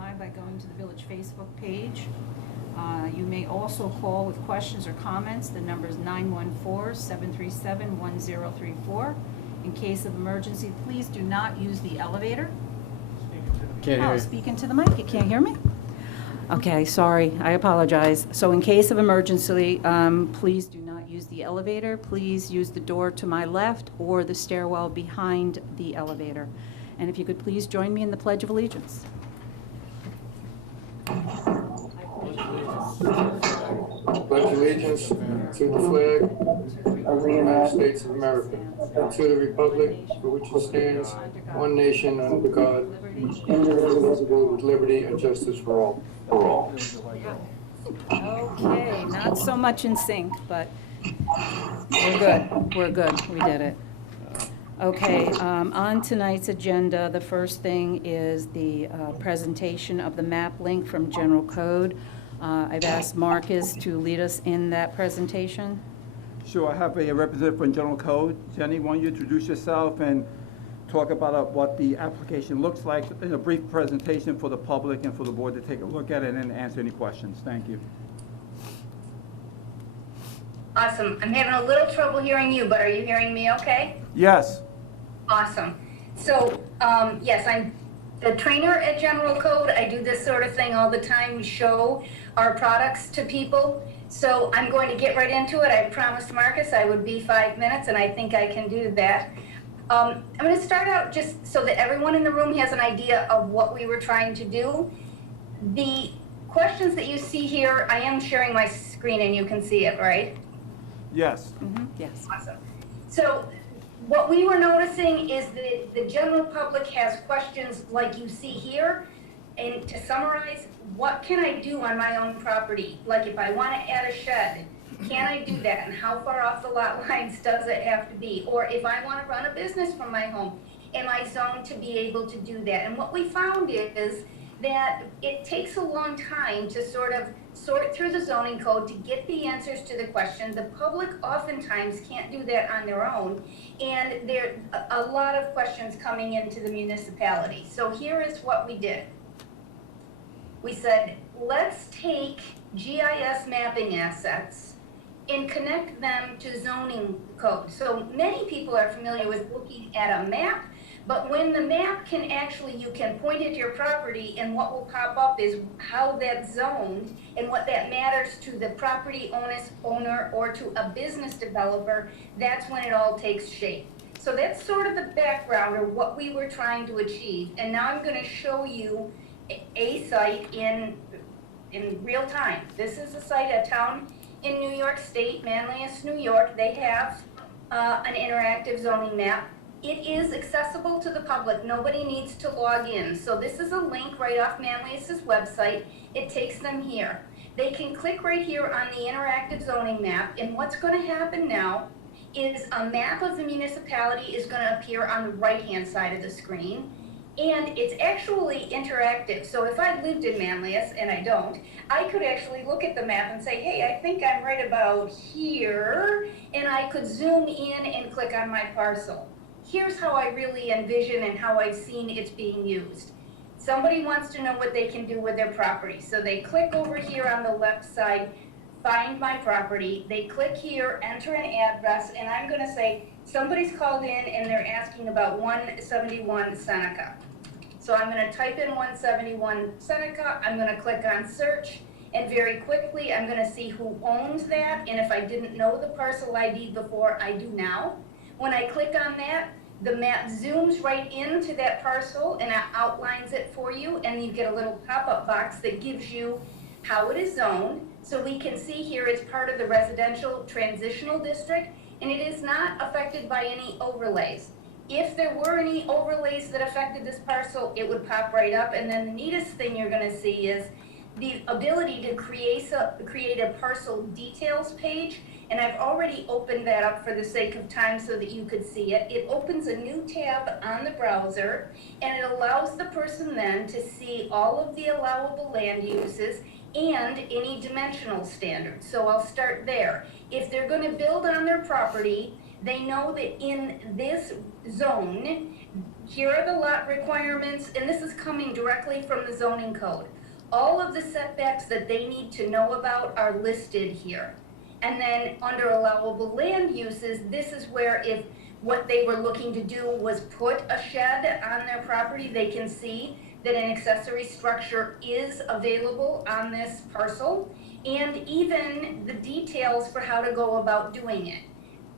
live by going to the Village Facebook page. You may also call with questions or comments. The number is 914-737-1034. In case of emergency, please do not use the elevator. Can't hear you. Speaking to the mic, you can't hear me? Okay, sorry, I apologize. So in case of emergency, please do not use the elevator. Please use the door to my left or the stairwell behind the elevator. And if you could please join me in the Pledge of Allegiance. Pledge allegiance to the flag of the United States of America, and to the republic for which it stands, one nation under God, indivisible, with liberty and justice for all. Okay, not so much in sync, but we're good. We're good. We did it. Okay, on tonight's agenda, the first thing is the presentation of the map link from General Code. I've asked Marcus to lead us in that presentation. Sure, I have a representative from General Code. Jenny, why don't you introduce yourself and talk about what the application looks like in a brief presentation for the public and for the board to take a look at it and then answer any questions. Thank you. Awesome. I'm having a little trouble hearing you, but are you hearing me okay? Yes. Awesome. So, yes, I'm the trainer at General Code. I do this sort of thing all the time. We show our products to people. So I'm going to get right into it. I promised Marcus I would be 5 minutes, and I think I can do that. I'm going to start out just so that everyone in the room has an idea of what we were trying to do. The questions that you see here, I am sharing my screen and you can see it, right? Yes. Mm-hmm. Yes. Awesome. So what we were noticing is that the general public has questions like you see here. And to summarize, what can I do on my own property? Like if I want to add a shed, can I do that? And how far off the lot lines does it have to be? Or if I want to run a business from my home, am I zoned to be able to do that? And what we found is that it takes a long time to sort through the zoning code to get the answers to the question. The public oftentimes can't do that on their own, and there are a lot of questions coming into the municipality. So here is what we did. We said, let's take GIS mapping assets and connect them to zoning code. So many people are familiar with looking at a map, but when the map can actually, you can point at your property and what will pop up is how that's zoned and what that matters to the property owner or to a business developer. That's when it all takes shape. So that's sort of the background of what we were trying to achieve. And now I'm going to show you a site in real time. This is a site, a town in New York State, Manlius, New York. They have an interactive zoning map. It is accessible to the public. Nobody needs to log in. So this is a link right off Manlius's website. It takes them here. They can click right here on the interactive zoning map, and what's going to happen now is a map of the municipality is going to appear on the right-hand side of the screen. And it's actually interactive. So if I lived in Manlius, and I don't, I could actually look at the map and say, hey, I think I'm right about here, and I could zoom in and click on my parcel. Here's how I really envision and how I've seen it's being used. Somebody wants to know what they can do with their property. So they click over here on the left side, find my property. They click here, enter an address, and I'm gonna say, somebody's called in and they're asking about 171 Seneca. So I'm going to type in 171 Seneca, I'm going to click on search, and very quickly I'm going to see who owns that, and if I didn't know the parcel ID before, I do now. When I click on that, the map zooms right into that parcel and it outlines it for you, and you get a little pop-up box that gives you how it is zoned. So we can see here it's part of the residential transitional district, and it is not affected by any overlays. If there were any overlays that affected this parcel, it would pop right up. And then the neatest thing you're going to see is the ability to create a parcel details page. And I've already opened that up for the sake of time so that you could see it. It opens a new tab on the browser, and it allows the person then to see all of the allowable land uses and any dimensional standards. So I'll start there. If they're going to build on their property, they know that in this zone, here are the lot requirements, and this is coming directly from the zoning code. All of the setbacks that they need to know about are listed here. And then under allowable land uses, this is where if what they were looking to do was put a shed on their property, they can see that an accessory structure is available on this parcel, and even the details for how to go about doing it.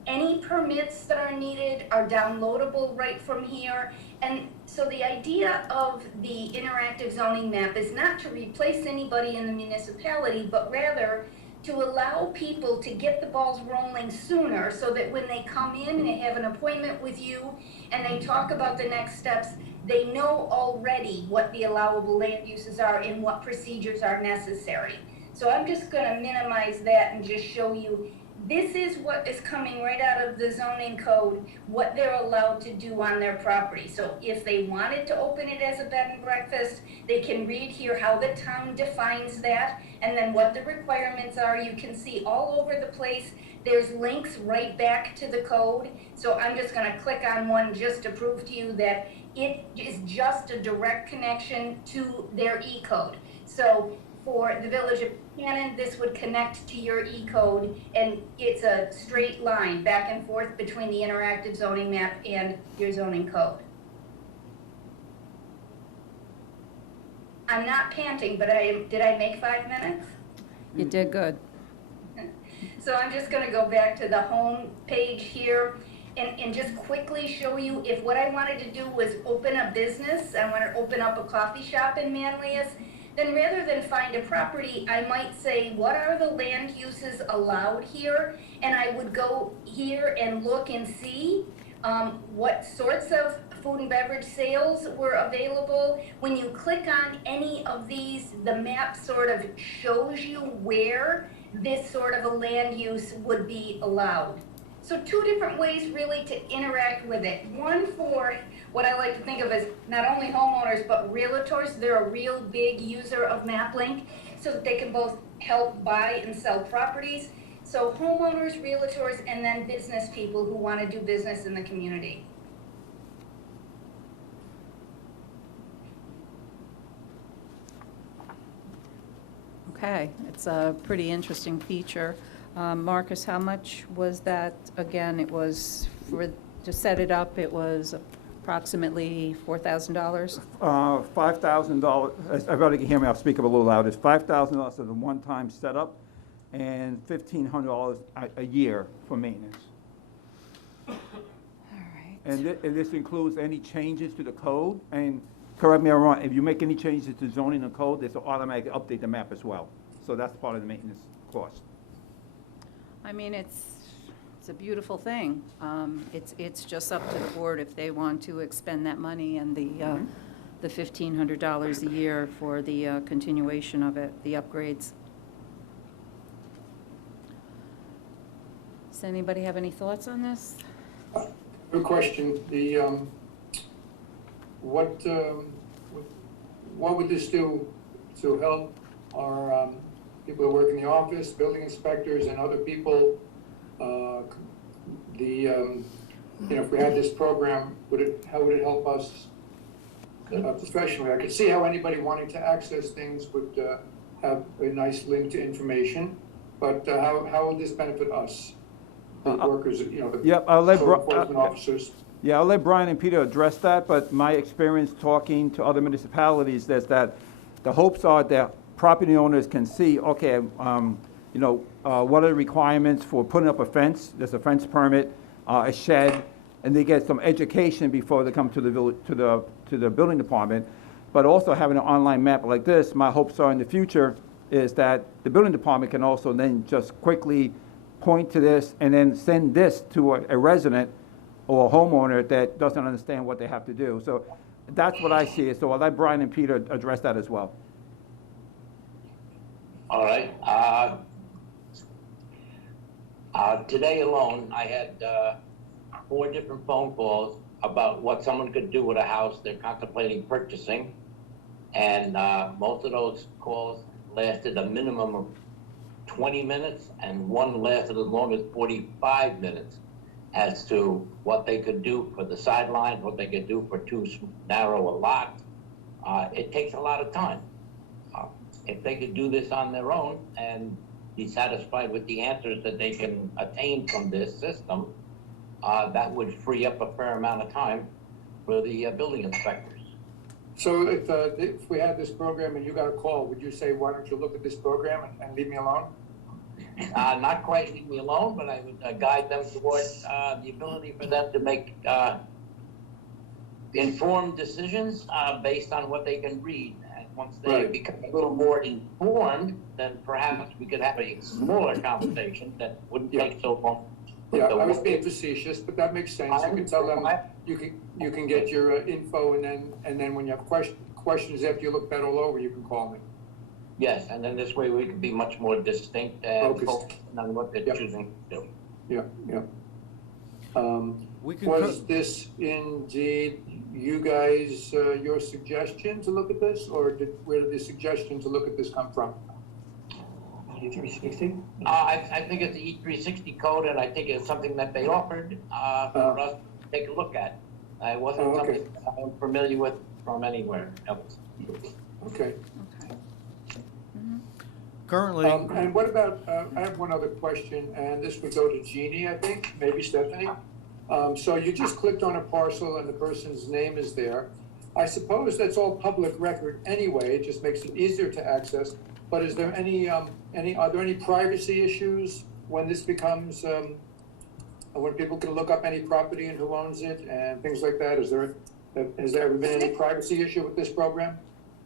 Any permits that are needed are downloadable right from here. And so the idea of the interactive zoning map is not to replace anybody in the municipality, but rather to allow people to get the balls rolling sooner so that when they come in and they have an appointment with you and they talk about the next steps, they know already what the allowable land uses are and what procedures are necessary. So I'm just going to minimize that and just show you this is what is coming right out of the zoning code, what they're allowed to do on their property. So if they wanted to open it as a bed and breakfast, they can read here how the town defines that and then what the requirements are. You can see all over the place. There's links right back to the code. So I'm just going to click on one just to prove to you that it is just a direct connection to their E-code. So for the village of Buchanan, this would connect to your E-code, and it's a straight line back and forth between the interactive zoning map and your zoning code. I'm not panting, but did I make 5 minutes? You did good. So I'm just going to go back to the home page here and just quickly show you if what I wanted to do was open a business, I want to open up a coffee shop in Manlius, then rather than find a property, I might say, what are the land uses allowed here? And I would go here and look and see what sorts of food and beverage sales were available. When you click on any of these, the map sort of shows you where this sort of a land use would be allowed. So 2 different ways really to interact with it. One for what I like to think of as not only homeowners, but realtors. They're a real big user of MapLink so that they can both help buy and sell properties. So homeowners, realtors, and then business people who want to do business in the community. Okay, it's a pretty interesting feature. Marcus, how much was that? Again, it was, to set it up, it was approximately $4,000? $5,000, everybody can hear me, I'll speak up a little louder. It's $5,000 for the one-time setup and $1,500 a year for maintenance. All right. And this includes any changes to the code, and correct me if I'm wrong, if you make any changes to zoning and code, this will automatically update the map as well. So that's part of the maintenance cost. I mean, it's a beautiful thing. It's just up to the board if they want to expend that money and the $1,500 a year for the continuation of it, the upgrades. Does anybody have any thoughts on this? Good question. What would this do to help our people who work in the office, building inspectors, and other people? If we had this program, how would it help us professionally? I could see how anybody wanting to access things would have a nice link to information, but how would this benefit us, the workers? Yep, I'll let code enforcement officers. Yeah, I'll let Brian and Peter address that, but my experience talking to other municipalities is that the hopes are that property owners can see, okay, what are the requirements for putting up a fence? There's a fence permit, a shed, and they get some education before they come to the building department. But also having an online map like this, my hopes are in the future is that the building department can also then just quickly point to this and then send this to a resident or a homeowner that doesn't understand what they have to do. So that's what I see. So I'll let Brian and Peter address that as well. All right. Today alone, I had 4 different phone calls about what someone could do with a house they're contemplating purchasing. And most of those calls lasted a minimum of 20 minutes, and one lasted as long as 45 minutes. as to what they could do for the sideline, what they could do for too narrow a lot. It takes a lot of time. If they could do this on their own and be satisfied with the answers that they can attain from this system, that would free up a fair amount of time for the building inspectors. So if we had this program and you got a call, would you say, why don't you look at this program and leave me alone? Not quite leave me alone, but I would guide them towards the ability for them to make informed decisions based on what they can read. And once they Right. become a little more informed, then perhaps we could have a smaller conversation that wouldn't Yeah. take so long. Yeah, So I was what- being facetious, but that makes sense. You can tell them, you can get your info, and then when you have questions after you look that all over, you can call me. Yes, and then this way we could be much more distinct and Focused. focused on what they're Yep. choosing to do. Yeah, yeah. We can Was this indeed you guys, your suggestion to look at this, or where did the suggestion to look at this come from? E360? I think it's the E360 code, and I think it's something that they offered for us to take a look at. It wasn't Oh, okay. something that I'm familiar with from anywhere else. Okay. currently, And what about, I have one other question, and this would go to Jeannie, I think, maybe Stephanie. So you just clicked on a parcel and the person's name is there. I suppose that's all public record anyway, it just makes it easier to access. But is there are there any privacy issues when this becomes, when people can look up any property and who owns it and things like that? Has there ever been any privacy issue with this program?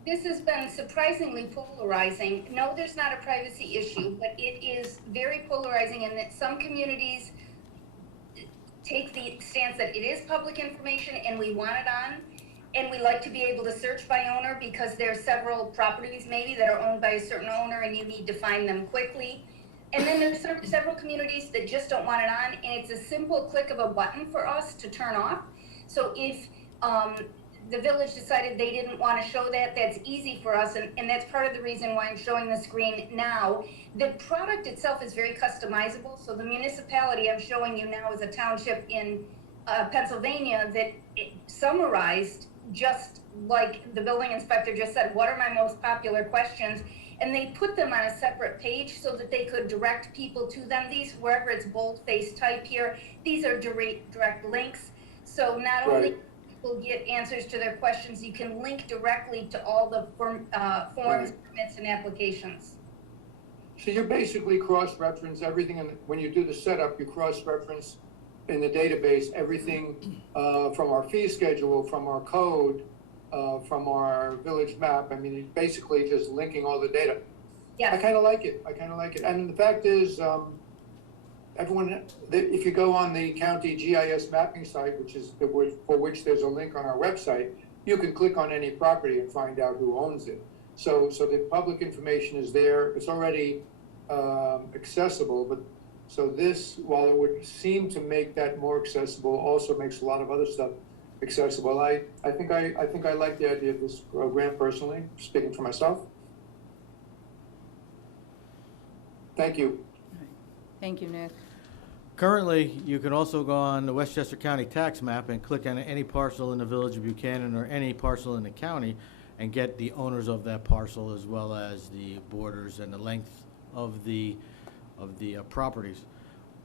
This has been surprisingly polarizing. No, there's not a privacy issue, but it is very polarizing in that some communities take the stance that it is public information and we want it on. And we like to be able to search by owner because there are several properties maybe that are owned by a certain owner and you need to find them quickly. And then there's several communities that just don't want it on, and it's a simple click of a button for us to turn off. So if the village decided they didn't want to show that, that's easy for us, and that's part of the reason why I'm showing the screen now. The product itself is very customizable, so the municipality I'm showing you now is a township in Pennsylvania that it summarized, just like the building inspector just said, what are my most popular questions? And they put them on a separate page so that they could direct people to them. These, wherever it's boldface type here, these are direct links. So not only Right. people get answers to their questions, you can link directly to all the forms, permits, and applications. So you basically cross-reference everything, and when you do the setup, you cross-reference in the database everything from our fee schedule, from our code, from our village map. I mean, it's basically just linking all the data. I Yes, kind of like it. And the fact is, if you go on the county GIS mapping site, for which there's a link on our website, you can click on any property and find out who owns it. So the public information is there. It's already accessible, but so this, while it would seem to make that more accessible, also makes a lot of other stuff accessible. I think I like the idea of this program personally, speaking for myself. Thank you. Thank you, Nick. currently, you can also go on the Westchester County tax map and click on any parcel in the village of Buchanan or any parcel in the county and get the owners of that parcel as well as the borders and the length of the properties.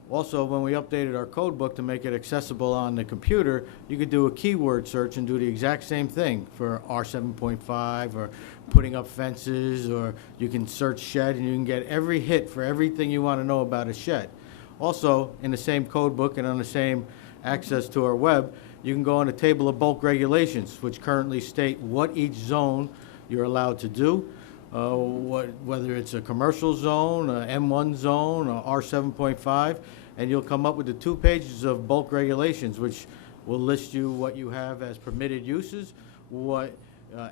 Also, when we updated our code book to make it accessible on the computer, you could do a keyword search and do the exact same thing for R7.5 or putting up fences, or you can search shed and you can get every hit for everything you want to know about a shed. Also, in the same code book and on the same access to our web, you can go on the table of bulk regulations, which currently state what each zone you're allowed to do. Whether it's a commercial zone, a M1 zone, or R7.5, and you'll come up with the 2 pages of bulk regulations, which will list you what you have as permitted uses, what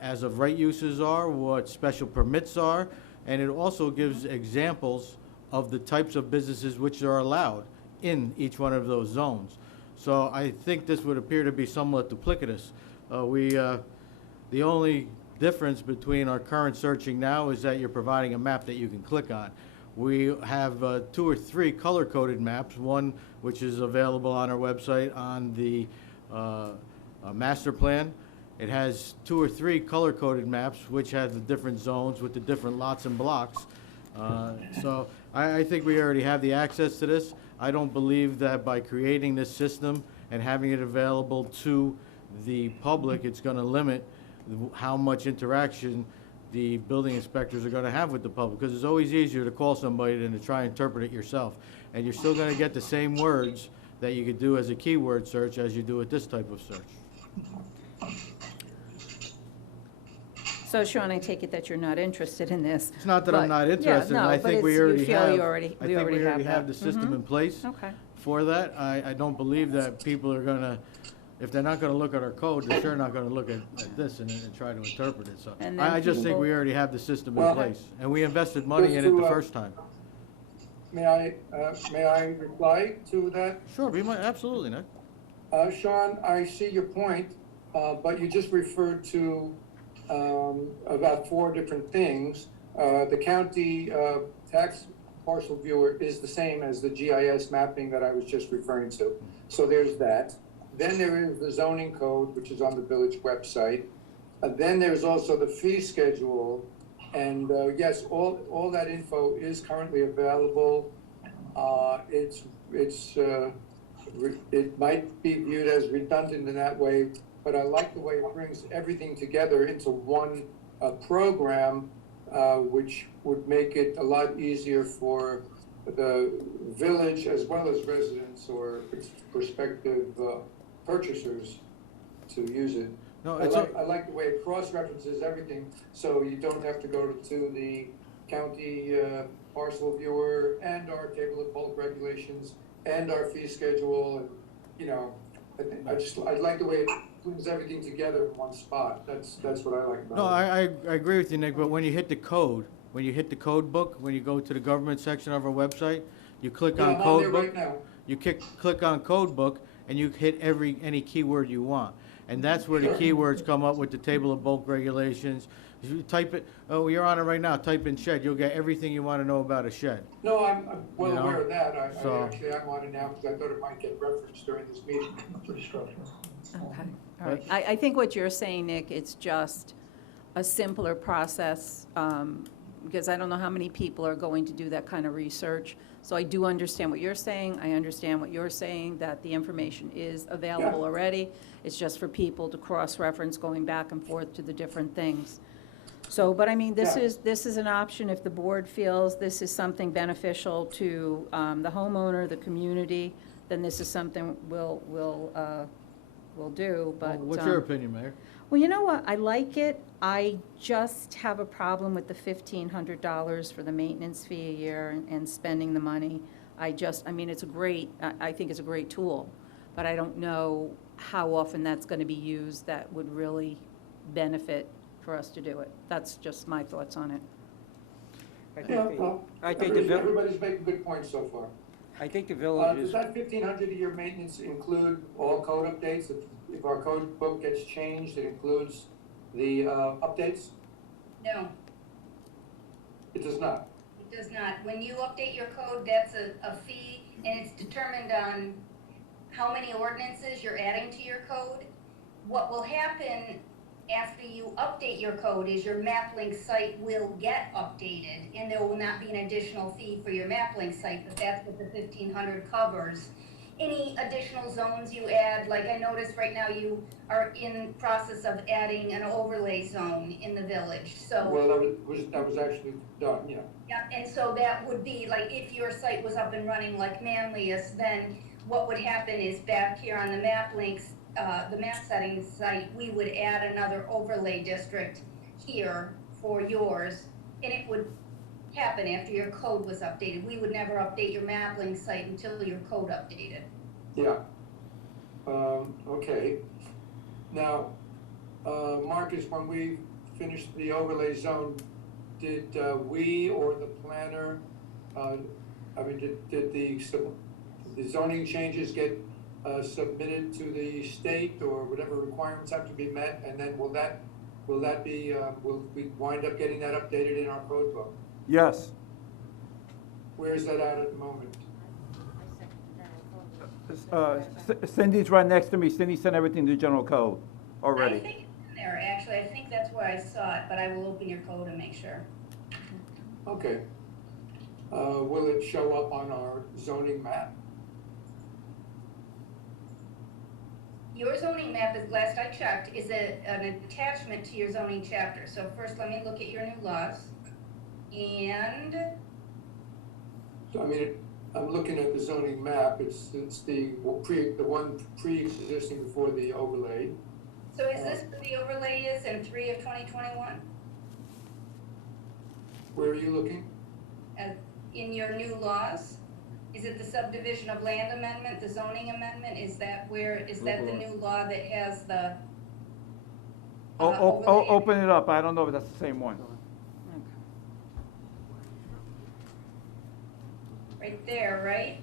as of right uses are, what special permits are, and it also gives examples of the types of businesses which are allowed in each one of those zones. So I think this would appear to be somewhat duplicitous. The only difference between our current searching now is that you're providing a map that you can click on. We have 2 or 3 color-coded maps, one which is available on our website on the master plan. It has 2 or 3 color-coded maps which have the different zones with the different lots and blocks. So I think we already have the access to this. I don't believe that by creating this system and having it available to the public, it's going to limit how much interaction the building inspectors are going to have with the public, because it's always easier to call somebody than to try and interpret it yourself. And you're still going to get the same words that you could do as a keyword search as you do with this type of search. So Sean, I take it that you're not interested in this. It's not that I'm but- not yeah, interested, no, I but think we it's- already you feel have, you already- I we think we already have that. the system in place Okay. for that. I don't believe that people are going to, if they're not going to look at our code, they're sure not going to look at this and try to interpret it. So And then I just think people- we already have the system in Well, place, and we invested money in it the first time. May I reply to that? Sure, absolutely, Nick. Sean, I see your point, but you just referred to about 4 different things. The county tax parcel viewer is the same as the GIS mapping that I was just referring to. So there's that. Then there is the zoning code, which is on the village website. Then there's also the fee schedule. And yes, all that info is currently available. It might be viewed as redundant in that way, but I like the way it brings everything together into one program, which would make it a lot easier for the village as well as residents or prospective purchasers to use it. No, I like the way it cross-references everything, so you don't have to go to the county parcel viewer and our table of bulk regulations and our fee schedule, and, you know, I like the way it brings everything together in one spot. That's what I like about it. No, I agree with you, Nick, but when you hit the code, when you hit the code book, when you go to the government section of our website, you click Yeah, on I'm on code there book. right now. You click on code book, and you hit any keyword you want. And that's where the keywords come up with the table of bulk regulations. If you type it, oh, you're on it right now, type in shed, you'll get everything you want to know about a shed. No, I'm well You know, aware of that. I so- actually am on it now because I thought it might get referenced during this meeting. Pretty structured. Okay, all right. I think what you're saying, Nick, it's just a simpler process, because I don't know how many people are going to do that kind of research. So I do understand what you're saying. I understand what you're saying, that the information is available Yeah. already. It's just for people to cross-reference going back and forth to the different things. So, but I mean, this Yeah. is an option if the board feels this is something beneficial to the homeowner, the community, then this is something we'll do, but. What's your opinion, Mayor? Well, you know what, I like it, I just have a problem with the $1,500 for the maintenance fee a year and spending the money. I mean, it's I think it's a great tool, but I don't know how often that's gonna be used that would really benefit for us to do it. That's just my thoughts on it. Yeah, well, I think the vil- everybody's making good points so far. I think the village Does is, that 1,500 a year maintenance include all code updates? If our code book gets changed, it includes the updates? No, It does not. it does not. When you update your code, that's a fee, and it's determined on how many ordinances you're adding to your code. What will happen after you update your code is your MapLink site will get updated, and there will not be an additional fee for your MapLink site, but that's what the 1,500 covers. Any additional zones you add, like I noticed right now you are in process of adding an overlay zone in the village, so. Well, that was actually done, yeah. Yeah, and so that would be, like, if your site was up and running like Manlius, then what would happen is back here on the map links, the map settings site, we would add another overlay district here for yours, and it would happen after your code was updated. We would never update your map link site until your code updated. Yeah. Okay. Now, Marcus, when we finished the overlay zone, did we or the planner, did the zoning changes get submitted to the state or whatever requirements have to be met? And then will we wind up getting that updated in our code book? Yes. Where is that at the moment? Cindy's right next to me. Cindy sent everything to general code I already. think it's in there, actually. I think that's where I saw it, but I will open your code and make sure. Okay. Will it show up on our zoning map? Your zoning map, is last I checked, is an attachment to your zoning chapter. So first, let me look at your new laws. And, So, I mean, I'm looking at the zoning map, it's the one pre-existing before the overlay. so is this what the overlay is in 3 of 2021? Where are you looking? In your new laws? Is it the subdivision of land amendment, the zoning amendment? Is that the new law that has the overlay? Open it up. I don't know if that's the same one. Right there, right?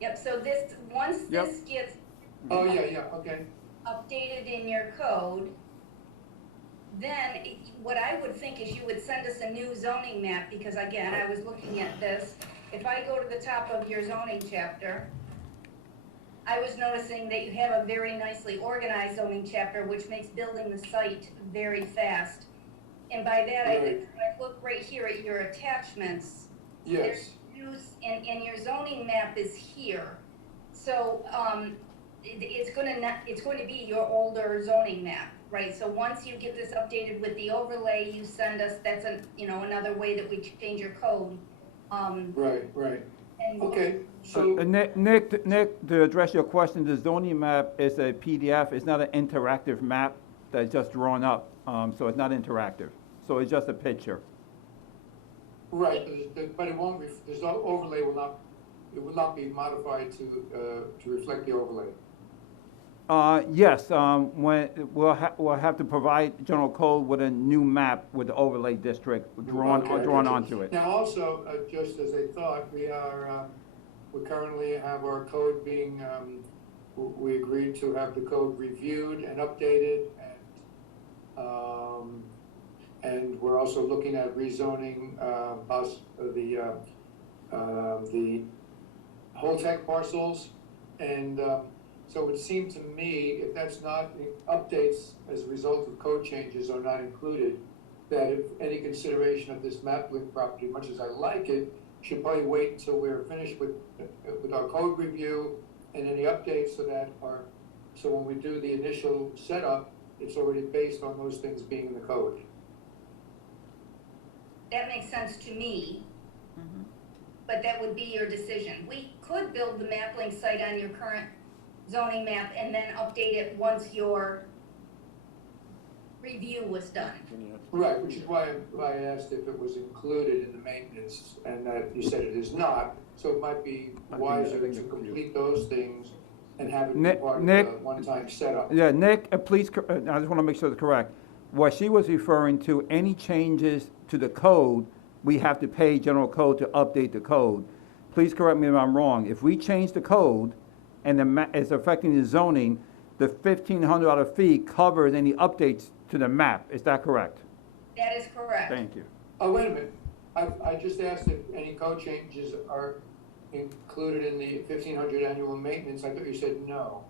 Yep, so once Yep. this gets Oh, yeah, okay. updated in your code, then what I would think is you would send us a new zoning map, because again, I was looking at this. If I go to the top of your zoning chapter, I was noticing that you have a very nicely organized zoning chapter, which makes building the site very fast. And by that, Right. I look right here at your attachments. Yes, And your zoning map is here. So, it's going to be your older zoning map, right? So once you get this updated with the overlay, you send us, that's another way that we change your code. right. And Okay, so, Nick, to address your question, the zoning map is a PDF. It's not an interactive map that's just drawn up. So it's not interactive. So it's just a picture. right, but it won't, this overlay will not be modified to reflect the overlay. Yes, when, we'll have to provide general code with a new map with the overlay district drawn Okay. onto it. Now also, just as a thought, we currently have our code being, we agreed to have the code reviewed and updated, and we're also looking at rezoning, the whole tech parcels, and, so it would seem to me, if that's not, updates as a result of code changes are not included, that if any consideration of this map link property, much as I like it, should probably wait until we're finished with our code review and any updates so when we do the initial setup, it's already based on those things being in the code. that makes sense to me. But that would be your decision. We could build the map link site on your current zoning map and then update it once your review was done. Right, which is why I asked if it was included in the maintenance, and that you said it is not, so it might be wiser to complete those things and have it be part of the one-time setup. Yeah, Nick, please, I just want to make sure it's correct. What she was referring to, any changes to the code, we have to pay general code to update the code. Please correct me if I'm wrong. If we change the code and it's affecting the zoning, the $1,500 fee covers any updates to the map. Is that correct? That is correct. Thank you. Oh, wait a minute, I just asked if any code changes are included in the 1,500 annual maintenance, I thought you said no.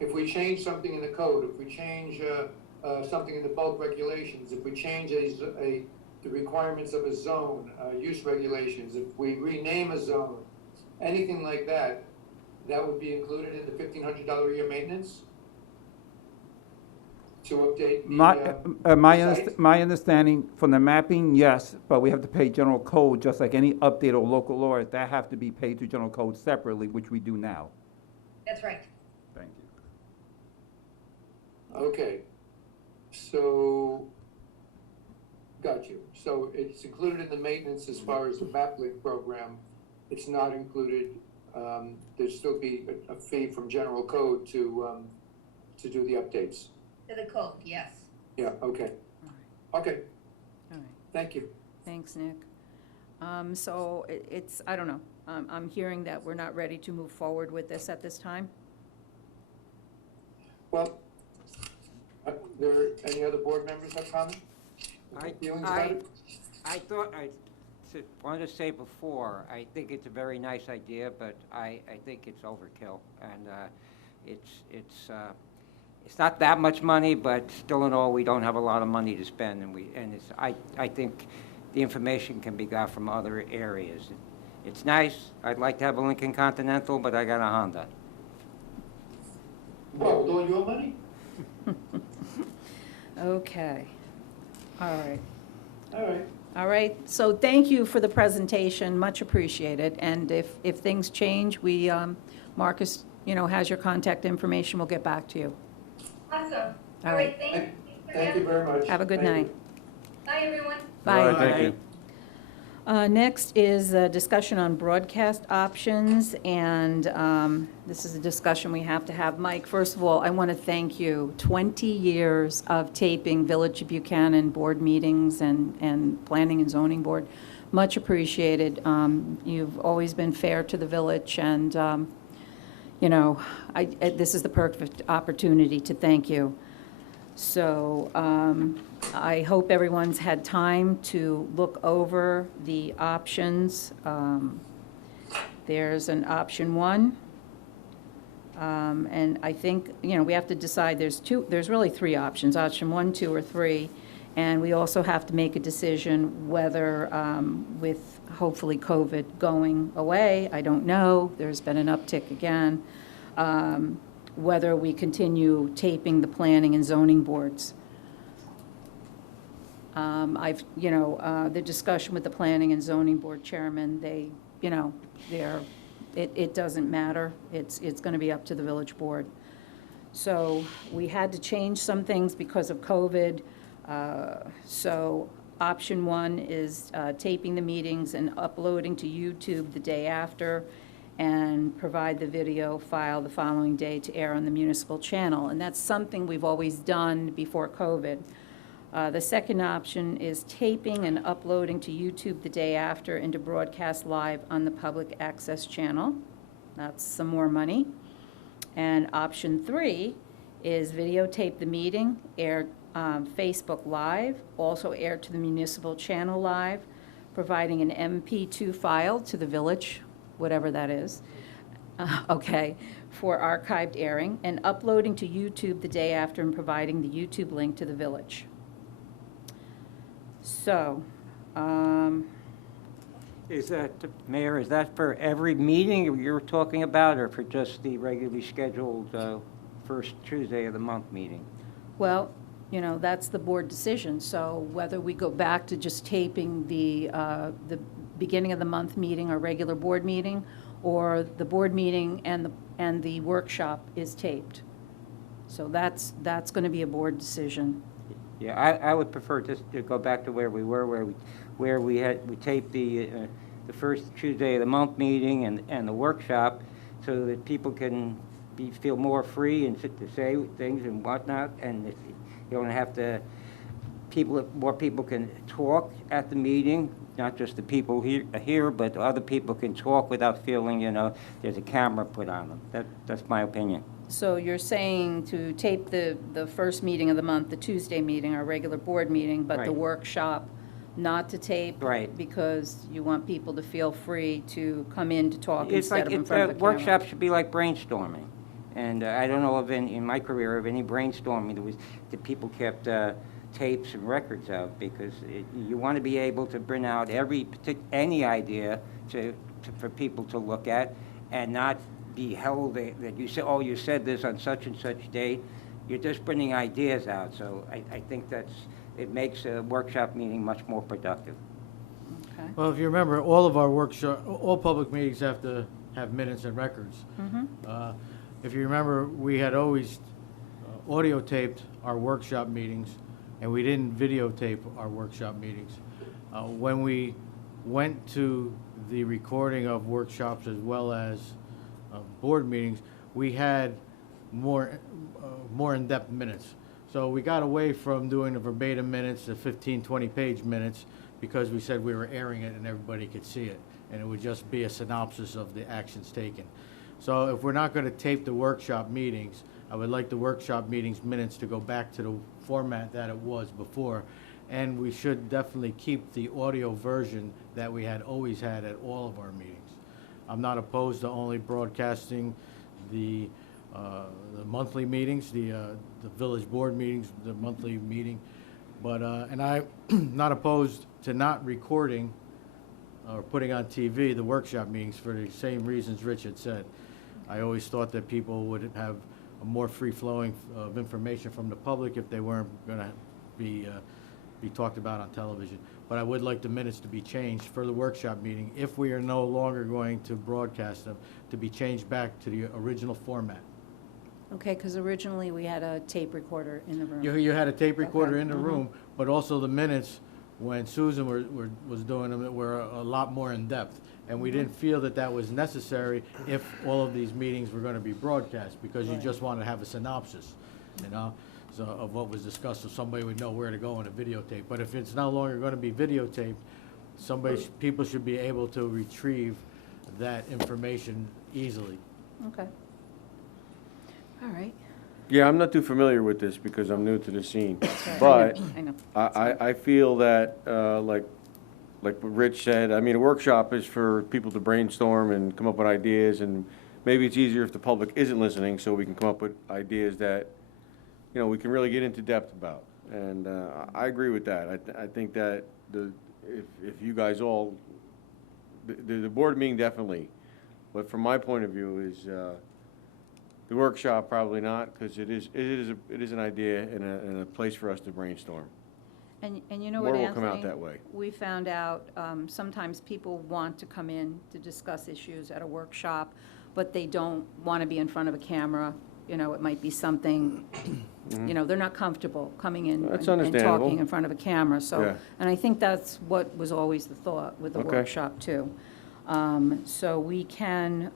If we change something in the code, if we change something in the bulk regulations, if we change the requirements of a zone, use regulations, if we rename a zone, anything like that, that would be included in the $1,500 a year maintenance? To update the site? My understanding from the mapping, yes, but we have to pay general code, just like any update or local laws, that have to be paid to general code separately, which we do now. That's right. Thank you. Okay, so, got you. So it's included in the maintenance as far as the map link program. It's not included, there'd still be a fee from general code to do the updates. To the code, yes. Yeah, okay. Okay, All right. thank you. Thanks, Nick. So it's, I don't know, I'm hearing that we're not ready to move forward with this at this time? Well, there any other board members have comment? Feelings about it? I thought, wanted to say before, I think it's a very nice idea, but I think it's overkill. And it's not that much money, but still in all, we don't have a lot of money to spend, and I think the information can be got from other areas. It's nice. I'd like to have a Lincoln Continental, but I got a Honda. What, with all your money? Okay. All right. All right. All right, so thank you for the presentation, much appreciated. And if things change, Marcus, has your contact information, we'll get back to you. Awesome. All All right. right, Thank you very much. Have a good Thank night. you. Bye, everyone. Bye. Thank you. Next is a discussion on broadcast options, and this is a discussion we have to have. Mike, first of all, I want to thank you. 20 years of taping Village of Buchanan board meetings and planning and zoning board. Much appreciated. You've always been fair to the village, and, this is the perfect opportunity to thank you. So I hope everyone's had time to look over the options. There's an option 1. And I think, we have to decide, there's really 3 options, option 1, 2, or 3. And we also have to make a decision whether, with hopefully COVID going away, I don't know, there's been an uptick again, whether we continue taping the planning and zoning boards. The discussion with the planning and zoning board chairman, it doesn't matter. It's going to be up to the village board. So we had to change some things because of COVID. So option 1 is taping the meetings and uploading to YouTube the day after, and provide the video file the following day to air on the municipal channel. And that's something we've always done before COVID. The second option is taping and uploading to YouTube the day after and to broadcast live on the public access channel. That's some more money. And option 3 is videotape the meeting, air Facebook Live, also air to the municipal channel live, providing an MP2 file to the village, whatever that is, for archived airing, and uploading to YouTube the day after and providing the YouTube link to the village. So, Is that, Mayor, is that for every meeting you're talking about, or for just the regularly scheduled first Tuesday of the month meeting? well, that's the board decision. So whether we go back to just taping the beginning of the month meeting, our regular board meeting, or the board meeting and the workshop is taped. So that's going to be a board decision. Yeah, I would prefer just to go back to where we were, where we taped the first Tuesday of the month meeting and the workshop, so that people can feel more free and sit to say things and whatnot, and you don't have to. More people can talk at the meeting, not just the people here, but other people can talk without feeling, there's a camera put on them. That's my opinion. So you're saying to tape the first meeting of the month, the Tuesday meeting, our regular board meeting, but the Right. workshop not to tape? Right. Because you want people to feel free to come in to talk It's instead of in front of the camera? workshop should be like brainstorming. And I don't know in my career of any brainstorming that people kept tapes and records of, because you want to be able to bring out any idea for people to look at, and not be held that you say, oh, you said this on such and such date. You're just bringing ideas out. So I think it makes a workshop meeting much more productive. Okay. Well, if you remember, all public meetings have to have minutes and records. Mm-hmm. If you remember, we had always audio taped our workshop meetings, and we didn't videotape our workshop meetings. When we went to the recording of workshops as well as board meetings, we had more in-depth minutes. So we got away from doing the verbatim minutes, the 15, 20-page minutes, because we said we were airing it and everybody could see it, and it would just be a synopsis of the actions taken. So if we're not going to tape the workshop meetings, I would like the workshop meetings minutes to go back to the format that it was before, and we should definitely keep the audio version that we had always had at all of our meetings. I'm not opposed to only broadcasting the monthly meetings, the village board meetings, the monthly meeting, but, and I'm not opposed to not recording or putting on TV the workshop meetings for the same reasons Rich had said. I always thought that people would have a more free-flowing of information from the public if they weren't gonna be talked about on television. But I would like the minutes to be changed for the workshop meeting, if we are no longer going to broadcast them, to be changed back to the original format. Okay, because originally we had a tape recorder in the room. You had a tape recorder Okay, in the room, but also the minutes, when Susan was doing them, were a lot more in-depth. And we didn't feel that that was necessary if all of these meetings were gonna be broadcast, because you Right. just wanted to have a synopsis, you know, so of what was discussed, so somebody would know where to go in a videotape. But if it's no longer gonna be videotaped, people should be able to retrieve that information easily. Okay. All right. Yeah, I'm not too familiar with this because I'm new to the scene. Right. But I know. I feel that, like what Rich said, I mean, a workshop is for people to brainstorm and come up with ideas, and maybe it's easier if the public isn't listening, so we can come up with ideas that, you know, we can really get into depth about. And I agree with that. I think that if you guys all, the board meeting definitely, but from my point of view is, the workshop probably not, because it is an idea and a place for us to brainstorm. And you know what, More Anthony? will come out that way. We found out, sometimes people want to come in to discuss issues at a workshop, but they don't want to be in front of a camera. You know, it might be something, you know, they're not comfortable coming in That's and understandable. talking in front of a camera, so. Yeah. And I think that's what was always the thought with the Okay. workshop, too. So we can,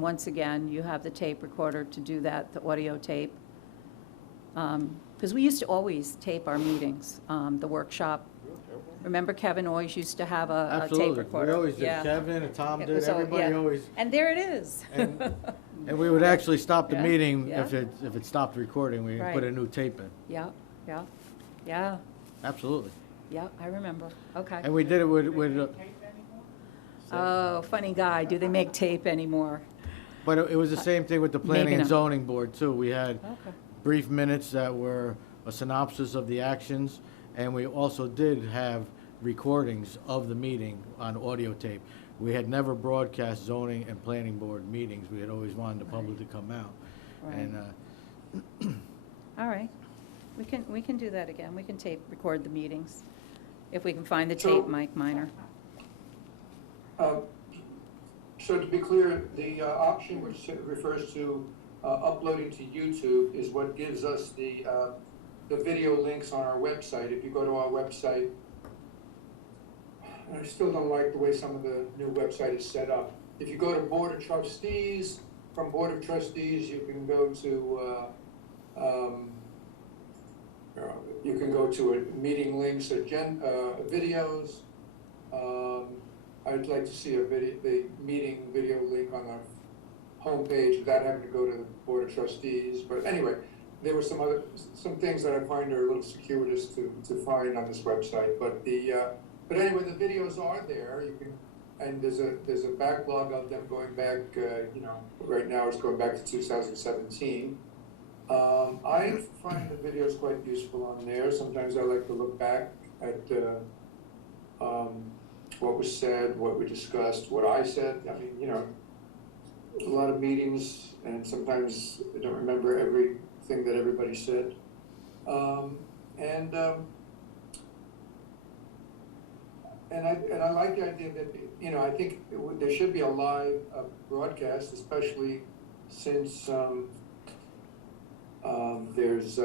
once again, you have the tape recorder to do that, the audio tape. Because we used to always tape our meetings, the workshop. Remember Kevin always used to have a tape Absolutely. recorder? We always did. Yeah. Kevin and Tom It did, was all- everybody yeah. always. And there it is. And we would actually stop the Yeah, meeting yeah. if it stopped recording, we would put a Right. new tape in. Yeah, yeah, yeah, Absolutely. yeah, I remember, okay. And we did it with Oh, funny guy, do they make tape anymore? but it was the same thing with the Maybe planning and not. zoning board too. We had Okay. brief minutes that were a synopsis of the actions, and we also did have recordings of the meeting on audio tape. We had never broadcast zoning and planning board meetings. We had always wanted the public to come out. Right. And, All right, we can do that again, we can record the meetings, if we can find the tape, Mike Minor. So to be clear, the option which refers to uploading to YouTube is what gives us the video links on our website. If you go to our website, and I still don't like the way some of the new website is set up. If you go to Board of Trustees, from Board of Trustees, you can go to a meeting links, videos. I'd like to see the meeting video link on our homepage without having to go to the Board of Trustees. But anyway, there were some things that I find are a little circuitous to find on this website. But anyway, the videos are there. You can, and there's a backlog of them going back. Right now it's going back to 2017. I find the videos quite useful on there. Sometimes I like to look back at what was said, what we discussed, what I said. I mean, a lot of meetings, and sometimes I don't remember everything that everybody said. And I like the idea that, I think there should be a live broadcast, especially since there's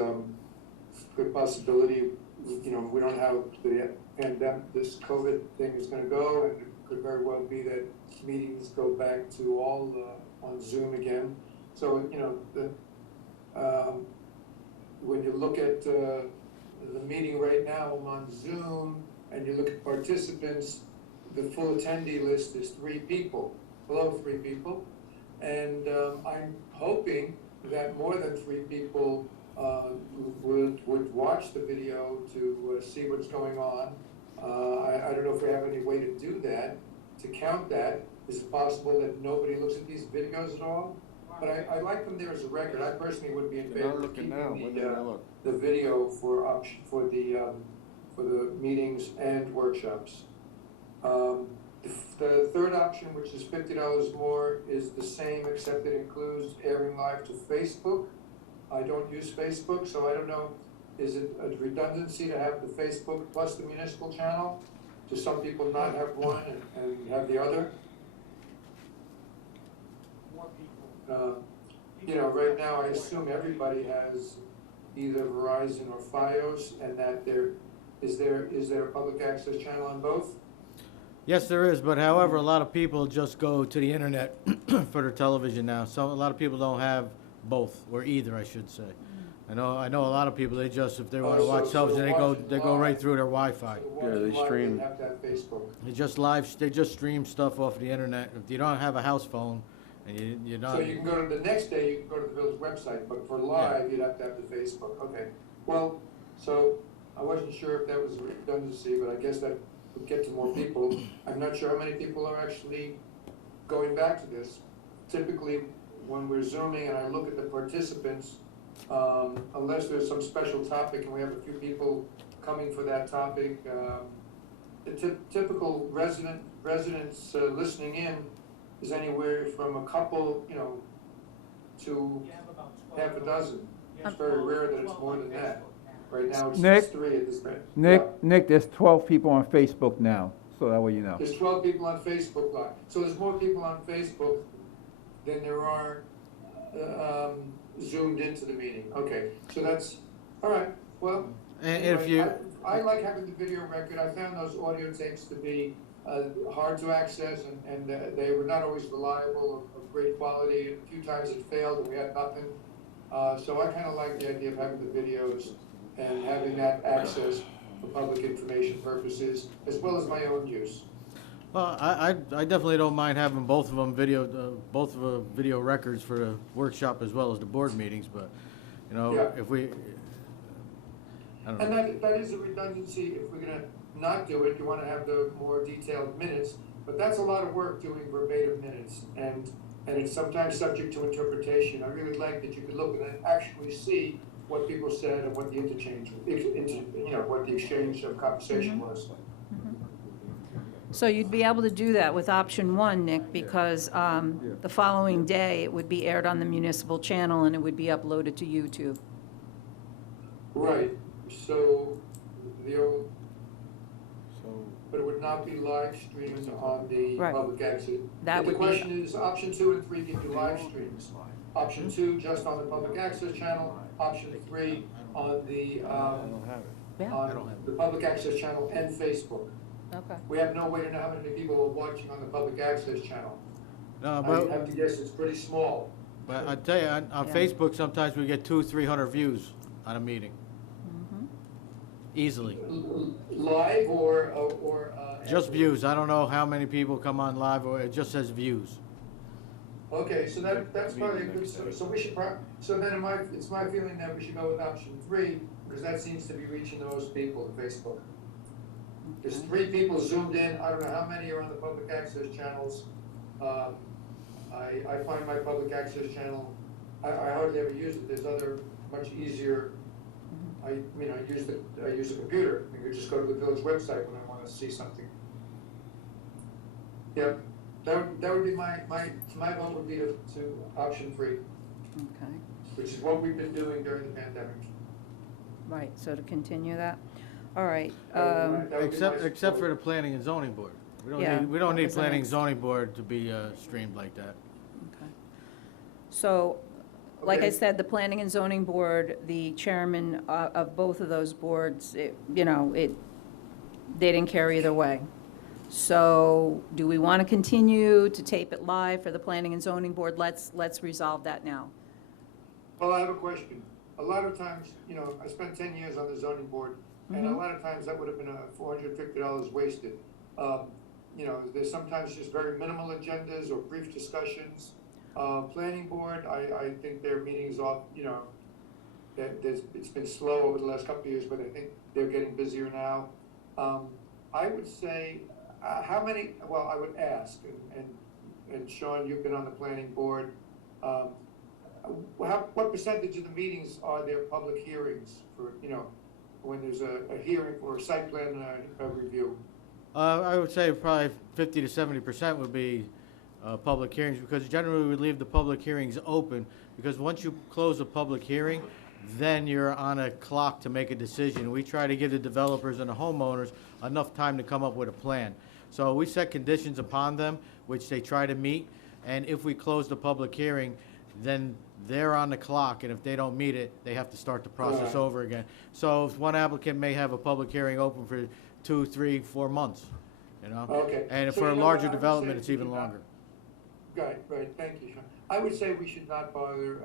good possibility, we don't have the pandemic, this COVID thing is gonna go, and it could very well be that meetings go back to all on Zoom again. So, when you look at the meeting right now, I'm on Zoom, and you look at participants, the full attendee list is 3 people, below 3 people. And I'm hoping that more than 3 people would watch the video to see what's going on. I don't know if we have any way to do that, to count that. Is it possible that nobody looks at these videos at all? But I like them there as a record. I personally would be in They're favor not of looking keeping now. When do they look? the video for the meetings and workshops. The third option, which is $50 more, is the same, except it includes airing live to Facebook. I don't use Facebook, so I don't know, is it a redundancy to have the Facebook plus the municipal channel? Do some people not have one and have the other? Right now, I assume everybody has either Verizon or Fios, and that is there a public access channel on both? Yes, there is, but however, a lot of people just go to the internet for their television now. So a lot of people don't have both, or either, I should say. I know a lot of people, they just, if they want to Oh, watch so television, they go right live. through their Wi-Fi. So Yeah, they watching live, stream. They have to have Facebook. They just stream stuff off the internet. If you don't have a house phone, and you're not. So you can go to the next day, you can go to the village website, but for live, you'd have to have the Facebook. Okay. Well, so I wasn't sure if that was a redundancy, but I guess that would get to more people. I'm not sure how many people are actually going back to this. Typically, when we're Zooming and I look at the participants, unless there's some special topic and we have a few people coming for that topic, the typical residents listening in is anywhere from a couple, to half a dozen. It's very rare that it's more than that. Right now, it's Nick? just 3 at this point. Nick, there's 12 people on Facebook now, so that way you know. There's 12 people on Facebook Live. So there's more people on Facebook than there are zoomed into the meeting. Okay, so that's, all right, well, And anyway, if you, I like having the video record. I found those audio tapes to be hard to access, and they were not always reliable or of great quality. A few times it failed and we had nothing. So I kind of like the idea of having the videos and having that access for public information purposes, as well as my own use. well, I definitely don't mind having both of them both of the video records for the workshop as well as the board meetings, but, Yeah. if we, I don't know. And that is a redundancy. If we're gonna not do it, you wanna have the more detailed minutes, but that's a lot of work doing verbatim minutes, and it's sometimes subject to interpretation. I really like that you could look and actually see what people said and what the interchange, what the exchange of conversation was. So you'd be able to do that with option 1, Nick, because the following day, it would be aired on the municipal channel and it would be uploaded to YouTube. Right, so So, but it would not be live streamed on the Right. public access. That The would be- question is, option 2 and 3 give you live streams. Option 2, just on the public access channel. Option 3, on the, I don't have it. Yeah, on the public access channel and Facebook. okay. We have no way to know how many people are watching on the public access channel. No, I but, have to guess it's pretty small. but I tell you, on Yeah. Facebook, sometimes we get 200-300 views on a meeting. Easily. Live or Just views. I don't know how many people come on live, or it just says views. Okay, so that's probably a good, so we should so then it's my feeling that we should go with option 3, because that seems to be reaching the most people on Facebook. There's 3 people zoomed in. I don't know how many are on the public access channels. I find my public access channel, I hardly ever use it. There's other much easier. I use a computer. I could just go to the village website when I want to see something. Yep, that would be my vote would be to option 3, Okay, which is what we've been doing during the pandemic. right, so to continue that, all right. That would be my Except for vote. the planning and zoning board. Yeah, We don't that need was the planning and next. zoning board to be streamed like that. Okay. So, like I Okay. said, the Planning and Zoning Board, the chairman of both of those boards, they didn't care either way. So, do we want to continue to tape it live for the Planning and Zoning Board? Let's resolve that now. Well, I have a question. A lot of times, I spent 10 years on the zoning board, and a lot of times that would have been $450 wasted. There's sometimes just very minimal agendas or brief discussions. Planning board, I think their meetings it's been slow over the last couple of years, but I think they're getting busier now. I would say, how many, well, I would ask, and Sean, you've been on the planning board, what percentage of the meetings are there public hearings for, when there's a hearing for a site plan review? I would say probably 50 to 70% would be public hearings, because generally we leave the public hearings open, because once you close a public hearing, then you're on a clock to make a decision. We try to give the developers and the homeowners enough time to come up with a plan. So we set conditions upon them, which they try to meet, and if we close the public hearing, then they're on the clock, and if they don't meet it, they have to start the process Right. over again. So if one applicant may have a public hearing open for 2, 3, 4 months, Okay. And So for a you know larger what, I would development, say it's we even should not- longer. Right, thank you, Sean. I would say we should not bother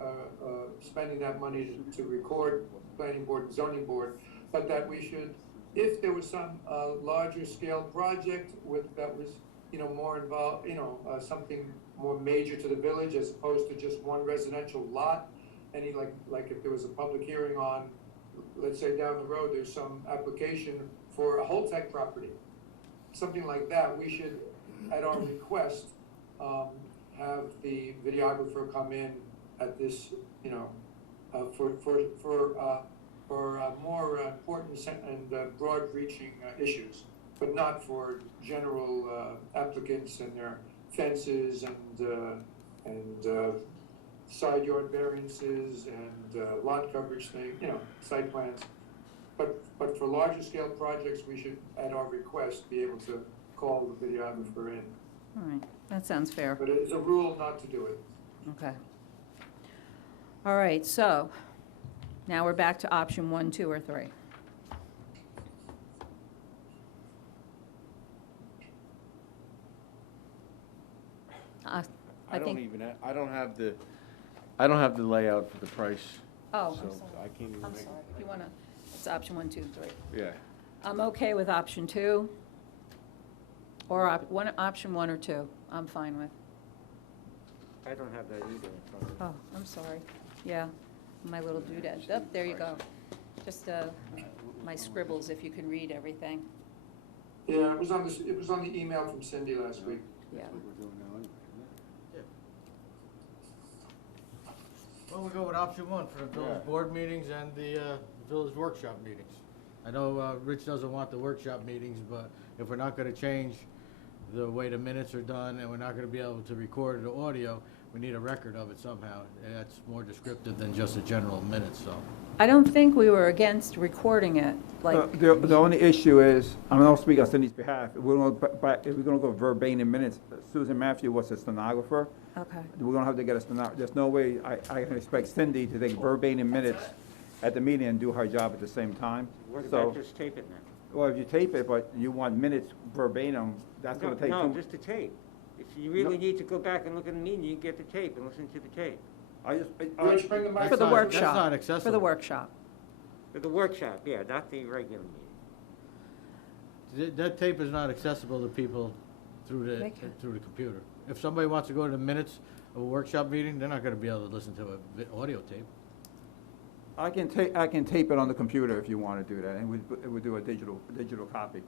spending that money to record planning board and zoning board, but that we should, if there was some larger scale project that was, more involved, something more major to the village as opposed to just one residential lot, any like if there was a public hearing on, let's say down the road, there's some application for a whole tech property, something like that, we should, at our request, have the videographer come in at this, for more important and broad-reaching issues, but not for general applicants and their fences and side yard variances and lot coverage thing, site plans. But for larger scale projects, we should, at our request, be able to call the videographer in. All right, that sounds fair. But it's a rule not to do it. Okay. All right, so now we're back to option 1, 2, or 3. I think, I don't have the layout for the price, oh, so I'm sorry. I can't even I'm make. sorry. If you want to, it's option 1, 2, 3. Yeah. I'm okay with option 2, or option 1 or 2. I'm fine with. I don't have that either in front of me. Oh, I'm sorry. Yeah, my little doodad. Oh, there you go. Just my scribbles, if you can read everything. Yeah, it was on the email from Cindy last week. Yeah. Well, we go with option 1 for the village board meetings and the village workshop meetings. I know Rich doesn't want the workshop meetings, but if we're not going to change the way the minutes are done and we're not going to be able to record the audio, we need a record of it somehow. And that's more descriptive than just a general minute, so. I don't think we were against recording it, like, The only issue is, I'm not speaking on Cindy's behalf, if we're gonna go verbatim minutes, Susan Matthew was a stenographer. okay. We're gonna have to get a stenographer. There's no way I can expect Cindy to take verbatim minutes at the meeting and do her job at the same time. What So, about just tape it now? well, if you tape it, but you want minutes verbatim, that's gonna take No, too. just the tape. If you really need to go back and look at the meeting, you can get the tape and listen to the tape. Rich, bring the mic. For the That's workshop. not accessible. For the workshop. For the workshop, yeah, not the regular meeting. That tape is not accessible to people through They can. the computer. If somebody wants to go to the minutes of a workshop meeting, they're not going to be able to listen to a audio tape. I can tape it on the computer if you wanna do that, and we do a digital copy,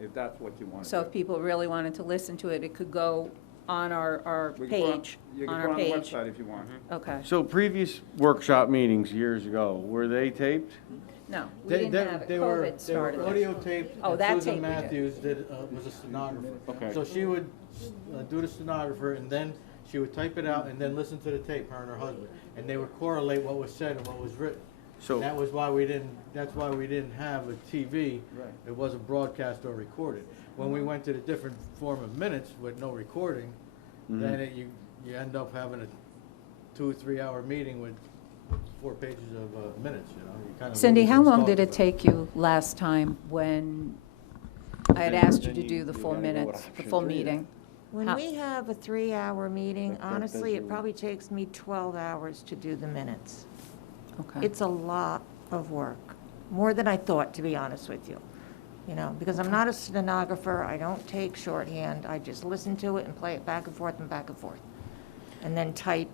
if that's what you want to do. So if people really wanted to listen to it, it could go on our We can put page, You on can our put it on the page. website if you want. Okay. So previous workshop meetings years ago, were they taped? No, we didn't have it. They were COVID started. audio taped. Oh, and that Susan tape we did. Matthews was a stenographer. Okay. So she would do the stenographer, and then she would type it out, and then listen to the tape, her and her husband. And they would correlate what was said and what was written. So, That's why we didn't have a TV. Right. It wasn't broadcast or recorded. When we went to the different form of minutes with no recording, then you end up having a 2 or 3 hour meeting with 4 pages of minutes, You kind of Cindy, lose how what's long talked did it about. take you last time when I had asked you to do the full gotta go with minutes, the option full 3 then. meeting? When How- we have a 3-hour meeting, That honestly, it doesn't- probably takes me 12 hours to do the minutes. Okay. It's a lot of work, more than I thought, to be honest with you. Because I'm not a stenographer, I don't take shorthand, I just listen to it and play it back and forth and back and forth. And then type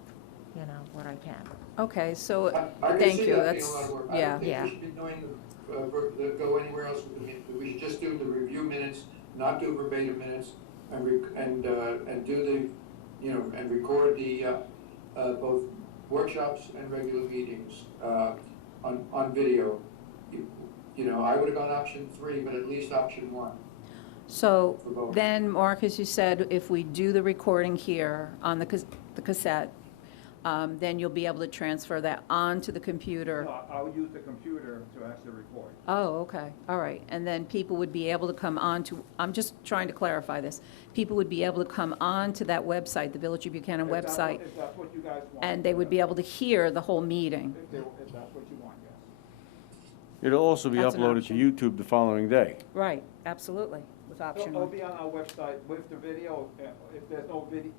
what I can. Okay, so, I can thank see you, that being that's, a lot of work. I yeah. don't think Yeah. we should be doing go anywhere else with the minutes. We should just do the review minutes, not do verbatim minutes, and do the, and record the, both workshops and regular meetings, on video. I would've gone option 3, but at least option 1. So For both. then, Mark, as you said, if we do the recording here on the cassette, then you'll be able to transfer that onto the computer. No, I'll use the computer to actually record. Oh, okay, all right. And then people would be able to come on to, I'm just trying to clarify this. People would be able to come on to that website, the Village of Buchanan website, If that's what you guys want. and they would be able to hear the whole meeting. If that's what you want, yes. It'll also be That's an uploaded to option. YouTube the following day. Right, absolutely, with option It'll one. be on our website with the video, if there's no video.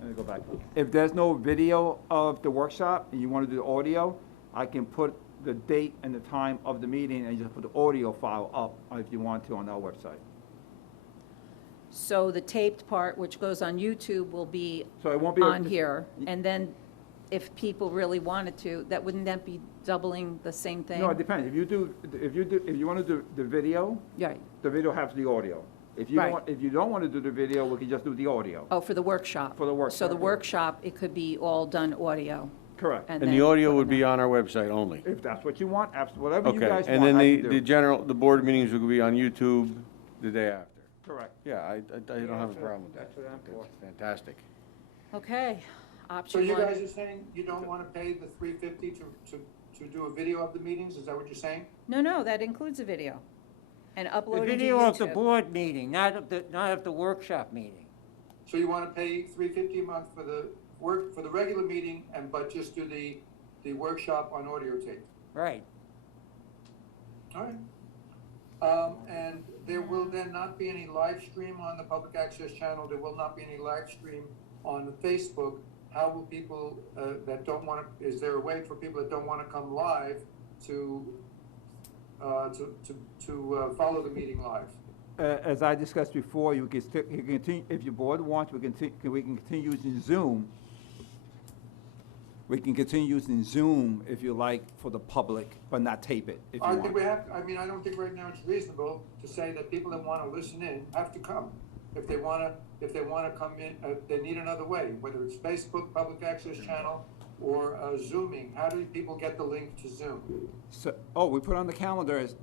Let me go back. If there's no video of the workshop and you want to do the audio, I can put the date and the time of the meeting and just put the audio file up if you want to on our website. So the taped part, which goes on YouTube, will be So it won't be. on here. And then if people really wanted to, wouldn't that be doubling the same thing? No, it depends. If you want to do the video, Right. the video has the audio. If you don't Right. want, if you don't want to do the video, we can just do the audio. Oh, for the workshop? For the workshop, So the yeah. workshop, it could be all done audio? Correct. And then the audio put would it be on. on our website only. If that's what you want, whatever you Okay, guys want, and then I can the do. the board meetings will be on YouTube the day after. Correct. Yeah, I don't have a problem with that. That's what I'm for. That's fantastic. Okay, So option you one. guys are saying you don't wanna pay the $350 to do a video of the meetings? Is that what you're saying? No, that includes a video. And The uploading to video of the YouTube. board meeting, not of the workshop meeting. So you wanna pay $350 a month for the regular meeting but just do the workshop on audio tape? Right. All right. And there will then not be any live stream on the public access channel, there will not be any live stream on Facebook. How will people, that don't wanna, is there a way for people that don't wanna come live to follow the meeting live? As I discussed before, you can continue, if your board wants, we can continue using Zoom. We can continue using Zoom if you like for the public, but not tape it if you I want. think I don't think right now it's reasonable to say that people that wanna listen in have to come. If they wanna come in, they need another way, whether it's Facebook, public access channel, or Zooming. How do people get the link to Zoom? So, we put on the calendar, as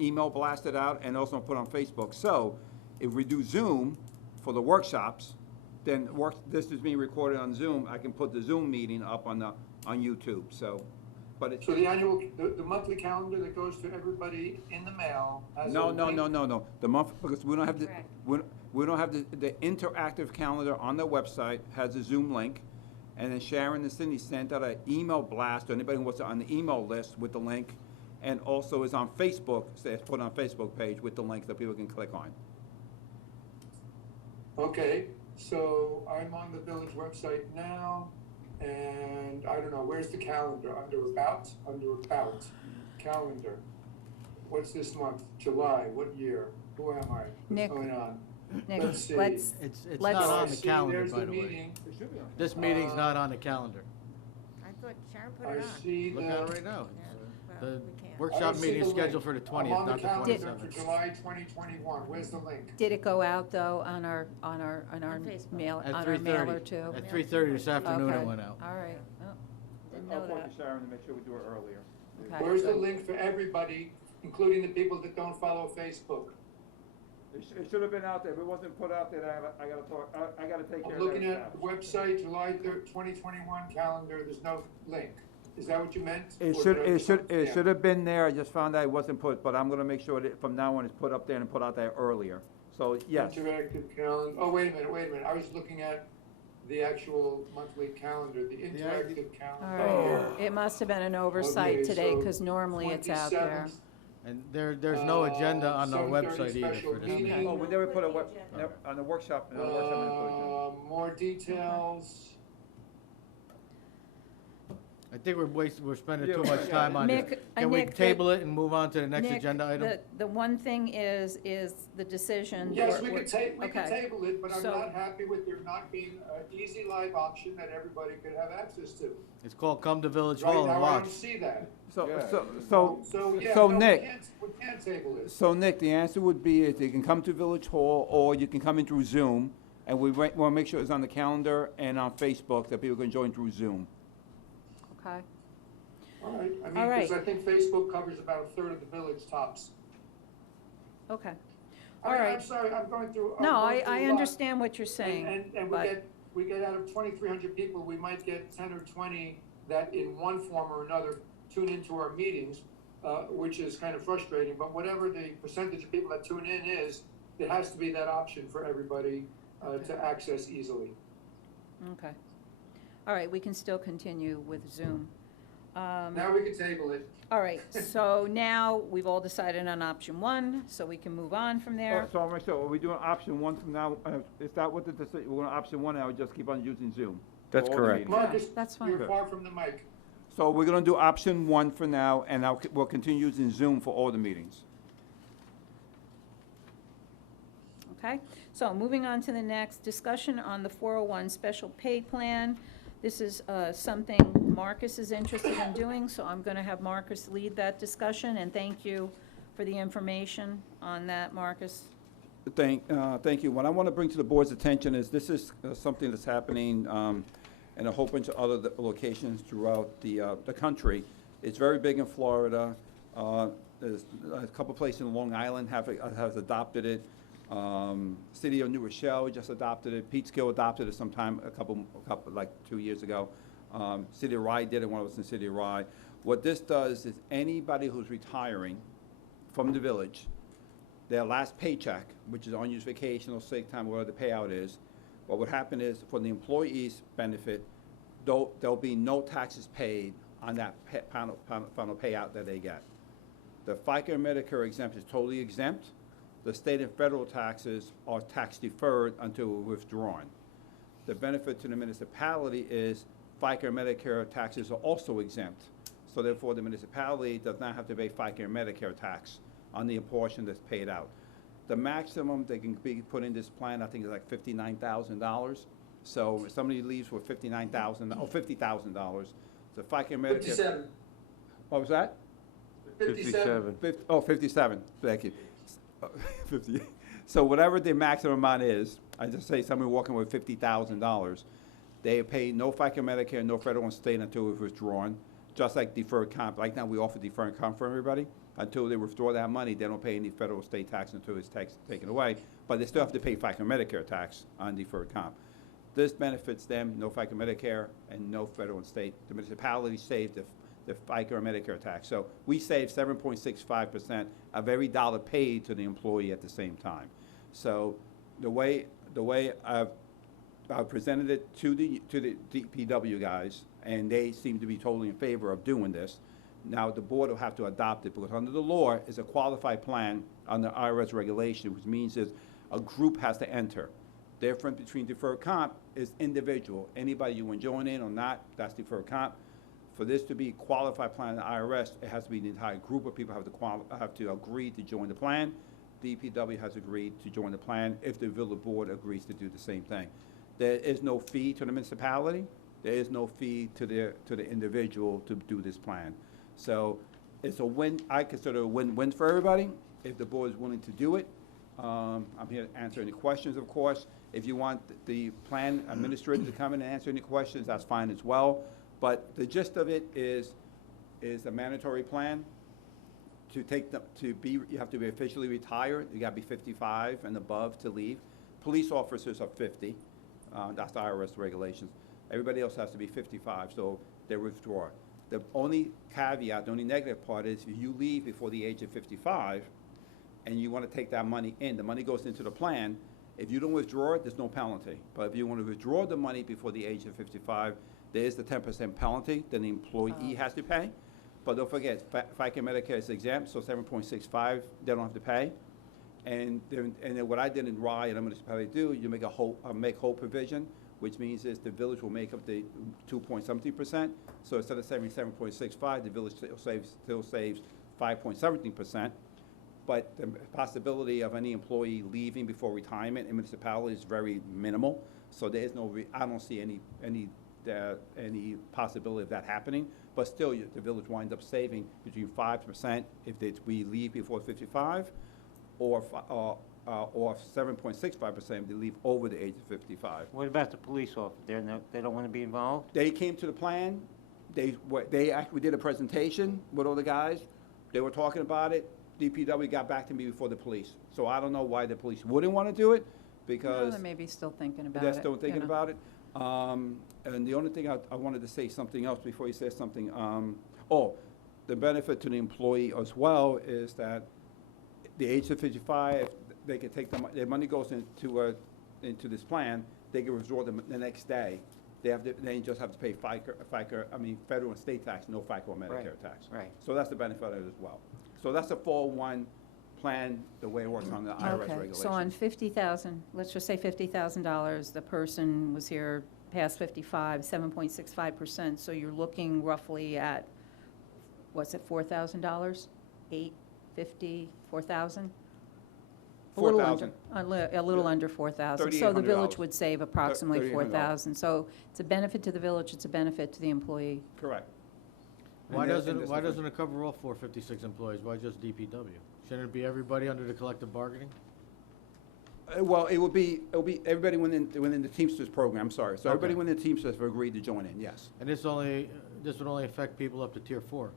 email blasted out and also put on Facebook. So if we do Zoom for the workshops, then this is being recorded on Zoom, I can put the Zoom meeting up on YouTube, so, but it's. So the monthly calendar that goes to everybody in the mail has a No, link? the month, because we don't have we don't have the interactive calendar on the website, has a Zoom link. And then Sharon and Cindy sent out an email blast to anybody who was on the email list with the link. And also is on Facebook, so it's put on Facebook page with the link that people can click on. Okay, so I'm on the village website now, and I don't know, where's the calendar? Under about, calendar. What's this month? July, what year? Who am I? Nick. What's going on? Nick, Let's see. let's, It's Let's- not Oh, I on the see, calendar, there's by the the way. meeting. It should be on. This meeting's not on the calendar. I thought Sharon put I it on. see Look at it right now. Yeah, The well, we can't. I workshop don't see meeting is the link. scheduled for the 20th, I'm on not the the calendar for 27th. July 2021. Where's the link? did it go out, though, on our On Facebook. mail, At on our mailer, 3:30. too? At 3:30 this afternoon Okay. it went out. All right. Oh, didn't I'll know talk that. to Sharon to make sure we do it earlier. Okay. Where's the link for everybody, including the people that don't follow Facebook? It should have been out there. If it wasn't put out there, I gotta take care I'm of looking that. at the website, July 3rd, 2021 calendar, there's no link. Is that what you meant? It Or should, did I misunderstand? it should have been there. I just found out it wasn't put, but I'm gonna make sure that from now on it's put up there and put out there earlier. So, yes. Interactive calendar, oh, wait a minute, I was looking at the actual monthly calendar, the interactive All calendar. right. It must have been an oversight Okay, today, so because normally it's out there. 27th, And there's no agenda on our 7:30 website either special for this meeting. meeting. Oh, we never put on the workshop, More details. I think we're spending Yeah, too much yeah. time on this. Nick, Can we Nick, table it and move on to the next Nick, agenda item? the one thing is the decision. Yes, we're- we could okay. table it, but I'm So- not happy with there not being an easy live option that everybody could have access to. It's called Come to Village Right Hall and now, I watch. don't see that. So, Yeah. So, yeah, so no, Nick, we can't table it. so Nick, the answer would be is you can come to Village Hall, or you can come in through Zoom, and we want to make sure it's on the calendar and on Facebook that people can join through Zoom. Okay, All right, I All mean, right. because I think Facebook covers about a third of the village tops. okay. I All mean, right. I'm sorry, I'm going through. No, I'm going I through a lot. understand what you're saying, And but, we get out of 2,300 people, we might get 10 or 20 that in one form or another tune into our meetings, which is kind of frustrating, but whatever the percentage of people that tune in is, there has to be that option for everybody to access easily. okay. All right, we can still continue with Zoom. Now we can table it. All right, so now we've all decided on option one, so we can move on from there. So I'm are we doing option one from now? Is that what the decision, we're going to option one, and I'll just keep on using Zoom? That's for all the correct. meetings? Marcus, that's fine. you're far from the mic. So we're going to do option one for now, and we'll continue using Zoom for all the meetings. Okay, so moving on to the next, discussion on the 401 special pay plan. This is something Marcus is interested in doing, so I'm going to have Marcus lead that discussion, and thank you for the information on that, Marcus. Thank you. What I want to bring to the board's attention is this is something that's happening in a whole bunch of other locations throughout the country. It's very big in Florida. There's a couple places in Long Island has adopted it. City of New Rochelle just adopted it. Peekskill adopted it sometime a couple like 2 years ago. City of Rye did it when I was in City of Rye. What this does is anybody who's retiring from the village, their last paycheck, which is unused vacation or sick time, whatever the payout is, what would happen is for the employee's benefit, there'll be no taxes paid on that final payout that they get. The FICA and Medicare exempt is totally exempt. The state and federal taxes are tax deferred until withdrawn. The benefit to the municipality is FICA and Medicare taxes are also exempt. So therefore, the municipality does not have to pay FICA and Medicare tax on the portion that's paid out. The maximum they can be put in this plan, I think, is like $59,000. So if somebody leaves with $50,000, the FICA and Medicare. 57. What was that? 57. 57, thank you. 50. So whatever the maximum amount is, I just say somebody walking with $50,000, they pay no FICA, Medicare, no federal and state until it's withdrawn, just like deferred comp. Right now, we offer deferred comp for everybody. Until they withdraw that money, they don't pay any federal state tax until it's taken away, but they still have to pay FICA Medicare tax on deferred comp. This benefits them, no FICA Medicare and no federal and state. The municipality saved the FICA or Medicare tax. So we save 7.65% of every dollar paid to the employee at the same time. So the way I've presented it to the DPW guys, and they seem to be totally in favor of doing this. Now the board will have to adopt it because under the law, it's a qualified plan under IRS regulation, which means is a group has to enter. Difference between deferred comp is individual. Anybody you want to join in or not, that's deferred comp. For this to be qualified plan in the IRS, it has to be the entire group of people have to agree to join the plan. DPW has agreed to join the plan if the village board agrees to do the same thing. There is no fee to the municipality. There is no fee to the individual to do this plan. So it's a win. I consider a win-win for everybody if the board is willing to do it. I'm here to answer any questions, of course. If you want the plan administrator to come in and answer any questions, that's fine as well. But the gist of it is a mandatory plan. You have to be officially retired. You got to be 55 and above to leave. Police officers are 50. That's the IRS regulations. Everybody else has to be 55, so they withdraw. The only caveat, the only negative part is if you leave before the age of 55 and you want to take that money in, the money goes into the plan. If you don't withdraw it, there's no penalty. But if you want to withdraw the money before the age of 55, there is the 10% penalty that the employee has to pay. But don't forget, FICA Medicare is exempt, so 7.65, they don't have to pay. And then what I did in Rye and I'm municipality do, you make whole provision which means is the village will make up the 2.17%. So instead of saving 7.65, the village still saves 5.17%. But the possibility of any employee leaving before retirement in municipality is very minimal. So there is no, I don't see any possibility of that happening. But still, the village winds up saving between 5% if we leave before 55, or 7.65% if they leave over the age of 55. What about the police officer? They don't want to be involved? They came to the plan. They actually did a presentation with all the guys. They were talking about it. DPW got back to me before the police. So I don't know why the police wouldn't want to do it, because They're maybe still thinking about it. they're still thinking you know. about it. And the only thing I wanted to say something else before you say something. The benefit to the employee as well is that the age of 55, they can take their money goes into this plan. They can withdraw them the next day. They just have to pay federal and state tax, no FICA or Medicare tax. Right. So that's the benefit of it as well. So that's a 401 plan, the way it works on the IRS Okay, regulations. so on 50,000, let's just say $50,000, the person was here past 55, 7.65%, so you're looking roughly at, what's it, $4,000? 850, 4,000? A little under, 4,000. a little under 4,000. So the village $3,800. would save approximately $3,800. 4,000. So it's a benefit to the village, it's a benefit to the employee. Correct. Why And doesn't, this why is- doesn't it cover all 456 employees? Why just DPW? Shouldn't it be everybody under the collective bargaining? Well, it would be everybody within the Teamsters program, I'm sorry. So everybody Okay. within the Teamsters have agreed to join in, yes. And this would only affect people up to tier 4.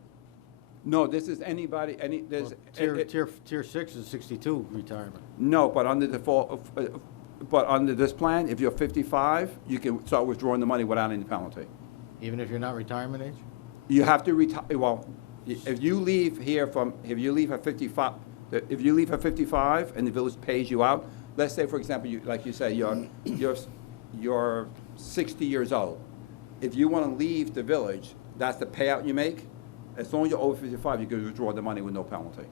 No, this is anybody, Well, Tier 6 is 62 retirement. no, but under but under this plan, if you're 55, you can start withdrawing the money without any penalty. Even if you're not retirement age? You have to retire, well, if you leave at 55, and the village pays you out, let's say, for example, like you say, you're 60 years old. If you want to leave the village, that's the payout you make. As long as you're over 55, you can withdraw the money with no penalty.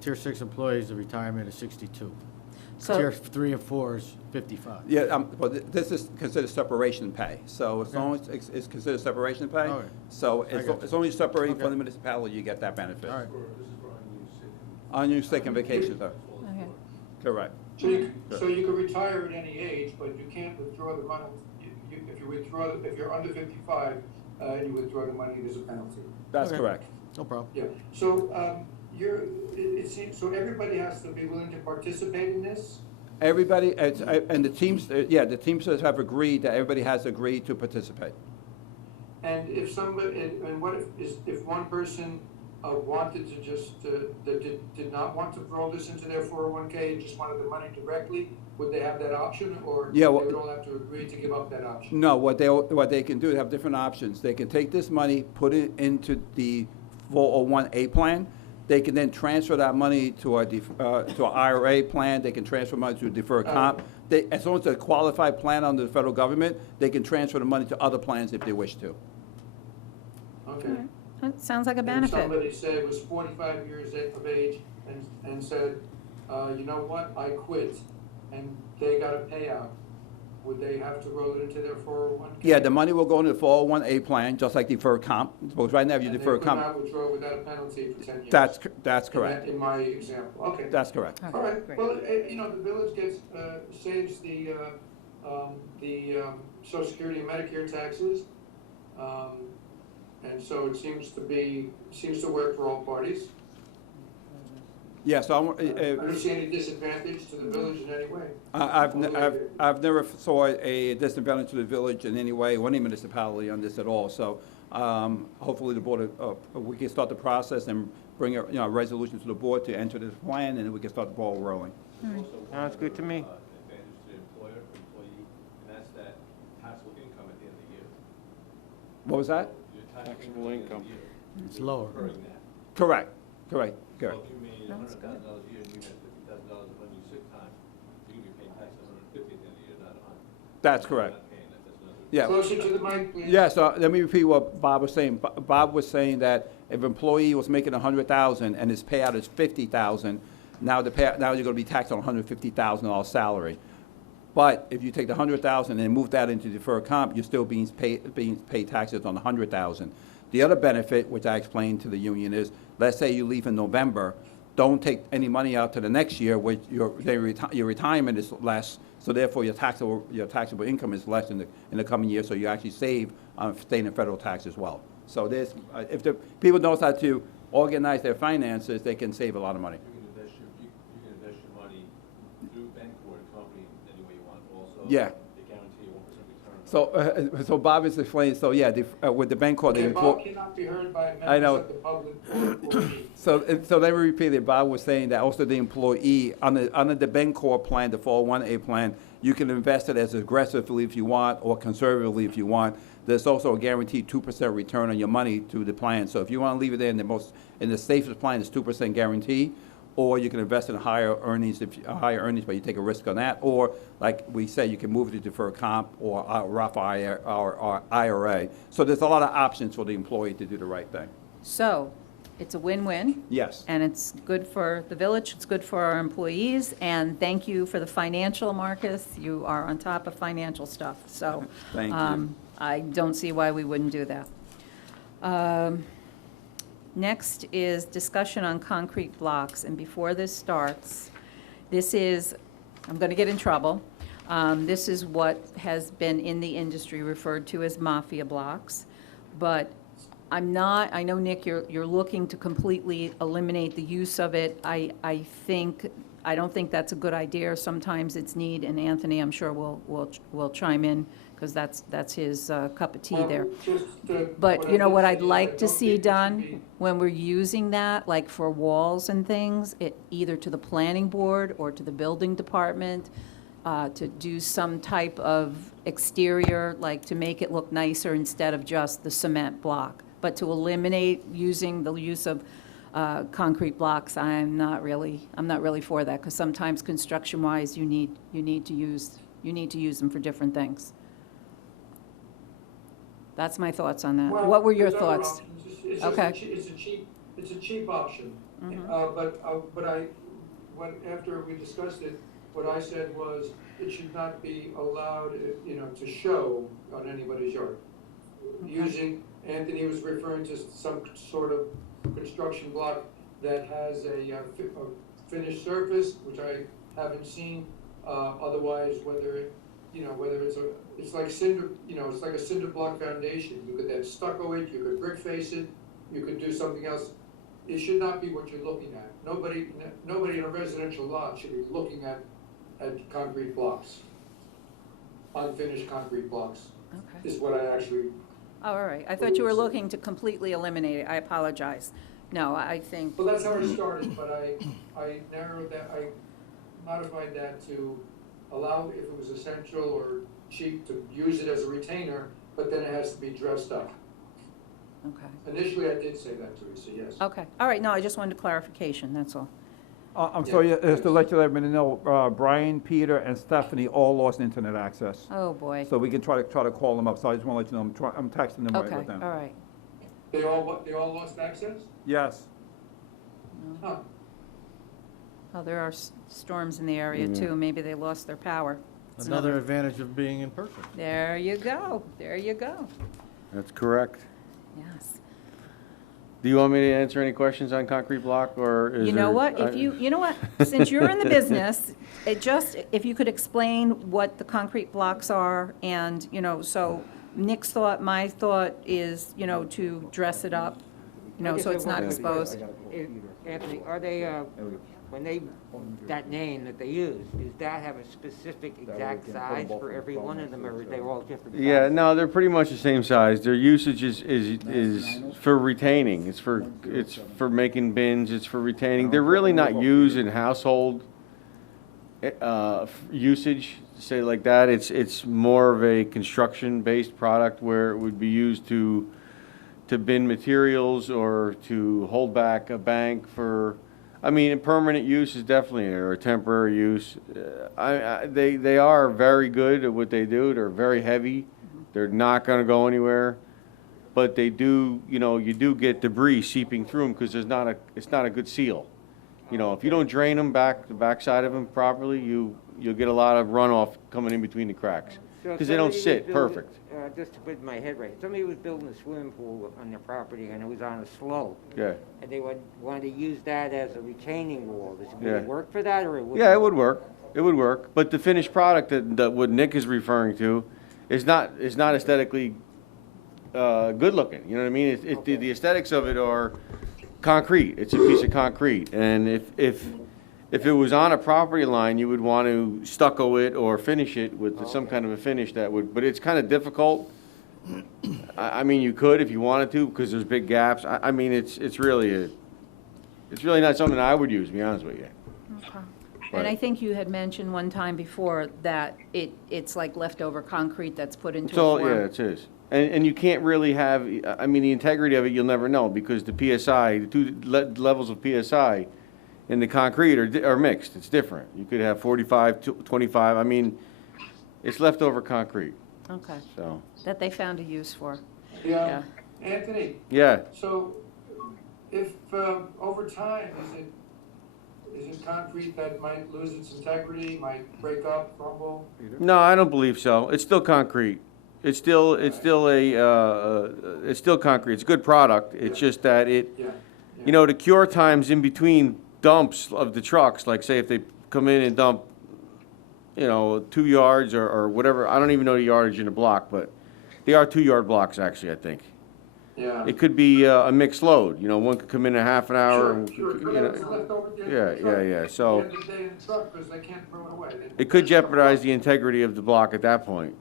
Tier 6 employees, the retirement is 62. So- Tier 3 and 4 is 55. Yeah, but this is considered separation pay. So as long as it's considered separation pay, Okay. so I got you. as long as you're separating from Okay. the municipality, you get that benefit. All right. On your second vacation, though. Okay. Correct. So you can retire at any age, but you can't withdraw the money. If you're under 55, and you withdraw the money, there's a penalty. That's Okay. correct. No problem. Yeah, so, it seems, so everybody has to be willing to participate in this? Everybody, and the Teamsters have agreed that everybody has agreed to participate. And if somebody, and what if one person wanted to just, that did not want to throw this into their 401K and just wanted the money directly, would they have that option, or Yeah, they well- would all have to agree to give up that option? No, what they can do, they have different options. They can take this money, put it into the 401A plan. They can then transfer that money to our IRA plan. They can transfer money to a deferred comp. As long as it's a qualified plan under the federal government, they can transfer the money to other plans if they wish to. Okay. That sounds like a And benefit. somebody said was 45 years of age and said, you know what, I quit, and they got a payout. Would they have to roll it into their 401K? Yeah, the money will go into the 401A plan, just like deferred comp. Because right now, if you defer And they could comp, not withdraw without a penalty for 10 years? that's correct. In my example, okay. That's correct. All right, Great. well, the village saves the Social Security and Medicare taxes. And so it seems to work for all parties. Yeah, so I don't see any disadvantage to the village in any way. I've never saw a disadvantage to the village in any way, or any municipality on this at all. So hopefully the board, we can start the process and bring a resolution to the board to enter this plan, and then we can start the ball rolling. Sounds good to me. Advantage to the employee, and that's that taxable income at the end of the year. What was that? Your Taxable income. at the end of the year, It's lower. deferring that. Correct. So if you made That's $100,000 a year and you had $50,000 of unused sick time, you can be paying tax on $150 at the end of the year, not $100. That's You're correct. not paying that, that's another. Yeah. Closer to the mic, please. Yeah, so let me repeat what Bob was saying. Bob was saying that if an employee was making $100,000 and his payout is $50,000, now you're going to be taxed on $150,000 salary. But if you take the 100,000 and move that into deferred comp, you're still being paid taxes on the 100,000. The other benefit, which I explained to the union, is, let's say you leave in November, don't take any money out to the next year, which your retirement is less, so therefore your taxable income is less in the coming year, so you actually save on state and federal tax as well. So there's, if the people knows how to organize their finances, they can save a lot of money. You can invest your money through Bancorp, the company, any way you want also. Yeah. They guarantee a 1% return. So Bob is explaining, so yeah, with the Bancorp, Okay, Bob cannot be heard by I know. members of the public or employees. So let me repeat it. Bob was saying that also the employee, under the Bancorp plan, the 401A plan, you can invest it as aggressively if you want or conservatively if you want. There's also a guaranteed 2% return on your money to the plan. So if you want to leave it there in the safest plan, it's 2% guarantee, or you can invest in higher earnings, but you take a risk on that, or like we say, you can move it to deferred comp or Roth or IRA. So there's a lot of options for the employee to do the right thing. So, it's a win-win. Yes. And it's good for the village, it's good for our employees, and thank you for the financial, Marcus. You are on top of financial stuff, so. Thank you. I don't see why we wouldn't do that. Next is discussion on concrete blocks, and before this starts, this is, I'm going to get in trouble. This is what has been in the industry referred to as mafia blocks, but I'm not, I know, Nick, you're looking to completely eliminate the use of it. I don't think that's a good idea. Sometimes it's need, and Anthony, I'm sure will chime in, because that's his cup of tea there. But you know what I'd like to see done when we're using that, like for walls and things, either to the planning board or to the building department, to do some type of exterior, like to make it look nicer instead of just the cement block. But to eliminate using the use of concrete blocks, I'm not really for that, because sometimes construction-wise, you need to use them for different things. That's my thoughts on that. Well, What were your there's other thoughts? options. It's just Okay. It's a cheap option. But after we discussed it, what I said was, it should not be allowed, to show on anybody's yard. Anthony was referring to some sort of construction block that has a finished surface, which I haven't seen. Otherwise, whether it's like cinder, it's like a cinder block foundation. You could then stucco it, you could brick face it, you could do something else. It should not be what you're looking at. Nobody in a residential lot should be looking at concrete blocks. Unfinished concrete blocks. Okay. Is what I actually. Oh, all right. I thought you were looking to completely eliminate it. I apologize. No, I think. Well, that's how it started, but I narrowed that, I modified that to allow, if it was essential or cheap, to use it as a retainer, but then it has to be dressed up. Okay. Initially, I did say that, Teresa, yes. Okay. All right. No, I just wanted clarification. That's all. I'm sorry, just to let you know, Brian, Peter, and Stephanie all lost internet access. Oh, boy. So we can try to call them up, so I just want to let you know, I'm texting them right Okay. with them. All right. They all lost access? Yes. Huh. Oh, there are storms in the area too. Maybe they lost their power. It's Another advantage of being in person. There you go. There you go. That's correct. Yes. Do you want me to answer any questions on concrete block, or is You know there- what? You know what? Since you're in the business, if you could explain what the concrete blocks are, and, so Nick's thought, my thought is, to dress it up, so it's not exposed. Anthony, are they, that name that they use, does that have a specific exact size for every one of them, or are they all different sizes? Yeah, no, they're pretty much the same size. Their usage is for retaining. It's for making bins. It's for retaining. They're really not used in household usage, say like that. It's more of a construction-based product where it would be used to bin materials or to hold back a bank for. I mean, permanent use is definitely there, or temporary use. They are very good at what they do. They're very heavy. They're not going to go anywhere. But they do, you do get debris seeping through them because it's not a good seal. You know, if you don't drain them the backside of them properly, you'll get a lot of runoff coming in between the cracks. So Because they don't somebody sit was building- perfect. Just to put my head right, somebody was building a swimming pool on their property and it was on a slope. Yeah. And they wanted to use that as a retaining wall. Would Yeah. it work for that or it wouldn't? Yeah, it would work. It would work. But the finished product that what Nick is referring to is not aesthetically good looking. You know what I mean? The aesthetics of it are concrete. It's a piece of concrete. And if it was on a property line, you would want to stucco it or finish it with some kind of a finish that would, but it's kind of difficult. I mean, you could if you wanted to, because there's big gaps. I mean, it's really not something I would use, to be honest with you. Okay. And I think you had mentioned one time before that it's like leftover concrete that's put into a So, form. yeah, it is. And you can't really have, I mean, the integrity of it, you'll never know, because the PSI, the two levels of PSI in the concrete are mixed. It's different. You could have 45, 25. I mean, it's leftover concrete, Okay, so. that they found a use for. Yeah, Anthony, Yeah, so if, over time, is it concrete that might lose its integrity, might break up, crumble? no, I don't believe so. It's still concrete. It's still concrete. It's a good product. It's just that Yeah. you know, the cure times in between dumps of the trucks, like say if they come in and dump, you know, 2 yards or whatever, I don't even know the yardage in a block, but they are 2-yard blocks actually, I think. Yeah. It could be a mixed load, you know, one could come in a half an hour. Sure, You know, it's left over at the end yeah, of the truck. yeah, so At the end of the day in the truck, because they can't throw it away. it could jeopardize the integrity of the block at that point,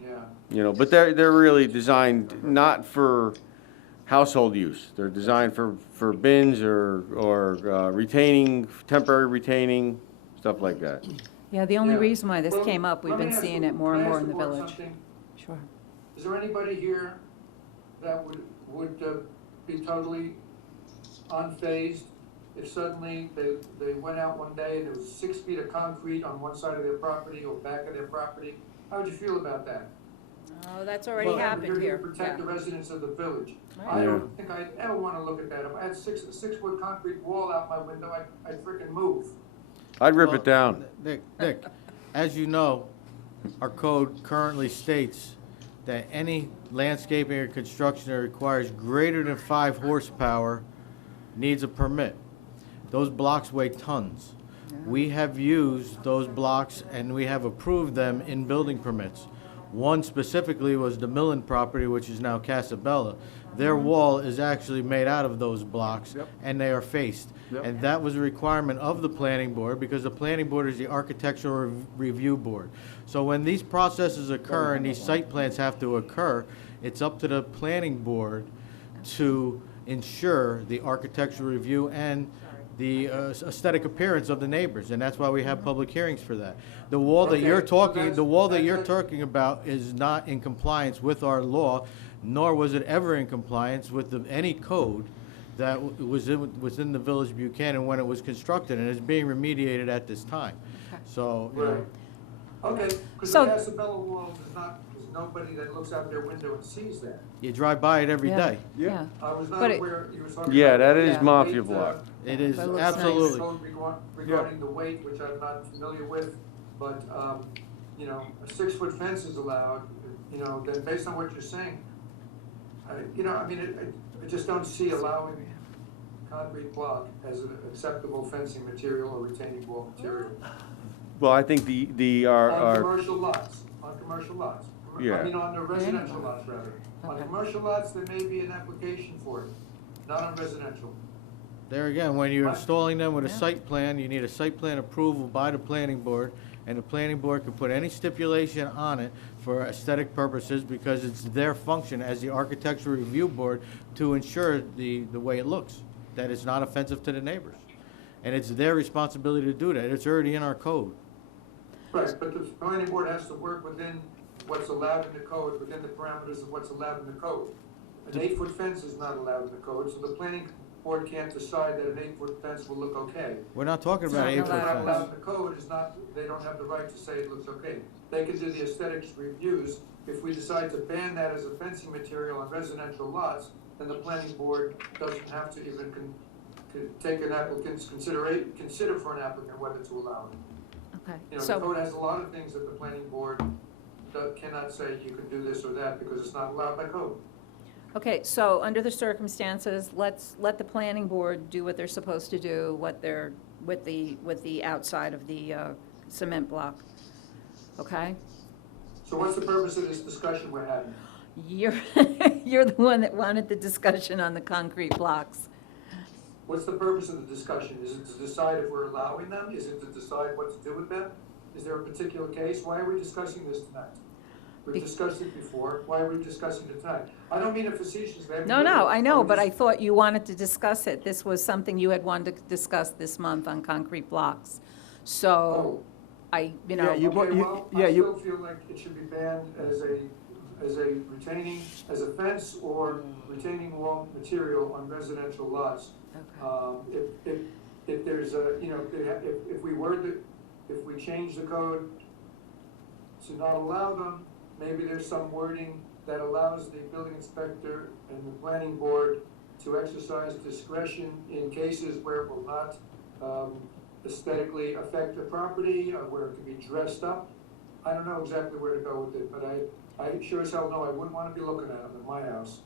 Yeah, you know, but they're really designed not for household use. They're designed for bins or retaining, temporary retaining, stuff like that. Yeah, the only Yeah. reason why this Well, came up, we've let me been ask seeing you- it more and can I more ask in the the board village. something? Sure. Is there anybody here that would be totally unfazed if suddenly they went out one day and there was 6 feet of concrete on one side of their property or back of their property? How would you feel about that? Oh, that's already Well, happened You're here. here to protect the residents of the village. Right. I don't think I'd ever want to look at that. If I had a 6-foot concrete wall out my window, I'd frickin' move. I'd rip Well, it down. Nick, as you know, our code currently states that any landscaping or construction that requires greater than 5 horsepower needs a permit. Those blocks weigh tons. We have used those blocks and we have approved them in building permits. One specifically was the Millen property, which is now Casabella. Their wall is actually made out of those blocks, and they are faced. Yep. And that was a requirement of the planning board, because the planning board is the architectural review board. So when these processes occur and these site plans have to occur, it's up to the planning board to ensure the architectural review and the aesthetic appearance of the neighbors, and that's why we have public hearings for that. The wall that Okay, you're so talking, that's- the wall that you're that's- talking about is not in compliance with our law, nor was it ever in compliance with any code that was in the village of Buchanan when it was constructed, and is being remediated at this time. So, you know, Right. Okay, because So- the Casabella wall there's nobody that looks out their window and sees that. you drive by it every Yeah. day. Yeah. I was not But it- aware you were talking about. Yeah, that is Yeah. mafia weight, block. It is But it looks nice. absolutely. Code regarding the weight, which I'm not familiar with, but, you know, a 6-foot fence is allowed, you know, then based on what you're saying, you know, I mean, I just don't see allowing concrete block as an acceptable fencing material or retaining wall material. Well, I think On our commercial lots, Yeah. I mean, on the residential lots, rather. On Okay. commercial lots, there may be an application for it, not on residential. There again, when you're What? installing them with a Yeah. site plan, you need a site plan approval by the planning board, and the planning board can put any stipulation on it for aesthetic purposes, because it's their function as the architectural review board to ensure the way it looks, that it's not offensive to the neighbors. And it's their responsibility to do that. It's already in our code. Right, but the planning board has to work within what's allowed in the code, within the parameters of what's allowed in the code. An 8-foot fence is not allowed in the code, so the planning board can't decide that an 8-foot fence will look okay. We're not talking It's about not an What's 8-foot not allowed. allowed fence. in the code is not, they don't have the right to say it looks okay. They can do the aesthetics reviews. If we decide to ban that as a fencing material on residential lots, then the planning board doesn't have to even take an applicant's consider for an applicant whether to allow it. Okay, You know, the so, code has a lot of things that the planning board cannot say you can do this or that because it's not allowed by code. okay, so under the circumstances, let's let the planning board do what they're supposed to do, what they're, with the outside of the cement block, okay? So what's the purpose of this discussion we're having? You're, you're the one that wanted the discussion on the concrete blocks. What's the purpose of the discussion? Is it to decide if we're allowing them? Is it to decide what to do with them? Is there a particular case? Why are we discussing this tonight? We've discussed it before. Why are we discussing it tonight? I don't mean it facetiously. No, I know, but I thought you wanted to discuss it. This was something you had wanted to discuss this month on concrete blocks. So, Oh. I, you Yeah, know, you- Okay, well, I you- still feel like it should be banned as a retaining, as a fence or retaining wall material on residential lots. okay. If there's a, you know, if we change the code to not allow them, maybe there's some wording that allows the building inspector and the planning board to exercise discretion in cases where it will not aesthetically affect the property, or where it can be dressed up. I don't know exactly where to go with it, but I sure as hell know I wouldn't want to be looking at them in my house.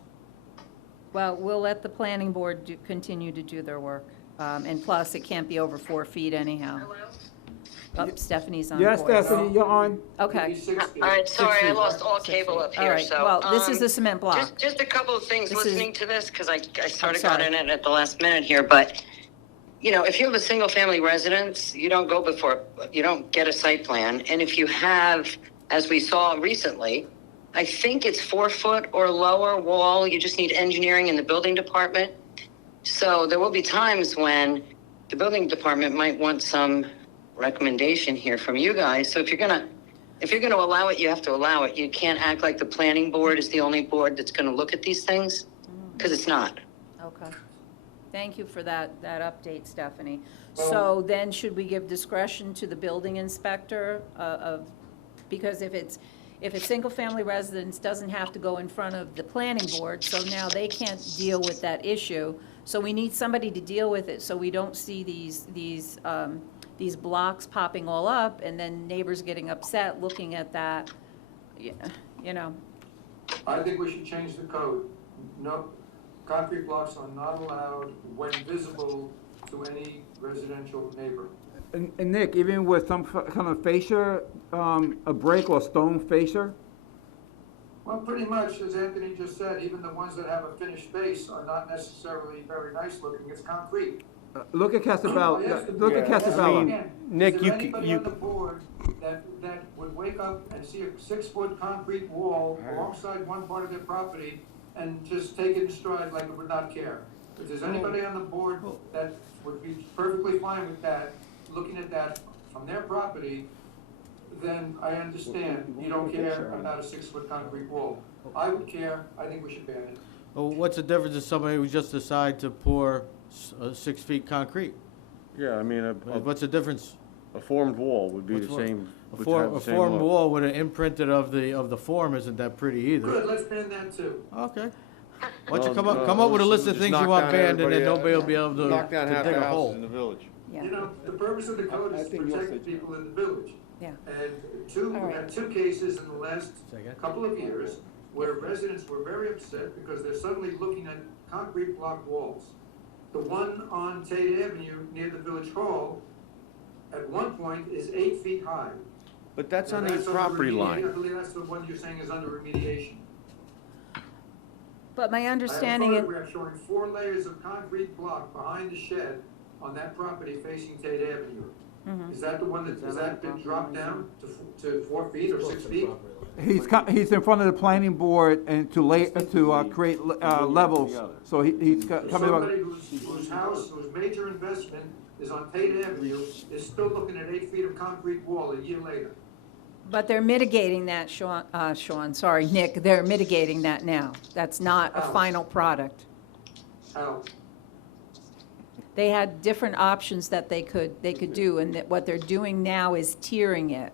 Well, we'll let the planning board continue to do their work. And plus, it can't be over 4 feet anyhow. Oh, Stephanie's on Yes, voice. Stephanie, you're on. Okay. Maybe 6 feet. All right, sorry, I 6 feet. lost all cable up All here, right, so. well, this is the cement block. Just a couple of things This is- listening to this, because I sort of sorry. got in it at the last minute here, but, you know, if you have a single-family residence, you don't get a site plan, and if you have, as we saw recently, I think it's 4 foot or lower wall, you just need engineering in the building department. So there will be times when the building department might want some recommendation here from you guys. So if you're gonna allow it, you have to allow it. You can't act like the planning board is the only board that's gonna look at these things, because it's not. Okay. Thank you for that update, Stephanie. So then, should we give discretion to the building inspector because if it's single-family residence doesn't have to go in front of the planning board, so now they can't deal with that issue. So we need somebody to deal with it, so we don't see these blocks popping all up, and then neighbors getting upset looking at that, you know. I think we should change the code. No, concrete blocks are not allowed when visible to any residential neighbor. And Nick, even with some kind of fascia, a brick or stone fascia? Well, pretty much, as Anthony just said, even the ones that have a finished face are not necessarily very nice looking. It's concrete. Look at Casabella, I asked the look at board, Casabella. again, Nick, is you there c- anybody you- on the board that would wake up and see a 6-foot concrete wall alongside one part of their property and just take it in stride like it would not care? If there's anybody on the board that would be perfectly fine with that, looking at that from their property, then I understand you don't care about a 6-foot concrete wall. I would care. I think we should ban it. Well, what's the difference if somebody would just decide to pour 6 feet concrete? Yeah, I mean, What's the difference? a formed wall would be the What's same. A would have the same formed look. wall with an imprinted of the form isn't that pretty either. Good, let's ban that too. Okay. Why don't you Well, come up with a list of just things knock you want down banned, and then everybody, nobody will be able to Knock down half dig the a houses hole. in the village. Yeah, You know, the purpose of the code is to protect people in the village. yeah. And All we right. had 2 cases in the last Second. couple of years where residents were very upset because they're suddenly looking at concrete block walls. The one on Tate Avenue near the village hall, at one point, is 8 feet high. But that's Now, on the under property remediation. I line. believe that's the one you're saying is under remediation. But my I have a understanding is, photograph showing 4 layers of concrete block behind the shed on that property facing Tate Avenue. Mm-hmm. Is that the one has that been dropped down to 4 feet or 6 feet? He's in front of the planning board and to create levels, so he's coming about. Somebody whose house, whose major investment is on Tate Avenue, is still looking at 8 feet of concrete wall a year later. but they're mitigating that, Nick, they're mitigating that now. That's not a How? final product. How? They had different options that they could do, and that what they're doing now is tiering it.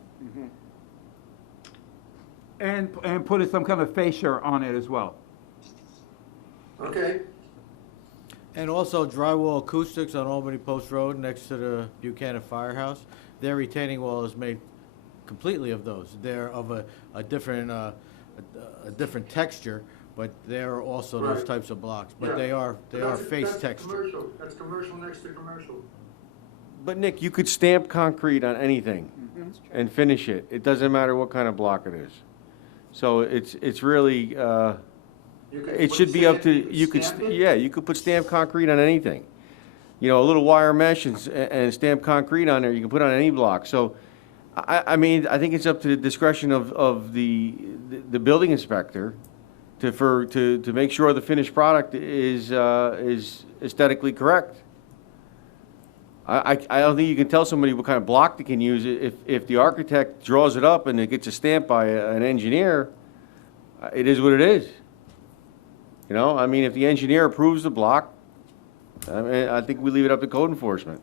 And putting some kind of fascia on it as well. Okay, And also drywall acoustics on Albany Post Road next to the Buchanan Firehouse. Their retaining wall is made completely of those. They're of a different texture, but they're also those Right. types of blocks. But Yeah. they are face That's texture. commercial. That's commercial next to commercial. But Nick, you could stamp concrete on anything and finish it. It doesn't matter what kind of block it is. So it's really, You could it put should be up to, stamp- you could, stamp it? yeah, you could put stamped concrete on anything. You know, a little wire mesh and stamped concrete on there, you can put on any block. So, I mean, I think it's up to the discretion of the building inspector to make sure the finished product is aesthetically correct. I don't think you can tell somebody what kind of block they can use. If the architect draws it up and it gets a stamp by an engineer, it is what it is. You know, I mean, if the engineer approves the block, I mean, I think we leave it up to code enforcement.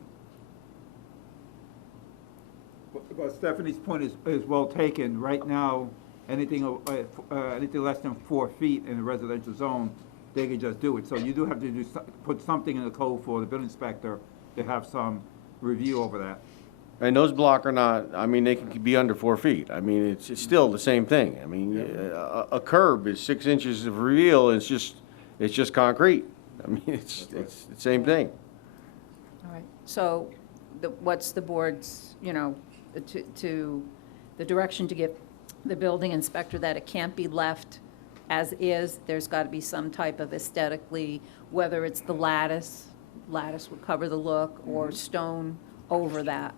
But Stephanie's point is well taken. Right now, anything less than 4 feet in a residential zone, they can just do it. So you do have to put something in the code for the building inspector to have some review over that. And those block are not, I mean, they can be under 4 feet. I mean, it's still the same thing. I mean, a curb is 6 inches of reveal, it's just concrete. I mean, it's the same thing. All right, so what's the board's, to the direction to give the building inspector that it can't be left as is? There's got to be some type of aesthetically, whether it's the lattice would cover the look, or stone over that.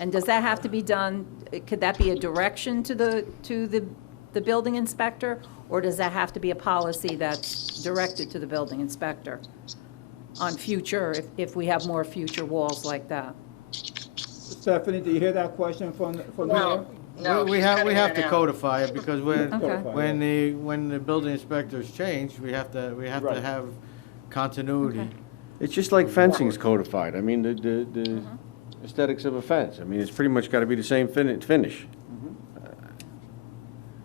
And does that have to be done, could that be a direction to the building inspector? Or does that have to be a policy that's directed to the building inspector on future, if we have more future walls like that? Stephanie, do you hear that question from No. there? No, We she's have cutting to it out. codify it, because Okay. when the building inspectors change, we have to Right. have continuity. Okay. It's just like fencing's codified. I mean, the aesthetics of a fence. I mean, it's pretty much got to be the same finish.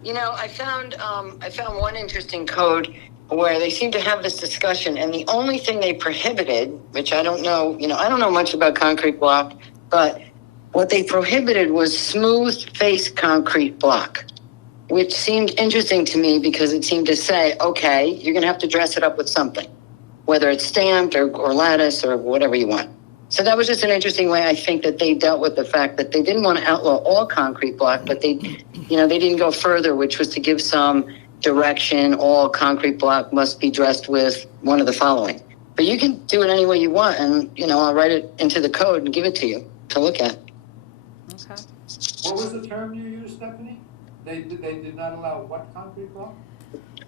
I found one interesting code where they seem to have this discussion, and the only thing they prohibited, which I don't know, I don't know much about concrete block, but what they prohibited was smooth face concrete block, which seemed interesting to me because it seemed to say, okay, you're going to have to dress it up with something, whether it's stamped or lattice or whatever you want. So that was just an interesting way, I think, that they dealt with the fact that they didn't want to outlaw all concrete block, but they didn't go further, which was to give some direction. All concrete block must be dressed with one of the following. But you can do it any way you want, and, I'll write it into the code and give it to you to look at. Okay. What was the term you used, Stephanie? They did not allow what concrete block?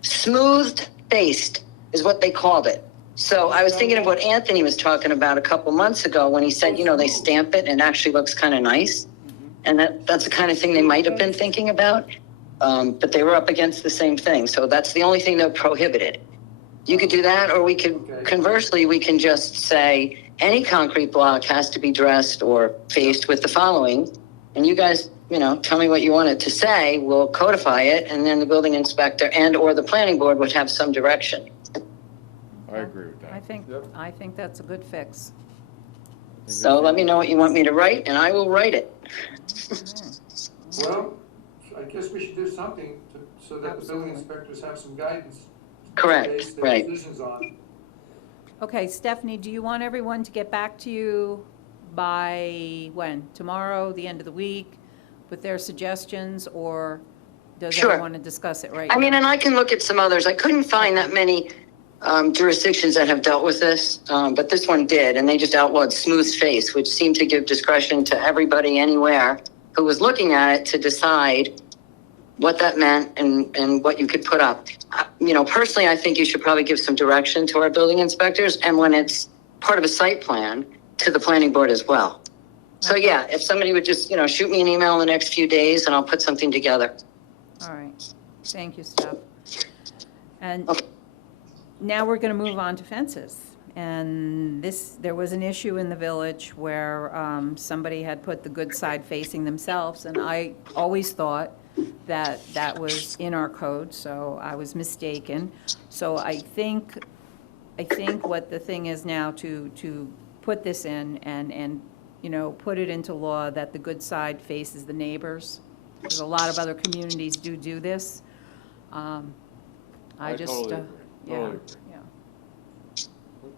Smoothed faced is what they called it. So I was thinking of what Anthony was talking about a couple months ago when he said, they stamp it and it actually looks kind of nice. And that's the kind of thing they might have been thinking about. But they were up against the same thing. So that's the only thing that prohibited. You could do that, or conversely, we can just say any concrete block has to be dressed or faced with the following. And you guys, tell me what you want it to say. We'll codify it, and then the building inspector or the planning board would have some direction. I agree with that. I think that's a good fix. So let me know what you want me to write, and I will write it. Well, I guess we should do something so that the building inspectors have some guidance. to Correct, base their right. decisions on. Okay, Stephanie, do you want everyone to get back to you by when? Tomorrow, the end of the week, with their suggestions, or does Sure. everyone want to discuss it right I now? mean, and I can look at some others. I couldn't find that many jurisdictions that have dealt with this, but this one did, and they just outlawed smooth face, which seemed to give discretion to everybody anywhere who was looking at it to decide what that meant and what you could put up. Personally, I think you should probably give some direction to our building inspectors, and when it's part of a site plan, to the planning board as well. So yeah, if somebody would just, shoot me an email in the next few days, and I'll put something together. All right, thank you, Steph. And Okay. now we're going to move on to fences. And there was an issue in the village where somebody had put the good side facing themselves, and I always thought that was in our code, so I was mistaken. So I think I think what the thing is now to put this in and, you know, put it into law that the good side faces the neighbors. Because a lot of other communities do this. I just, totally agree. yeah, Totally agree. yeah.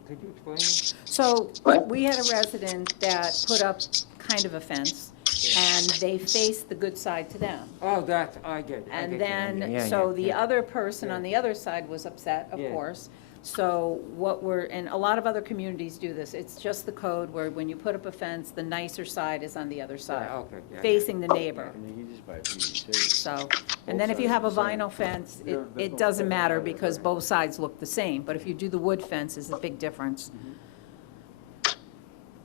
Could you explain? So, What? we had a resident that put up kind of a fence, and they faced the good side to them. Oh, I get it. And Yeah, then, yeah, so yeah, the yeah. other person on the other side was upset, of Yeah. course. So and a lot of other communities do this, it's just the code where when you put up a fence, the nicer side is on the other side, Yeah, okay, yeah, facing the neighbor. And you just buy a PVC. So, and then if you have a vinyl fence, it doesn't matter because both sides look the same. But if you do the wood fence, it's a big difference.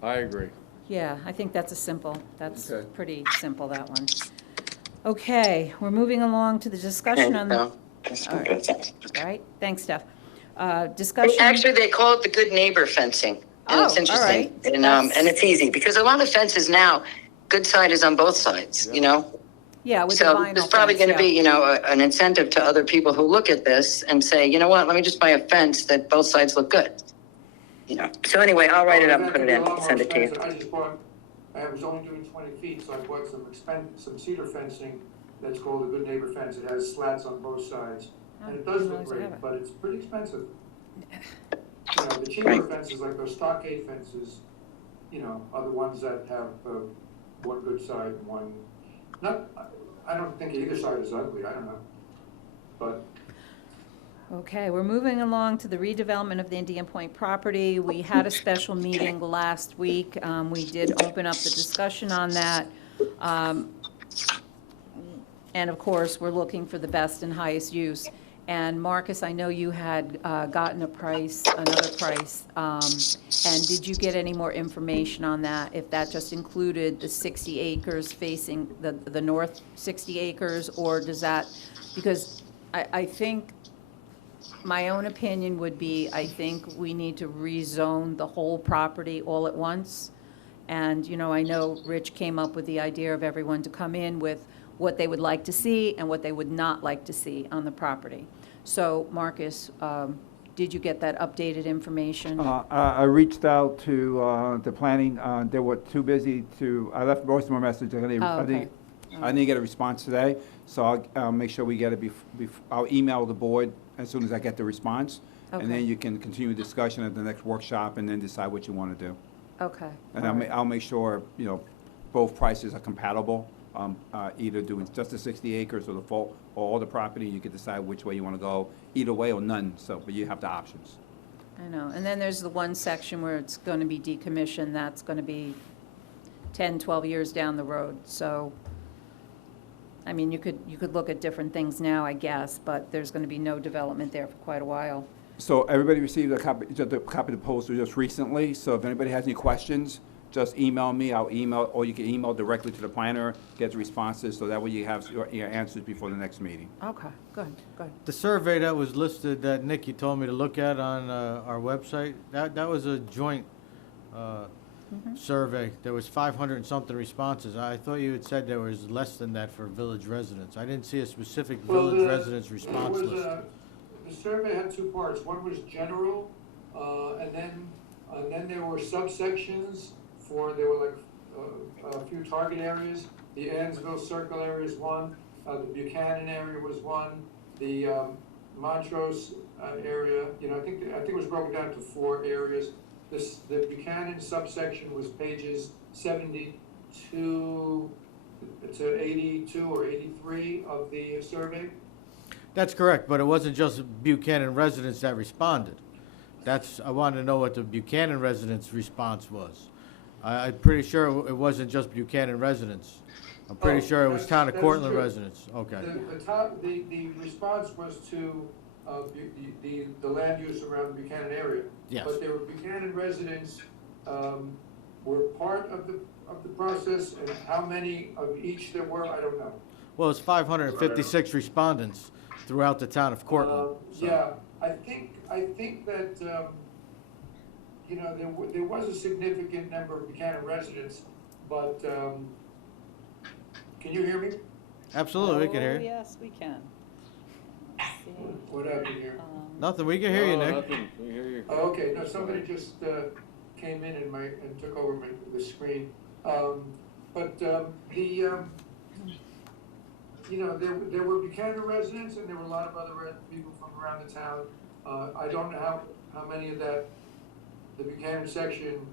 I agree. Yeah, I think that's that's Okay. pretty simple, that one. Okay, we're moving along to the discussion on, all right, thanks, Steph. Discussion. Actually, they call it the good neighbor fencing. And it's Oh, all interesting. right. And it's easy because a lot of fences now, good side is on both sides, you know? Yeah, with the So vinyl there's probably fence, going to yeah. be, you know, an incentive to other people who look at this and say, you know what, let me just buy a fence that both sides look good. You know, so anyway, I'll write it up and put it in, send it to you. I was only doing 20 feet, so I bought some cedar fencing that's called a good neighbor fence. It has slats on both sides. And it does didn't look realize I have great, it. but it's pretty expensive. You know, the cheaper fences, like those stockade fences, you know, are the ones that have one good side and one, I don't think either side is ugly, I don't know. But Okay, we're moving along to the redevelopment of the Indian Point property. We had a special meeting last week. We did open up the discussion on that. And of course, we're looking for the best and highest use. And Marcus, I know you had gotten another price. And did you get any more information on that? If that just included the 60 acres facing the north 60 acres, or does that, because I think, my own opinion would be, I think we need to rezone the whole property all at once. And, you know, I know Rich came up with the idea of everyone to come in with what they would like to see and what they would not like to see on the property. So, Marcus, did you get that updated information? I reached out to the planning, they were too busy I left most of my message, I didn't get a response today, so I'll make sure we get it I'll email the board as soon as I get the response. And Okay. then you can continue discussion at the next workshop and then decide what you want to do. Okay. And all right. I'll make sure, you know, both prices are compatible, either doing just the 60 acres or the full, or all the property, you can decide which way you want to go, either way or none, so, but you have the options. I know, and then there's the one section where it's going to be decommissioned, that's going to be 10, 12 years down the road, so, I mean, you could look at different things now, I guess, but there's going to be no development there for quite a while. So everybody received a copy of the proposal just recently, so if anybody has any questions, just email me, I'll email, or you can email directly to the planner, get the responses, so that way you have your answers before the next meeting. Okay, good. The survey that was listed that Nick, you told me to look at on our website, that was a joint survey. There was 500 and something responses. I thought you had said there was less than that for village residents. I didn't see a specific village residents response list. The survey had two parts. One was general, and then there were subsections there were like a few target areas. The Ansville Circle area is one. The Buchanan area was one. The Montrose area, you know, I think it was broken down to 4 areas. The Buchanan subsection was pages 72 to 82 or 83 of the survey. That's correct, but it wasn't just Buchanan residents that responded. I wanted to know what the Buchanan residents' response was. I'm pretty sure it wasn't just Buchanan residents. I'm pretty sure it was town of Cortland true. residents. Okay. The response was to the land use around the Buchanan area. Yes. But there were Buchanan residents were part of the process, and how many of each there were, I don't know. Well, it's 556 respondents throughout the town of Cortland. So. Yeah, I think that you know, there was a significant number of Buchanan residents, but can you hear me? Absolutely, we can hear you. Yes, we can. What happened here? Nothing, we can hear you, No, Nick. nothing. We hear you. Oh, okay, no, somebody just came in and took over the screen. You know, there were Buchanan residents and there were a lot of other people from around the town. I don't know how many of the Buchanan section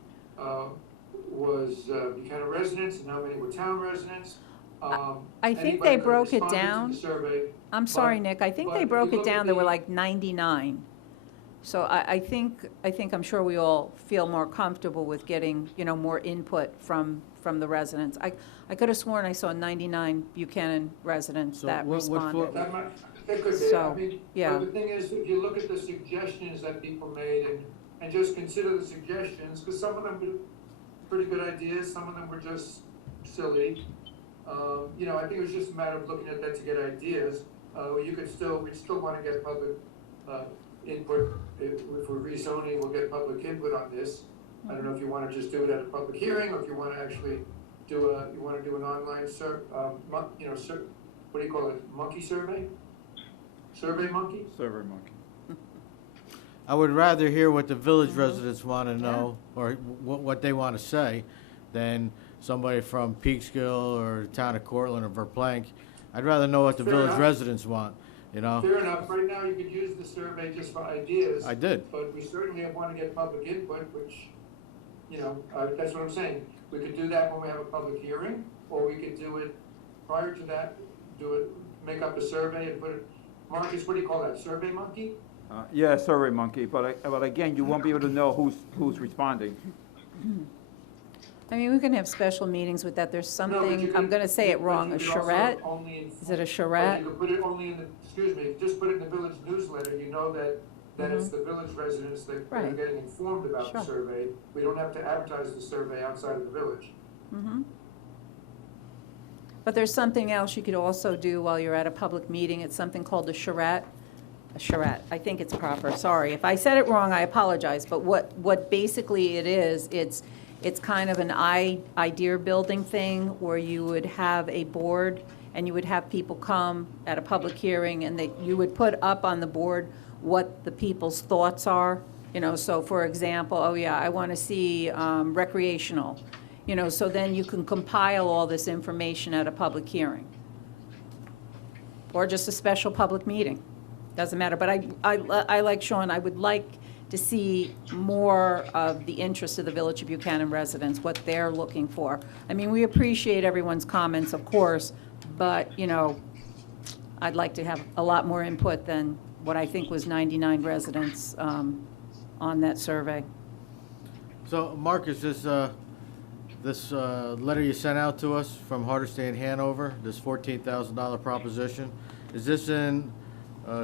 was Buchanan residents and how many were town residents. I think Anybody they could broke it respond to down. the survey. I'm sorry, But- Nick, I think but they if broke you it look at down, there were the- like 99. So I think I'm sure we all feel more comfortable with getting, you know, more input from the residents. I could have sworn I saw 99 Buchanan residents So that what responded. That could be, So, I mean, yeah. but the thing is, if you look at the suggestions that people made and just consider the suggestions, because some of them were pretty good ideas, some of them were just silly. You know, I think it was just a matter of looking at that to get ideas. We'd still want to get public input. If we're rezoning, we'll get public input on this. I don't know if you want to just do it at a public hearing, or if you want to actually do an online what do you call it, monkey survey? Survey monkey? Survey monkey. I would rather hear what the village residents want to know, or what they want to say, than somebody from Peekskill or the town of Cortland or Verplank. I'd rather know what the Fair village enough. residents want, you know? Fair enough. Right now, you could use the survey just for ideas. I did. But we certainly want to get public input, which, you know, that's what I'm saying. We could do that when we have a public hearing, or we could do it prior to that, make up a survey and put it, Marcus, what do you call that, Survey Monkey? Yeah, Survey Monkey, but again, you won't be able to know who's responding. I mean, we can have special meetings with that. There's No, but something, you I'm could- going to say it but wrong, you a could also charrette? only Is it a But charrette? you could put it only in the, excuse me, just put it in the village newsletter, you know that it's the village residents that are Right. getting informed about the Sure. survey. We don't have to advertise the survey outside of the village. Mhm. But there's something else you could also do while you're at a public meeting. It's something called a charrette. A charrette, I think it's proper, sorry. If I said it wrong, I apologize, but what basically it is, it's kind of an idea building thing where you would have a board and you would have people come at a public hearing and you would put up on the board what the people's thoughts are. You know, so for example, oh yeah, I want to see recreational. You know, so then you can compile all this information at a public hearing. Or just a special public meeting. Doesn't matter, but I like Sean, I would like to see more of the interest of the Village of Buchanan residents, what they're looking for. I mean, we appreciate everyone's comments, of course, but, you know, I'd like to have a lot more input than what I think was 99 residents on that survey. So, Marcus, this letter you sent out to us from Hardesty and Hanover, this $14,000 proposition, is this in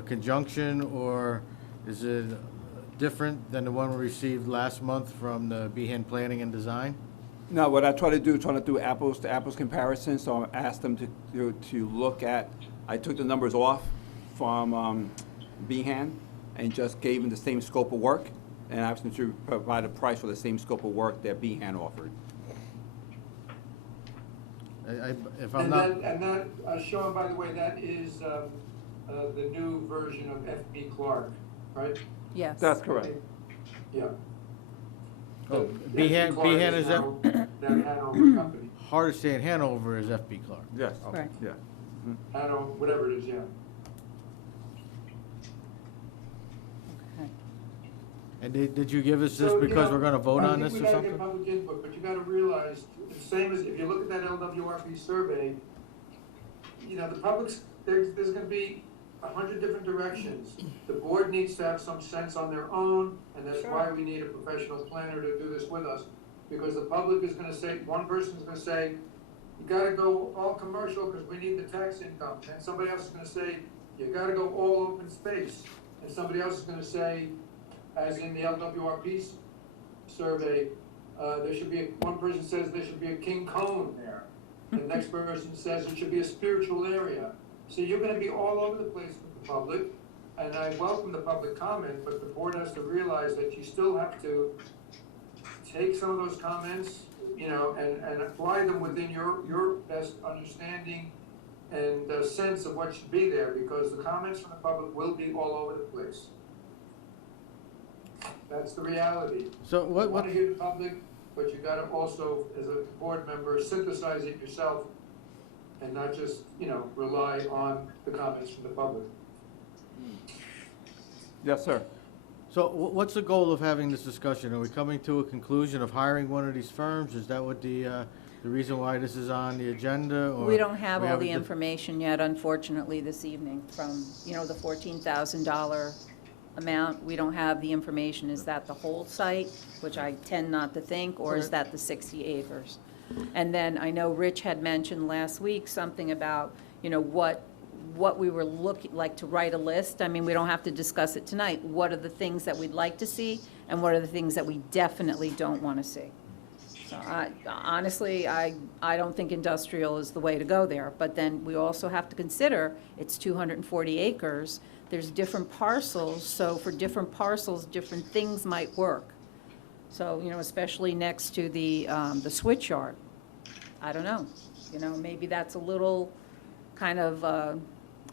conjunction, or is it different than the one we received last month from the Behan Planning and Design? No, what I try to do apples to apples comparison, so I asked them to look at, I took the numbers off from Behan and just gave them the same scope of work, and asked them to provide a price for the same scope of work that Behan offered. If I'm not, And that, Sean, by the way, that is the new version of F.B. Clark, right? Yes. That's correct. Yeah. Oh, F.B. Behan- Clark Behan is is that- now that Hanover company. Hardesty and Hanover is F.B. Clark. Yes. Right. Yeah. Hanover, whatever it is, yeah. Okay. And did you give us this So, you because know, we're gonna vote on this or I think we gotta something? get public input, but you gotta realize, the same as, if you look at that LWRP survey, you know, the public's, there's gonna be 100 different directions. The board needs to have some sense on their own, and that's why we need a professional planner to do this with us. Because the public is gonna say, one person's gonna say, you gotta go all commercial because we need the tax income. And somebody else is gonna say, you gotta go all open space. And somebody else is gonna say, as in the LWRP survey, there should be, one person says there should be a king cone there. The next person says it should be a spiritual area. So you're gonna be all over the place with the public, and I welcome the public comment, but the board has to realize that you still have to take some of those comments, you know, and apply them within your best understanding and a sense of what should be there, because the comments from the public will be all over the place. That's the reality. So You what, want to hear the public, but you gotta also, as a board member, synthesize it yourself and not just, rely on the comments from the public. Yes, sir. So what's the goal of having this discussion? Are we coming to a conclusion of hiring one of these firms? Is that what the reason why this is on the agenda? Or We don't have we all the haven't information yet, unfortunately, this evening from, the $14,000 amount. We don't have the information. Is that the whole site, which I tend not to think, or is that the 60 acres? And then I know Rich had mentioned last week something about, what we were looking, like to write a list. I mean, we don't have to discuss it tonight. What are the things that we'd like to see, and what are the things that we definitely don't want to see? So honestly, I don't think industrial is the way to go there. But then we also have to consider it's 240 acres. There's different parcels, so for different parcels, different things might work. So, especially next to the switch yard. I don't know. Maybe that's a little kind of,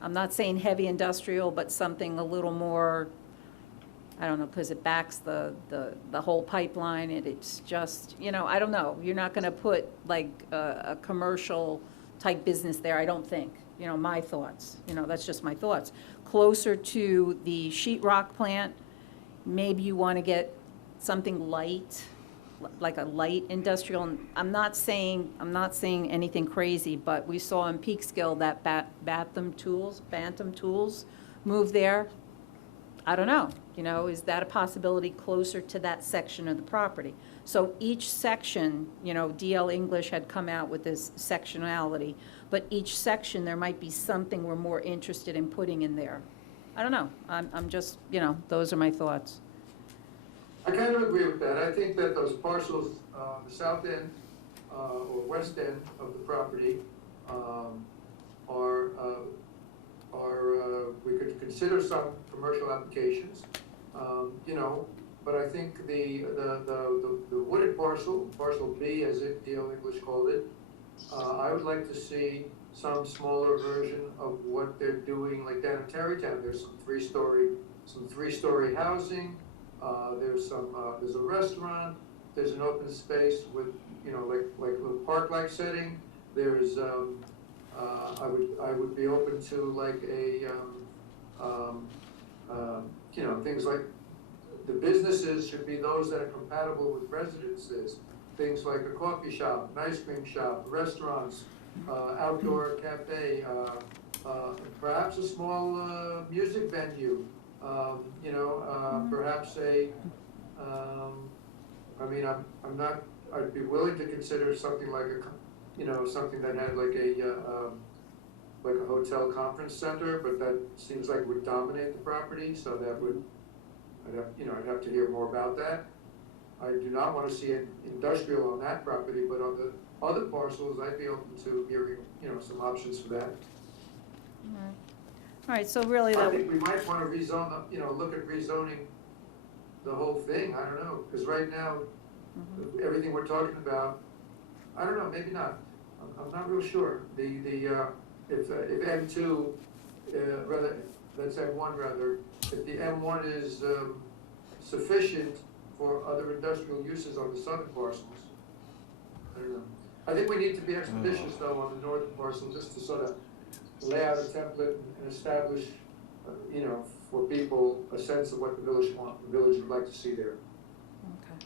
I'm not saying heavy industrial, but something a little more, I don't know, because it backs the whole pipeline, and it's just, I don't know. You're not going to put like a commercial type business there, I don't think. My thoughts. That's just my thoughts. Closer to the sheetrock plant, maybe you want to get something light, like a light industrial. I'm not saying anything crazy, but we saw in Peekskill that Bantam Tools moved there. I don't know, is that a possibility closer to that section of the property? So each section, DL English had come out with this sectionality, but each section, there might be something we're more interested in putting in there. I don't know. I'm just, those are my thoughts. I kind of agree with that. I think that those parcels, the south end or west end of the property we could consider some commercial applications, but I think the wooded parcel B, as D.L. English called it, I would like to see some smaller version of what they're doing, like down in Tarrytown. There's some three-story housing. There's a restaurant. There's an open space with, like a park-like setting. There's I would be open to like things like the businesses should be those that are compatible with residences. Things like a coffee shop, an ice cream shop, restaurants, outdoor cafe, perhaps a small music venue. Perhaps I'd be willing to consider something like something that had like a hotel conference center, but that seems like would dominate the property, so that would, I'd have to hear more about that. I do not want to see it industrial on that property, but on the other parcels, I'd be open to hearing, some options for that. All right, so really I think we might want to rezone, look at rezoning the whole thing. I don't know, because right now, everything we're talking about, I don't know, maybe not. I'm not real sure. If M2, that's M1 rather, if the M1 is sufficient for other industrial uses on the southern parcels, I don't know. I think we need to be expeditious though on the northern parcel, just to sort of lay out a template and establish, for people a sense of what the village would like to see there. Okay.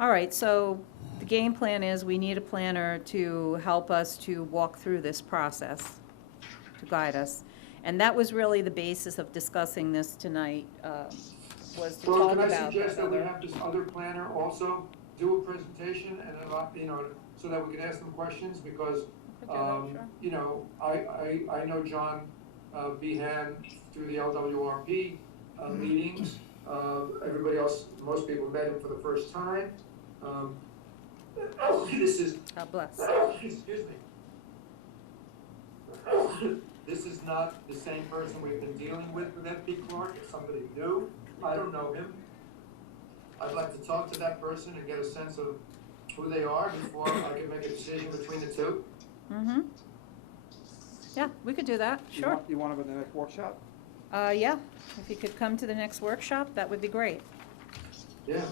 All right, so the game plan is we need a planner to help us to walk through this process, to guide us. And that was really the basis of discussing this tonight, was to talk about. Can I suggest that we have this other planner also do a presentation and so that we can ask them questions, because I know John Behan through the LWRP meetings. Everybody else, most people met him for the first time. This is, God bless. excuse me. This is not the same person we've been dealing with FP Clark. It's somebody new. I don't know him. I'd like to talk to that person and get a sense of who they are before I can make a decision between the two. Yeah, we could do that, sure. You want them at the next workshop? Yeah, if you could come to the next workshop, that would be great. Yeah.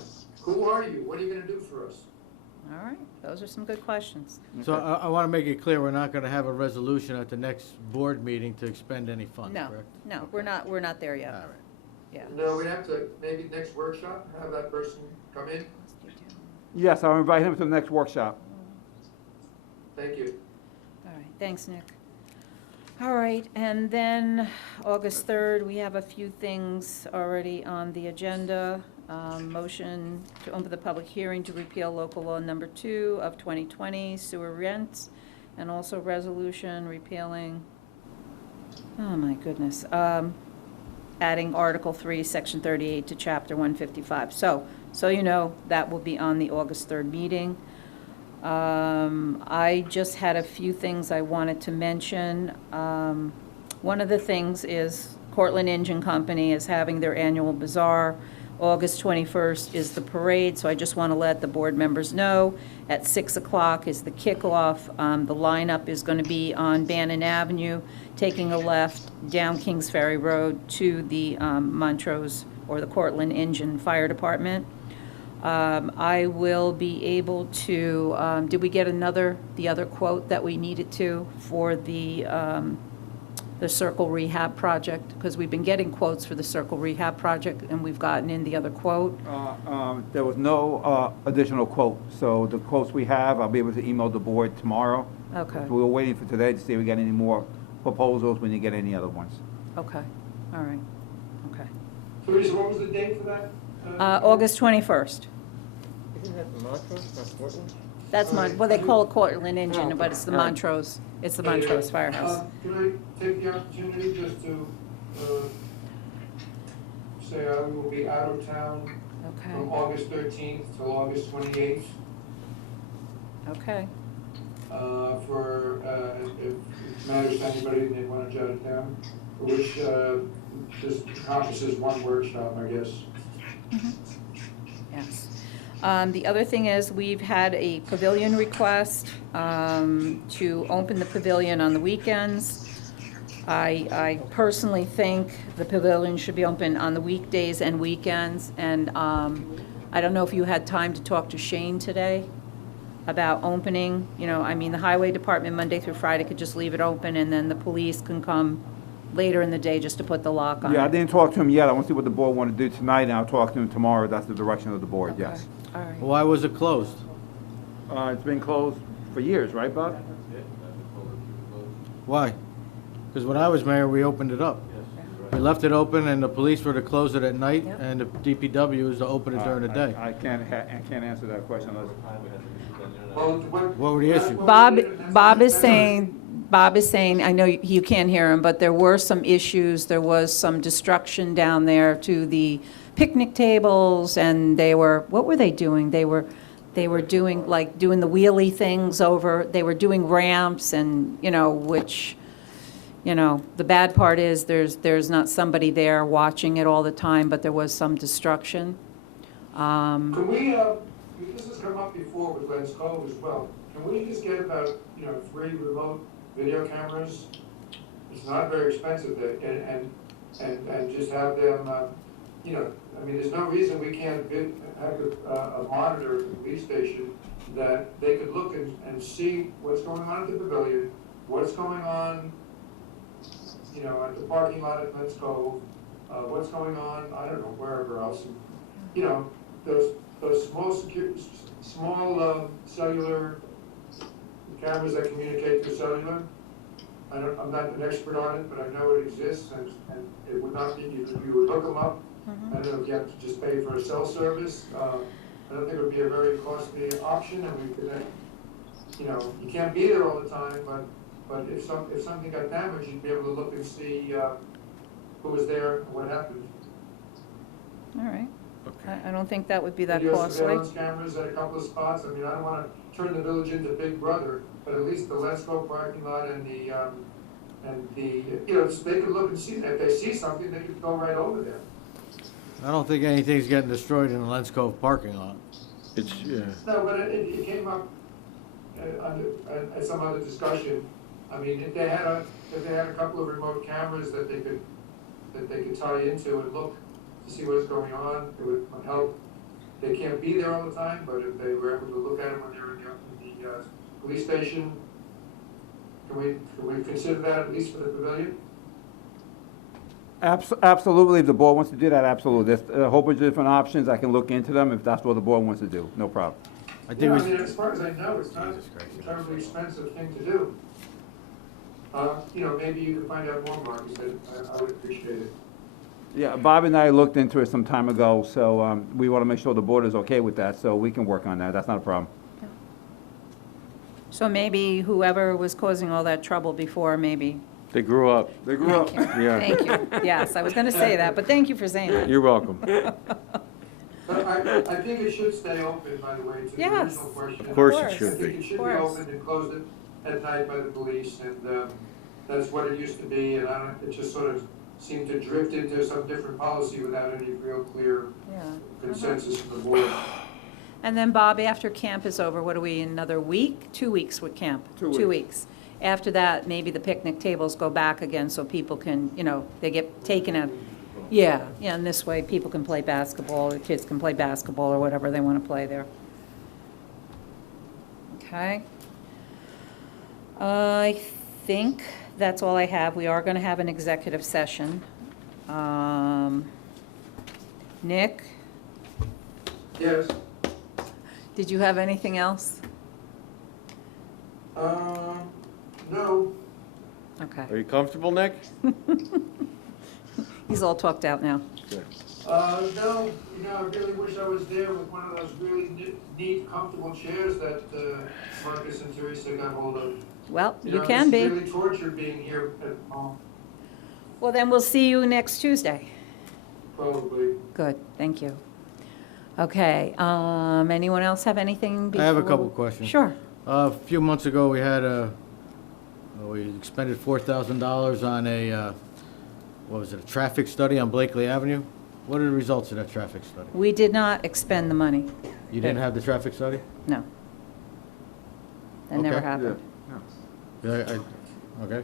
Who are you? What are you gonna do for us? All right, those are some good questions. So I want to make it clear, we're not going to have a resolution at the next board meeting to expend any funds, No, correct? no, we're not there yet. All right. Yeah. No, we have to, maybe next workshop, have that person come in. Yes, I'll invite him to the next workshop. Thank you. All right, thanks, Nick. All right, and then August 3rd, we have a few things already on the agenda. Motion to open the public hearing to repeal local law number 2 of 2020, sewer rents, and also resolution repealing, oh my goodness, adding Article 3, Section 38 to Chapter 155. So you know, that will be on the August 3rd meeting. I just had a few things I wanted to mention. One of the things is Cortland Engine Company is having their annual bazaar. August 21st is the parade, so I just want to let the board members know. At 6 o'clock is the kickoff. The lineup is going to be on Bannon Avenue, taking a left down Kings Ferry Road to the Montrose or the Cortland Engine Fire Department. I will be able to, did we get the other quote that we needed to for the Circle Rehab project? Because we've been getting quotes for the Circle Rehab project, and we've gotten in the other quote. There was no additional quote, so the quotes we have, I'll be able to email the board tomorrow. Okay, We were waiting for today to see if we got any more proposals, we didn't get any other ones. okay, all right, okay. Teresa, what was the date for that? August 21st. Isn't that the Montrose, not Portland? That's well, they call it Cortland Engine, but it's the Montrose, it's the Montrose Firehouse. Can I take the opportunity just to say I will be out of town from Okay, August 13th till August 28th okay, for, if it matters to anybody and they want to jot it down, which just encompasses one workshop, I guess. yes. The other thing is, we've had a pavilion request to open the pavilion on the weekends. I personally think the pavilion should be open on the weekdays and weekends, and I don't know if you had time to talk to Shane today about opening, you know, I mean, the highway department Monday through Friday could just leave it open, and then the police can come later in the day just to put the lock on it. Yeah, I didn't talk to him yet, I want to see what the board want to do tonight, and I'll talk to him tomorrow, that's the direction of the board, Okay, yes. all right. Why was it closed? It's been closed for years, right, Bob? Why? Because when I was mayor, we opened it up. We left it open, and the police were to close it at night, Yep. and the DPW is to open it during the day. I can't answer that question unless. What were the issues? Bob is saying, I know you can't hear him, but there were some issues. There was some destruction down there to the picnic tables, and what were they doing? They were doing the wheelie things over, they were doing ramps and, which, the bad part is there's not somebody there watching it all the time, but there was some destruction. Can we, this has come up before with Glens Cove as well, can we just get about, 3 remote video cameras? It's not very expensive, and just have them, there's no reason we can't have a monitor at the police station that they could look and see what's going on at the pavilion, what's going on, at the parking lot at Glens Cove, what's going on, I don't know, wherever else. Those small cellular cameras that communicate through cellular. I'm not an expert on it, but I know it exists, and it would not be, you would look them up. I don't know if you have to just pay for a cell service. I don't think it would be a very costly option, and we could, you can't be there all the time, but if something got damaged, you'd be able to look and see who was there and what happened. All right. I don't think that would be that Video costly. surveillance cameras at a couple of spots. I don't want to turn the village into Big Brother, but at least the Let's Go parking lot and the they could look and see that. If they see something, they could go right over there. I don't think anything's getting destroyed in the Lens Cove parking lot. It's, yeah. No, but it came up at some other discussion I mean, if they had a couple of remote cameras that they could tie into and look to see what's going on, it would help. They can't be there all the time, but if they were able to look at it when they're in the police station, can we consider that at least for the pavilion? Absolutely, if the board wants to do that, absolutely. There's a whole bunch of different options, I can look into them if that's what the board wants to do, no problem. I Yeah, think I we, mean, as far as I know, it's not a terribly expensive thing to do. Maybe you can find out more, Mark, I would appreciate it. Yeah, Bob and I looked into it some time ago, so we want to make sure the board is okay with that, so we can work on that, that's not a problem. So maybe whoever was causing all that trouble before, maybe. They grew up. They grew up. Yeah. Thank you. Yes, I was going to say that, but thank you for saying that. You're welcome. But I think it should stay open, by the way, to the Yes. original question. Of course it course. I should think be. it should be Of course. open and closed at night by the police, and that's what it used to be, and it just sort of seemed to drift into some different policy without any real clear Yeah. consensus from the board. And then, Bob, after camp is over, what are we, another week? 2 weeks with camp? 2 weeks. After that, maybe the picnic tables go back again so people can, they get taken out. Yeah, and this way people can play basketball, the kids can play basketball or whatever they want to play there. Okay. I think that's all I have. We are going to have an executive session. Nick, Yes, did you have anything else? no, Okay. Are you comfortable, Nick? He's all talked out now. no, I really wish I was there with one of those really neat, comfortable chairs that Marcus and Teresa got hold of. Well, you can be. It's really torture being here at home, Well, then we'll see you next Tuesday. probably. Good, thank you. Okay, anyone else have anything before? I have a couple questions. Sure. A few months ago, we expended $4,000 on a traffic study on Blakely Avenue. What are the results of that traffic study? We did not expend the money. You didn't have the traffic study? No. That never Okay. happened. Okay.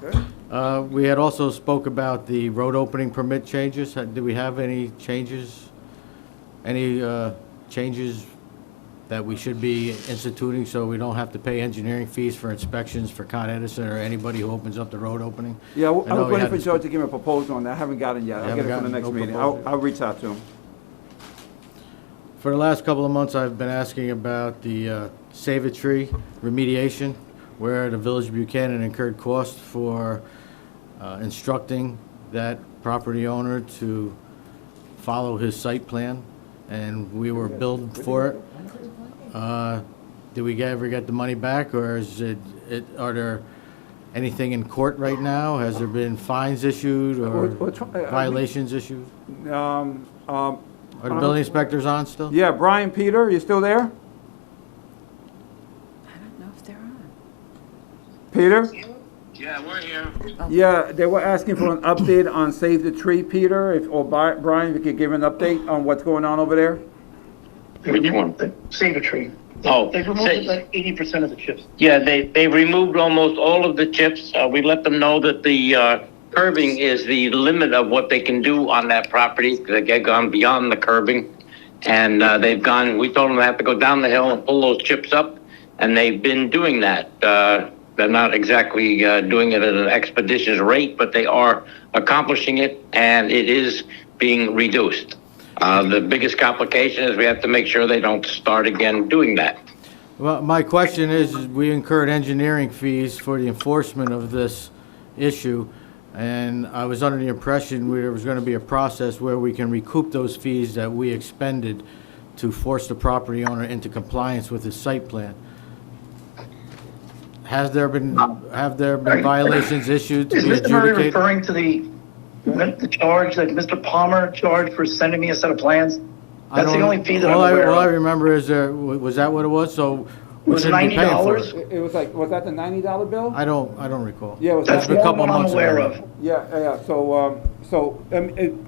Okay. We had also spoke about the road opening permit changes. Did we have any changes? Any changes that we should be instituting so we don't have to pay engineering fees for inspections for Con Edison or anybody who opens up the road opening? Yeah, I I know was we waiting had for this- Joe to give me a proposal on that, I haven't gotten it yet, I'll get haven't it for the gotten next no meeting, proposal? I'll reach out to him. For the last couple of months, I've been asking about the Save a Tree remediation, where the Village of Buchanan incurred costs for instructing that property owner to follow his site plan, and we were billed for it. Did we ever get the money back, or are there anything in court right now? Has there been fines issued or violations issued? Are the building inspectors on still? Yeah, Brian, Peter, you still there? I don't know if they're on. Peter? Yeah, we're here. Yeah, they were asking for an update on Save the Tree, Peter, Brian, if you could give an update on what's going on over there? Which one? Save a Tree. Oh, They've removed like 80% of the chips. yeah, they removed almost all of the chips. We let them know that the curbing is the limit of what they can do on that property. They've gone beyond the curbing. And we told them they have to go down the hill and pull those chips up. And they've been doing that. They're not exactly doing it at an expeditious rate, but they are accomplishing it, and it is being reduced. The biggest complication is we have to make sure they don't start again doing that. Well, my question is, we incurred engineering fees for the enforcement of this issue, and I was under the impression there was going to be a process where we can recoup those fees that we expended to force the property owner into compliance with his site plan. Have there been violations issued to Is be Mr. Murray adjudicated? referring to the charge that Mr. Palmer charged for sending me a set of plans? I That's the don't- only fee that I'm all aware I of. remember is was that what it was? So It was shouldn't be paying for $90. it. It was like, was that the $90 bill? I don't recall. Yeah, it was That's That's a more couple than I'm months aware ago. of. Yeah,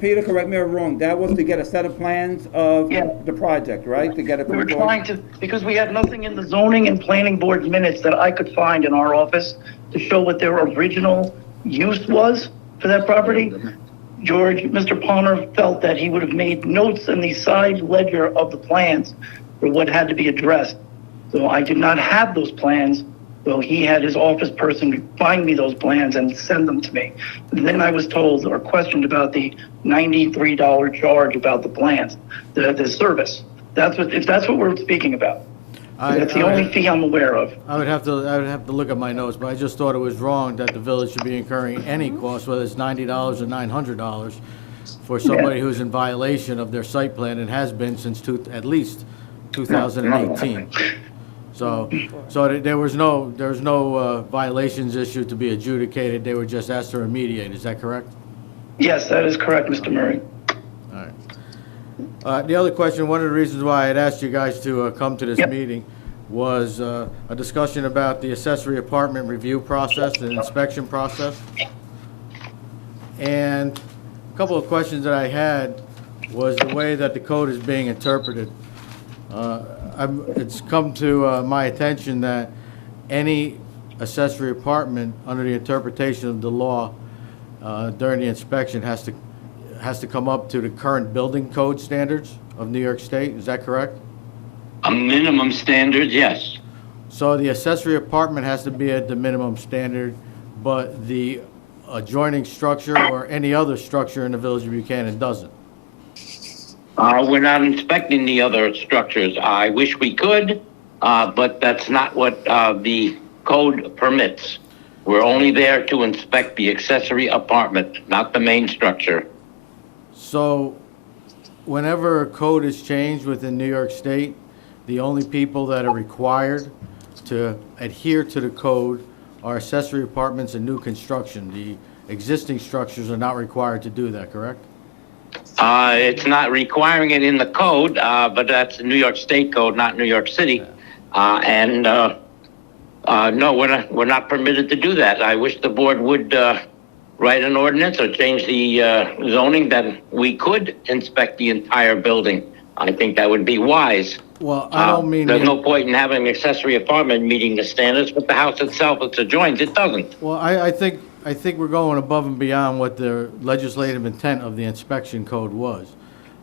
Peter, correct me if I'm wrong, that was to get a set of plans of Yeah. the project, right? To get it We from were George? trying to, because we had nothing in the zoning and planning board minutes that I could find in our office to show what their original use was for that property. Mr. Palmer felt that he would have made notes in the side ledger of the plans for what had to be addressed. So I did not have those plans, so he had his office person find me those plans and send them to me. Then I was told or questioned about the $93 charge about the plans, the service. If that's what we're speaking about. That's the only fee I'm aware of. I would have to look at my notes, but I just thought it was wrong that the village should be incurring any cost, whether it's $90 or $900, for somebody who's in violation of their site plan and has been since at least 2018. So there was no violations issued to be adjudicated. They were just asked to remediate. Is that correct? Yes, that is correct, Mr. Murray. All right. The other question, one of the reasons why I had asked you guys to come to this Yep. meeting was a discussion about the accessory apartment review process and inspection process. And a couple of questions that I had was the way that the code is being interpreted. It's come to my attention that any accessory apartment under the interpretation of the law during the inspection has to come up to the current building code standards of New York State. Is that correct? A minimum standard, yes. So the accessory apartment has to be at the minimum standard, but the adjoining structure or any other structure in the village of Buchanan doesn't. We're not inspecting the other structures. I wish we could, but that's not what the code permits. We're only there to inspect the accessory apartment, not the main structure. So whenever a code is changed within New York State, the only people that are required to adhere to the code are accessory apartments and new construction. The existing structures are not required to do that, correct? It's not requiring it in the code, but that's the New York State code, not New York City. No, we're not permitted to do that. I wish the board would write an ordinance or change the zoning that we could inspect the entire building. I think that would be wise. Well, I don't mean... There's no point in having an accessory apartment meeting the standards, but the house itself, it's adjoined, it doesn't. Well, I think we're going above and beyond what the legislative intent of the inspection code was.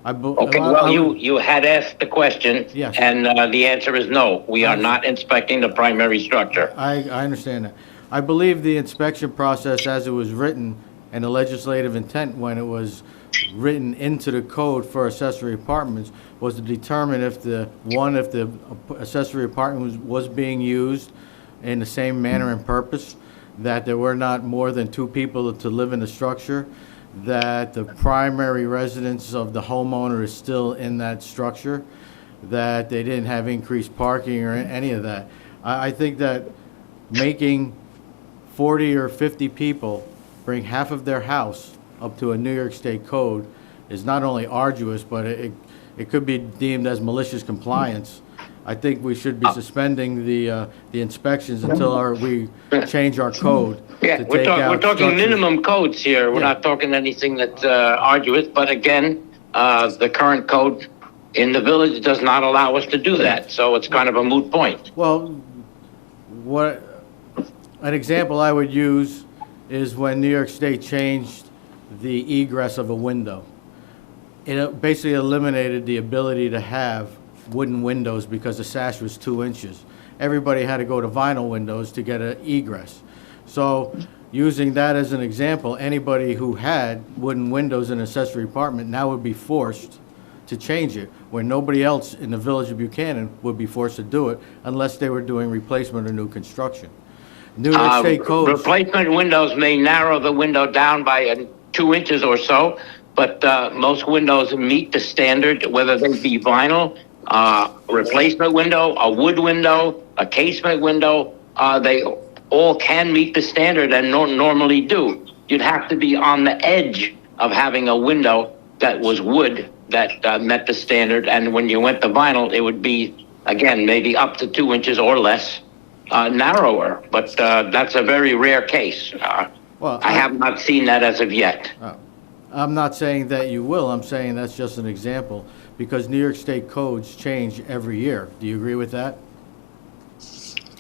Okay, well, you had asked the question. Yes. And the answer is no. We are not inspecting the primary structure. I understand that. I believe the inspection process as it was written and the legislative intent when it was written into the code for accessory apartments was to determine if the accessory apartment was being used in the same manner and purpose, that there were not more than two people to live in the structure, that the primary residence of the homeowner is still in that structure, that they didn't have increased parking or any of that. I think that making 40 or 50 people bring half of their house up to a New York State code is not only arduous, but it could be deemed as malicious compliance. I think we should be suspending the inspections until we change our code. Yeah, to we're take out talking structures. minimum codes here. We're Yeah. not talking anything that's arduous, but again, the current code in the village does not allow us to do that, so it's kind of a moot point. Well, an example I would use is when New York State changed the egress of a window. It basically eliminated the ability to have wooden windows because the sash was 2 inches. Everybody had to go to vinyl windows to get an egress. So using that as an example, anybody who had wooden windows in an accessory apartment now would be forced to change it, where nobody else in the village of Buchanan would be forced to do it unless they were doing replacement or new construction. New York State codes... Replacement windows may narrow the window down by 2 inches or so, but most windows meet the standard, whether they be vinyl, replacement window, a wood window, a casement window, they all can meet the standard and normally do. You'd have to be on the edge of having a window that was wood that met the standard, and when you went to vinyl, it would be again, maybe up to 2 inches or less, narrower, but, that's a very rare case. Well, I have not seen that as of yet. I'm not saying that you will, I'm saying that's just an example, because New York State codes change every year. Do you agree with that?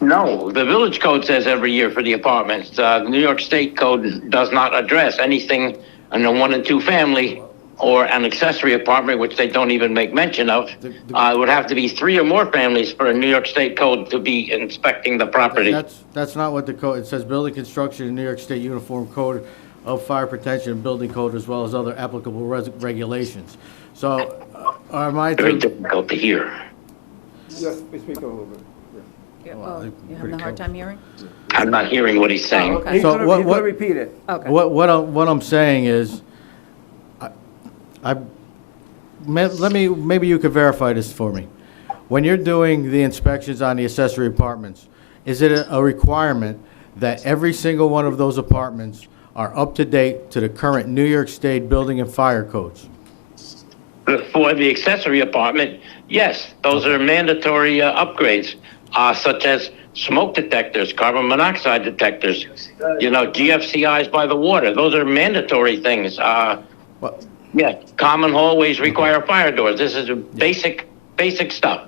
No, the village code says every year for the apartments. The New York State code does not address anything in a 1 and 2 family or an accessory apartment, which they don't even make mention of. It would have to be 3 or more families for a New York State code to be inspecting the property. That's not what the code, it says building construction in New York State Uniform Code of Fire Protection and Building Code, as well as other applicable regulations. So, am I Very to? difficult to hear. Yes, we speak a little bit. Oh, you having a hard time hearing? I'm not hearing what he's saying. Oh, okay. He's So gonna, what- he's gonna what- repeat it. Okay. What I'm saying is, maybe you could verify this for me. When you're doing the inspections on the accessory apartments, is it a requirement that every single one of those apartments are up to date to the current New York State building and fire codes? For the accessory apartment, yes, those are mandatory upgrades, such as smoke detectors, carbon monoxide detectors, GFCIs by the water. Those are mandatory things. Well, Yeah, common hallways require fire doors. This is a basic stuff.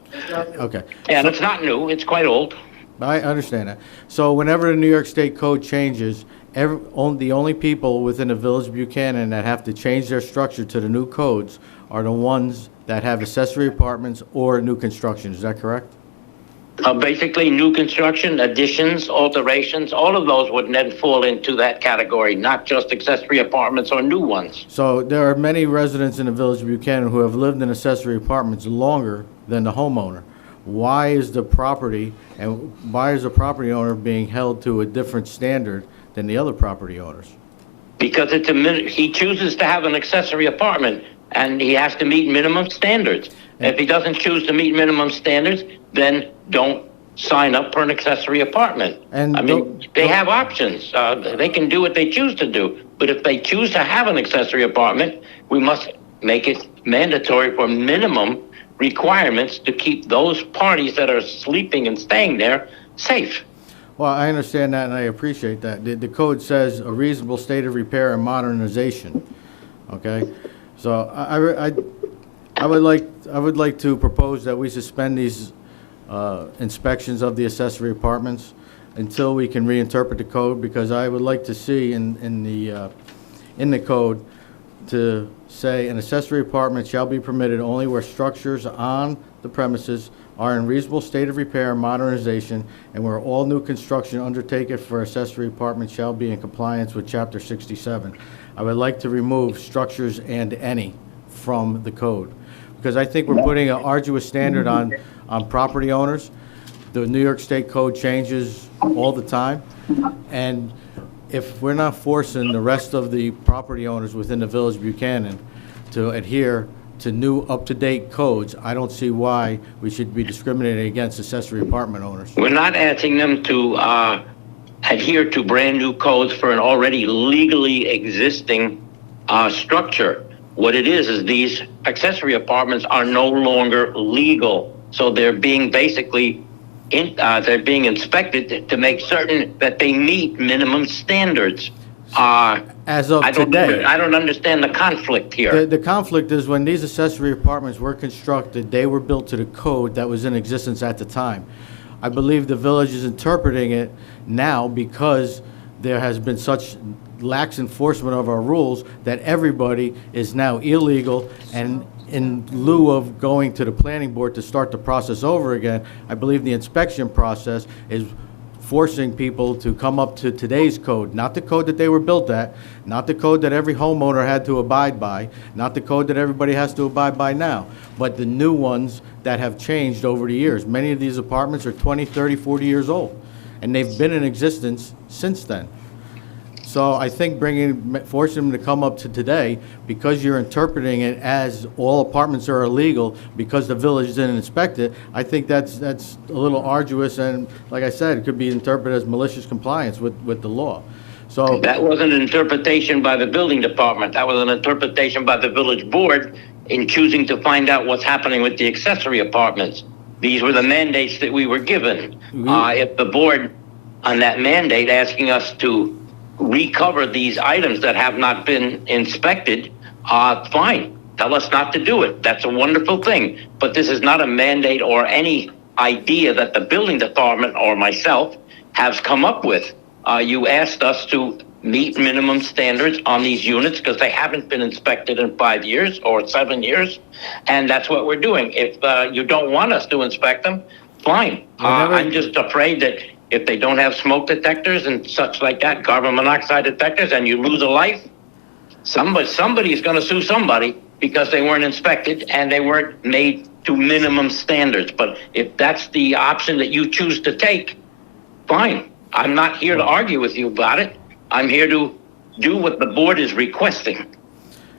okay. And it's not new, it's quite old. I understand that. So whenever the New York State code changes, the only people within the Village of Buchanan that have to change their structure to the new codes are the ones that have accessory apartments or new construction. Is that correct? Basically, new construction, additions, alterations, all of those would then fall into that category, not just accessory apartments or new ones. So there are many residents in the Village of Buchanan who have lived in accessory apartments longer than the homeowner. Why is the property owner being held to a different standard than the other property owners? Because he chooses to have an accessory apartment, and he has to meet minimum standards. If he doesn't choose to meet minimum standards, then don't sign up for an accessory apartment. And they have options. They can do what they choose to do. But if they choose to have an accessory apartment, we must make it mandatory for minimum requirements to keep those parties that are sleeping and staying there safe. Well, I understand that and I appreciate that. The code says a reasonable state of repair and modernization, okay? So I would like to propose that we suspend these inspections of the accessory apartments until we can reinterpret the code, because I would like to see in the code to say an accessory apartment shall be permitted only where structures on the premises are in reasonable state of repair and modernization, and where all new construction undertaken for accessory apartments shall be in compliance with Chapter 67. I would like to remove structures and any from the code, because I think we're putting an arduous standard on property owners. The New York State code changes all the time, and if we're not forcing the rest of the property owners within the Village of Buchanan to adhere to new up-to-date codes, I don't see why we should be discriminating against accessory apartment owners. We're not asking them to adhere to brand-new codes for an already legally existing structure. What it is these accessory apartments are no longer legal. So they're being they're being inspected to make certain that they meet minimum standards. As of today. I don't understand the conflict here. The conflict is when these accessory apartments were constructed, they were built to the code that was in existence at the time. I believe the village is interpreting it now because there has been such lax enforcement of our rules that everybody is now illegal, and in lieu of going to the planning board to start the process over again, I believe the inspection process is forcing people to come up to today's code, not the code that they were built at, not the code that every homeowner had to abide by, not the code that everybody has to abide by now, but the new ones that have changed over the years. Many of these apartments are 20, 30, 40 years old, and they've been in existence since then. So I think forcing them to come up to today, because you're interpreting it as all apartments are illegal because the village didn't inspect it, I think that's a little arduous, and like I said, it could be interpreted as malicious compliance with the law. So that wasn't an interpretation by the building department. That was an interpretation by the village board in choosing to find out what's happening with the accessory apartments. These were the mandates that we were given. If the board on that mandate asking us to recover these items that have not been inspected, fine. Tell us not to do it. That's a wonderful thing. But this is not a mandate or any idea that the building department or myself has come up with. You asked us to meet minimum standards on these units because they haven't been inspected in 5 years or 7 years. And that's what we're doing. If you don't want us to inspect them, fine. I'm just afraid that if they don't have smoke detectors and such like that, carbon monoxide detectors, and you lose a life, somebody is going to sue somebody because they weren't inspected and they weren't made to minimum standards. But if that's the option that you choose to take, fine. I'm not here to argue with you about it. I'm here to do what the board is requesting.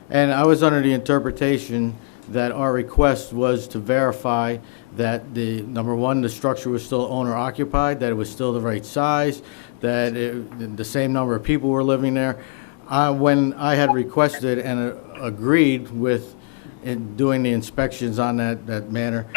And I was under the interpretation that our request was to verify that number one, the structure was still owner occupied, that it was still the right size, that the same number of people were living there. When I had requested and agreed with doing the inspections on that manner,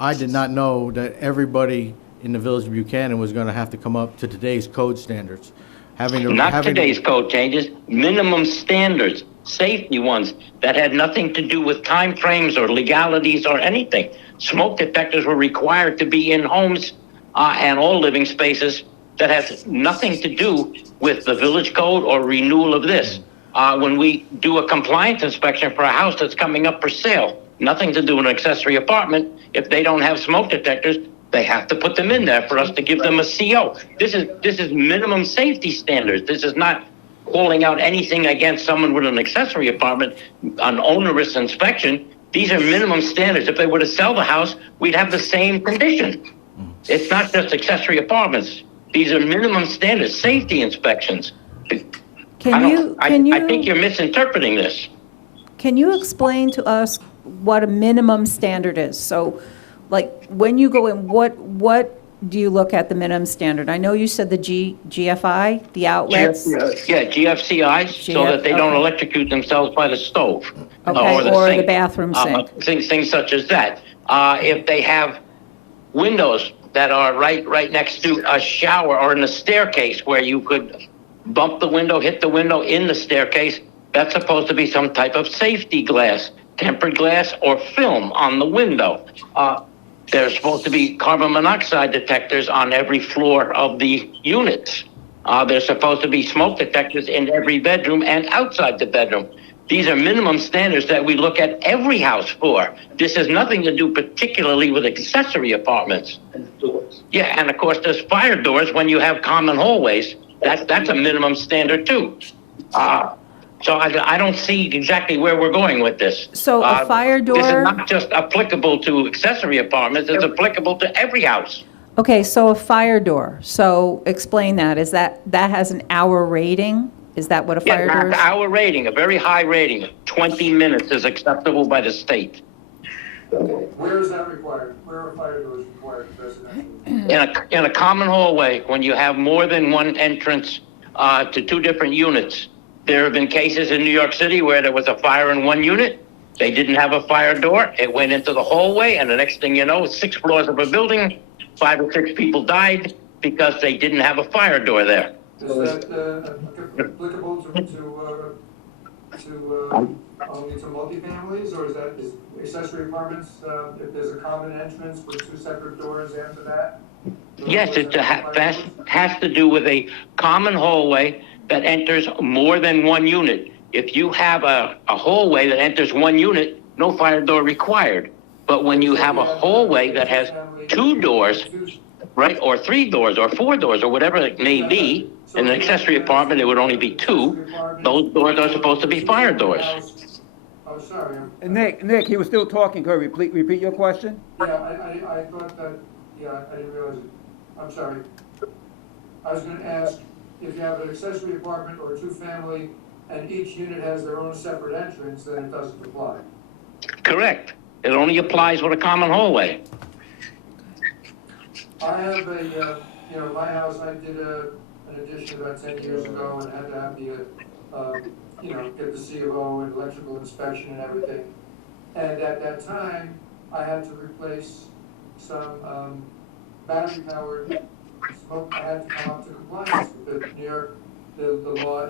I did not know that everybody in the village of Buchanan was going to have to come up to today's code standards. Today's code changes, minimum standards, safety ones that had nothing to do with time frames or legalities or anything. Smoke detectors were required to be in homes and all living spaces. That has nothing to do with the village code or renewal of this. When we do a compliance inspection for a house that's coming up for sale, nothing to do with an accessory apartment. If they don't have smoke detectors, they have to put them in there for us to give them a CO. This is minimum safety standards. This is not calling out anything against someone with an accessory apartment, an onerous inspection. These are minimum standards. If they were to sell the house, we'd have the same condition. It's not just accessory apartments. These are minimum standards, safety inspections. I think you're misinterpreting this. Can you explain to us what a minimum standard is? So, like, when you go in, what do you look at the minimum standard? I know you said the GFI, the outlets. Yeah, GFCIs, so that they don't electrocute themselves by the stove. Okay, or the bathroom sink. Things such as that. If they have windows that are right next to a shower or in a staircase where you could bump the window, hit the window in the staircase, that's supposed to be some type of safety glass, tempered glass or film on the window. There's supposed to be carbon monoxide detectors on every floor of the units. There's supposed to be smoke detectors in every bedroom and outside the bedroom. These are minimum standards that we look at every house for. This has nothing to do particularly with accessory apartments. Yeah, and of course there's fire doors when you have common hallways. That's a minimum standard too. So I don't see exactly where we're going with this. So a fire door? This is not just applicable to accessory apartments, it's applicable to every house. Okay, so a fire door. So explain that. Is that has an hour rating? Is that what a fire door is? Yeah, hour rating, a very high rating. 20 minutes is acceptable by the state. Okay, where is that required? Where are fire doors required residentially? In a common hallway, when you have more than one entrance to two different units. There have been cases in New York City where there was a fire in one unit. They didn't have a fire door. It went into the hallway, and the next thing you know, 6 floors of a building, 5 or 6 people died because they didn't have a fire door there. Is that applicable to only to multifamilies, or is accessory apartments, if there's a common entrance with 2 separate doors after that? Yes, it has to do with a common hallway that enters more than one unit. If you have a hallway that enters one unit, no fire door required. But when you have a hallway that has 2 doors, right, or 3 doors, or 4 doors, or whatever it may be, in an accessory apartment, it would only be 2. Those doors are supposed to be fire doors. Oh, sorry. Nick, he was still talking. Could you repeat your question? Yeah, I thought that, I didn't realize it. I'm sorry. I was gonna ask, if you have an accessory apartment or a 2-family, and each unit has their own separate entrance, then it doesn't apply. Correct. It only applies with a common hallway. I have my house, I did an addition about 10 years ago and had to have the, get the C of O and electrical inspection and everything. And at that time, I had to replace some battery-powered smoke, I had to come up to compliance because New York, the law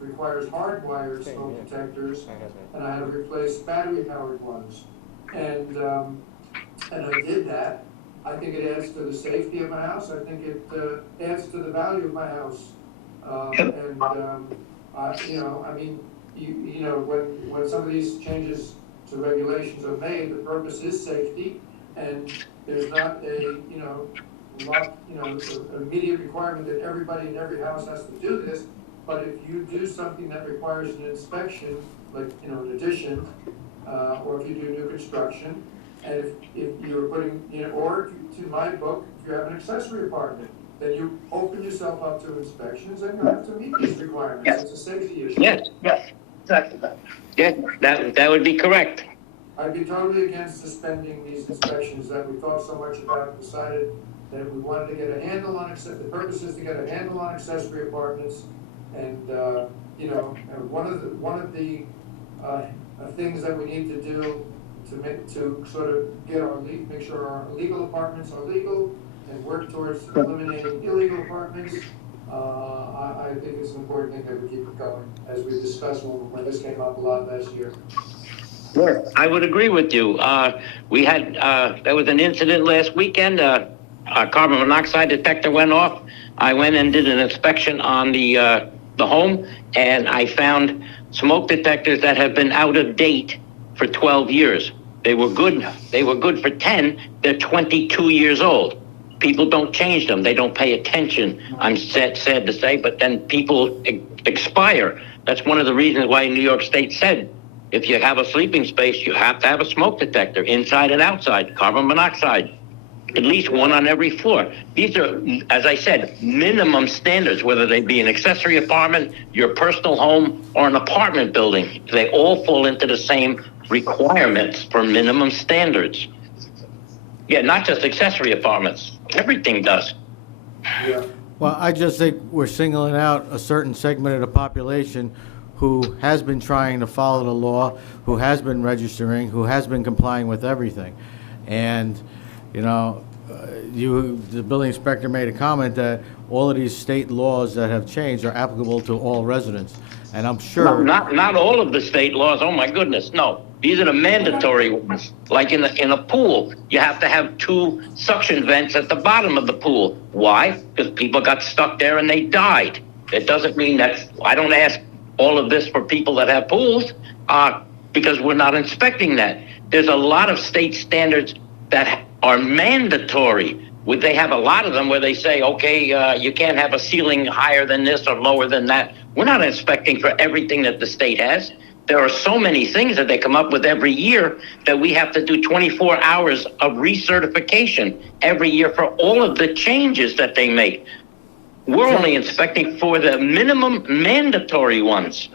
requires hardwired smoke detectors, and I had to replace battery-powered ones. And I did that. I think it adds to the safety of my house. I think it adds to the value of my house. When some of these changes to regulations are made, the purpose is safety, and there's not a immediate requirement that everybody in every house has to do this. But if you do something that requires an inspection, like an addition, or if you do new construction, and if you're putting, or to my book, if you have an accessory apartment, then you open yourself up to inspections and you have to meet these requirements. It's a safety issue. Yes, Yes, exactly that. yeah, that would be correct. I'd be totally against suspending these inspections that we thought so much about and decided that we wanted to get a handle on, the purpose is to get a handle on accessory apartments. And, and one of the things that we need to do to sort of make sure our legal apartments are legal and work towards eliminating illegal apartments. I think it's an important thing that we keep it going, as we discussed when this came up a lot last year. Sure. I would agree with you. We had, there was an incident last weekend, a carbon monoxide detector went off. I went and did an inspection on the home, and I found smoke detectors that have been out of date for 12 years. They were good for 10, they're 22 years old. People don't change them, they don't pay attention, I'm sad to say, but then people expire. That's one of the reasons why New York State said, if you have a sleeping space, you have to have a smoke detector, inside and outside, carbon monoxide. At least one on every floor. These are, as I said, minimum standards, whether they be an accessory apartment, your personal home, or an apartment building. They all fall into the same requirements for minimum standards. Yeah, not just accessory apartments. Everything does. Yeah. Well, I just think we're singling out a certain segment of the population who has been trying to follow the law, who has been registering, who has been complying with everything. And the building inspector made a comment that all of these state laws that have changed are applicable to all residents. And I'm sure... No, not all of the state laws, oh my goodness, no. These are the mandatory ones. Like in a pool, you have to have 2 suction vents at the bottom of the pool. Why? Because people got stuck there and they died. It doesn't mean that, I don't ask all of this for people that have pools, because we're not inspecting that. There's a lot of state standards that are mandatory. They have a lot of them where they say, okay, you can't have a ceiling higher than this or lower than that. We're not inspecting for everything that the state has. There are so many things that they come up with every year that we have to do 24 hours of recertification every year for all of the changes that they make. We're only inspecting for the minimum mandatory ones.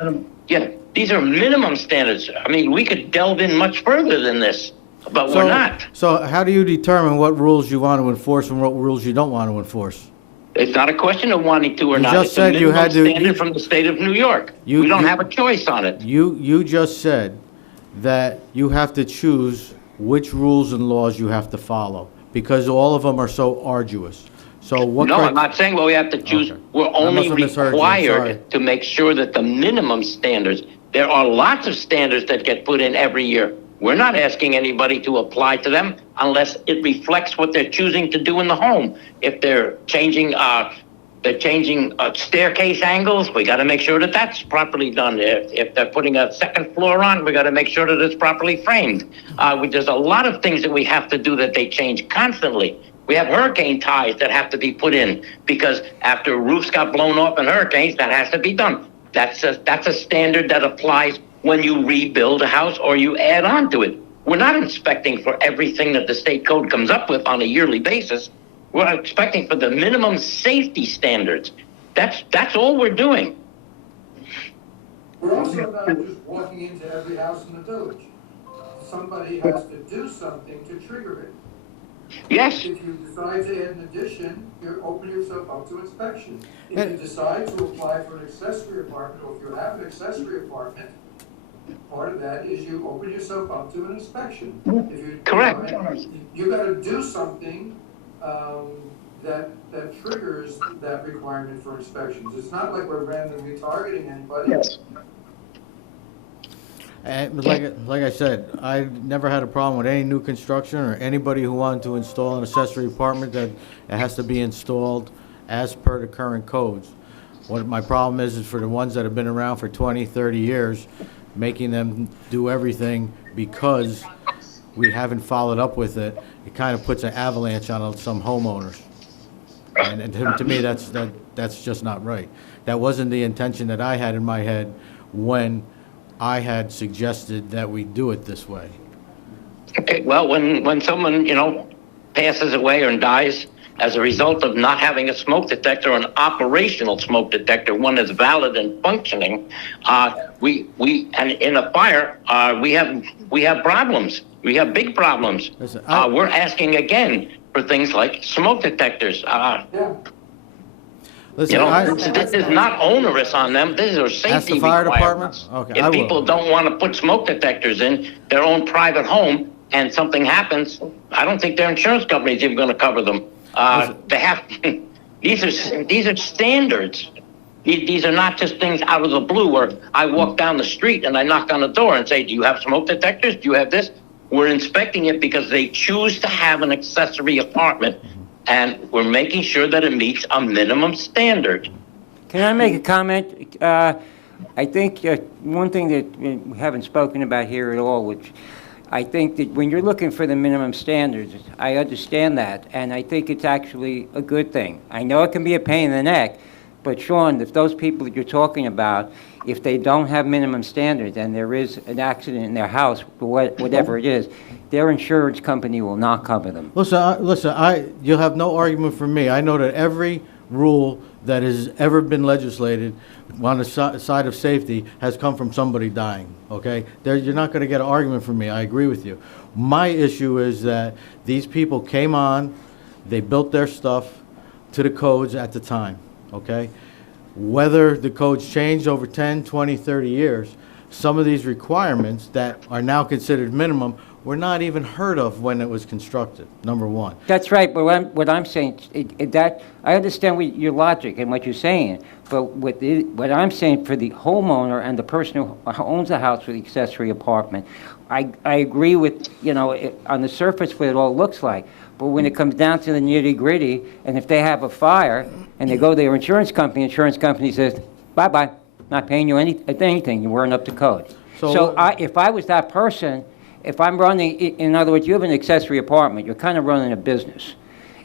Yeah, these are minimum standards. I mean, we could delve in much further than this, but we're not. So how do you determine what rules you want to enforce and what rules you don't want to enforce? It's not a question of wanting to or You not. just It's said a you had minimum to- standard from the state of New York. We don't have a choice on it. You just said that you have to choose which rules and laws you have to follow because all of them are so arduous. So what? No, I'm not saying, well, we have to choose. Okay. We're I only must have misheard you. I'm sorry. required to make sure that the minimum standards, there are lots of standards that get put in every year. We're not asking anybody to apply to them unless it reflects what they're choosing to do in the home. If they're changing staircase angles, we got to make sure that that's properly done. If they're putting a second floor on, we got to make sure that it's properly framed. There's a lot of things that we have to do that they change constantly. We have hurricane ties that have to be put in because after roofs got blown off in hurricanes, that has to be done. That's a standard that applies when you rebuild a house or you add on to it. We're not inspecting for everything that the state code comes up with on a yearly basis. We're expecting for the minimum safety standards. That's all we're doing. We're also not just walking into every house in the village. Somebody has to do something to trigger it. Yes. If you decide to add an addition, you open yourself up to inspection. If you decide to apply for an accessory apartment, or if you have an accessory apartment, part of that is you open yourself up to an inspection. If you, Correct. You gotta do something, that triggers that requirement for inspections. It's not like we're randomly targeting anybody. Yes. And like I said, I never had a problem with any new construction or anybody who wanted to install an accessory apartment that it has to be installed as per the current codes. What my problem is for the ones that have been around for 20, 30 years, making them do everything because we haven't followed up with it. It kind of puts an avalanche on some homeowners. And to me, that's just not right. That wasn't the intention that I had in my head when I had suggested that we do it this way. Okay, well, when someone, passes away or dies as a result of not having a smoke detector, an operational smoke detector, one that's valid and functioning, and in a fire, we have problems. We have big problems. Listen, We're asking again for things like smoke detectors. Listen, This is not onerous on them. These are safety the fire requirements. department? Okay, I If will. people don't want to put smoke detectors in their own private home and something happens, I don't think their insurance company is even going to cover them. They have. These are standards. These are not just things out of the blue where I walk down the street and I knock on the door and say, "Do you have smoke detectors? Do you have this?" We're inspecting it because they choose to have an accessory apartment, and we're making sure that it meets a minimum standard. Can I make a comment? I think one thing that we haven't spoken about here at all, which I think that when you're looking for the minimum standards, I understand that, and I think it's actually a good thing. I know it can be a pain in the neck, but Sean, if those people that you're talking about, if they don't have minimum standards and there is an accident in their house, whatever it is, their insurance company will not cover them. Listen, you'll have no argument from me. I know that every rule that has ever been legislated on the side of safety has come from somebody dying, okay? You're not going to get an argument from me. I agree with you. My issue is that these people came on, they built their stuff to the codes at the time, okay? Whether the codes changed over 10, 20, 30 years, some of these requirements that are now considered minimum were not even heard of when it was constructed, number one. That's right, but what I'm saying, that I understand your logic and what you're saying, but what I'm saying for the homeowner and the person who owns a house with the accessory apartment, I agree with, on the surface what it all looks like, but when it comes down to the nitty-gritty, and if they have a fire and they go to their insurance company says, bye-bye, not paying you anything, you weren't up to code. So if I was that person, if I'm running, in other words, you have an accessory apartment, you're kind of running a business.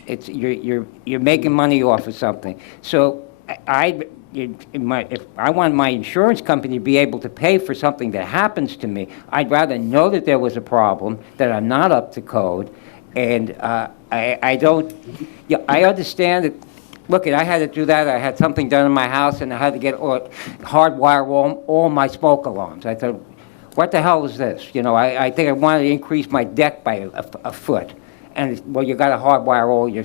You're making money off of something. So if I want my insurance company to be able to pay for something that happens to me, I'd rather know that there was a problem, that I'm not up to code, and I don't. I understand that. Look, I had to do that. I had something done in my house, and I had to hardwire all my smoke alarms. I thought, what the hell is this? I think I wanted to increase my deck by a foot. And, well, you got to hardwire all your...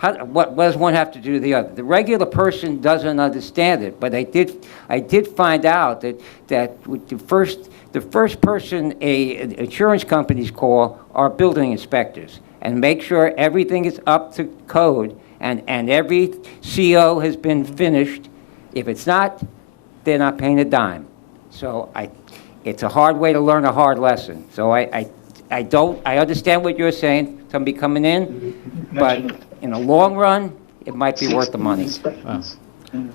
What does one have to do to the other? The regular person doesn't understand it, but I did find out that with the first person insurance companies call are building inspectors and make sure everything is up to code and every CO has been finished. If it's not, they're not paying a dime. So it's a hard way to learn a hard lesson. So I understand what you're saying, somebody coming in, but in the long run, it might be worth the money. Wow.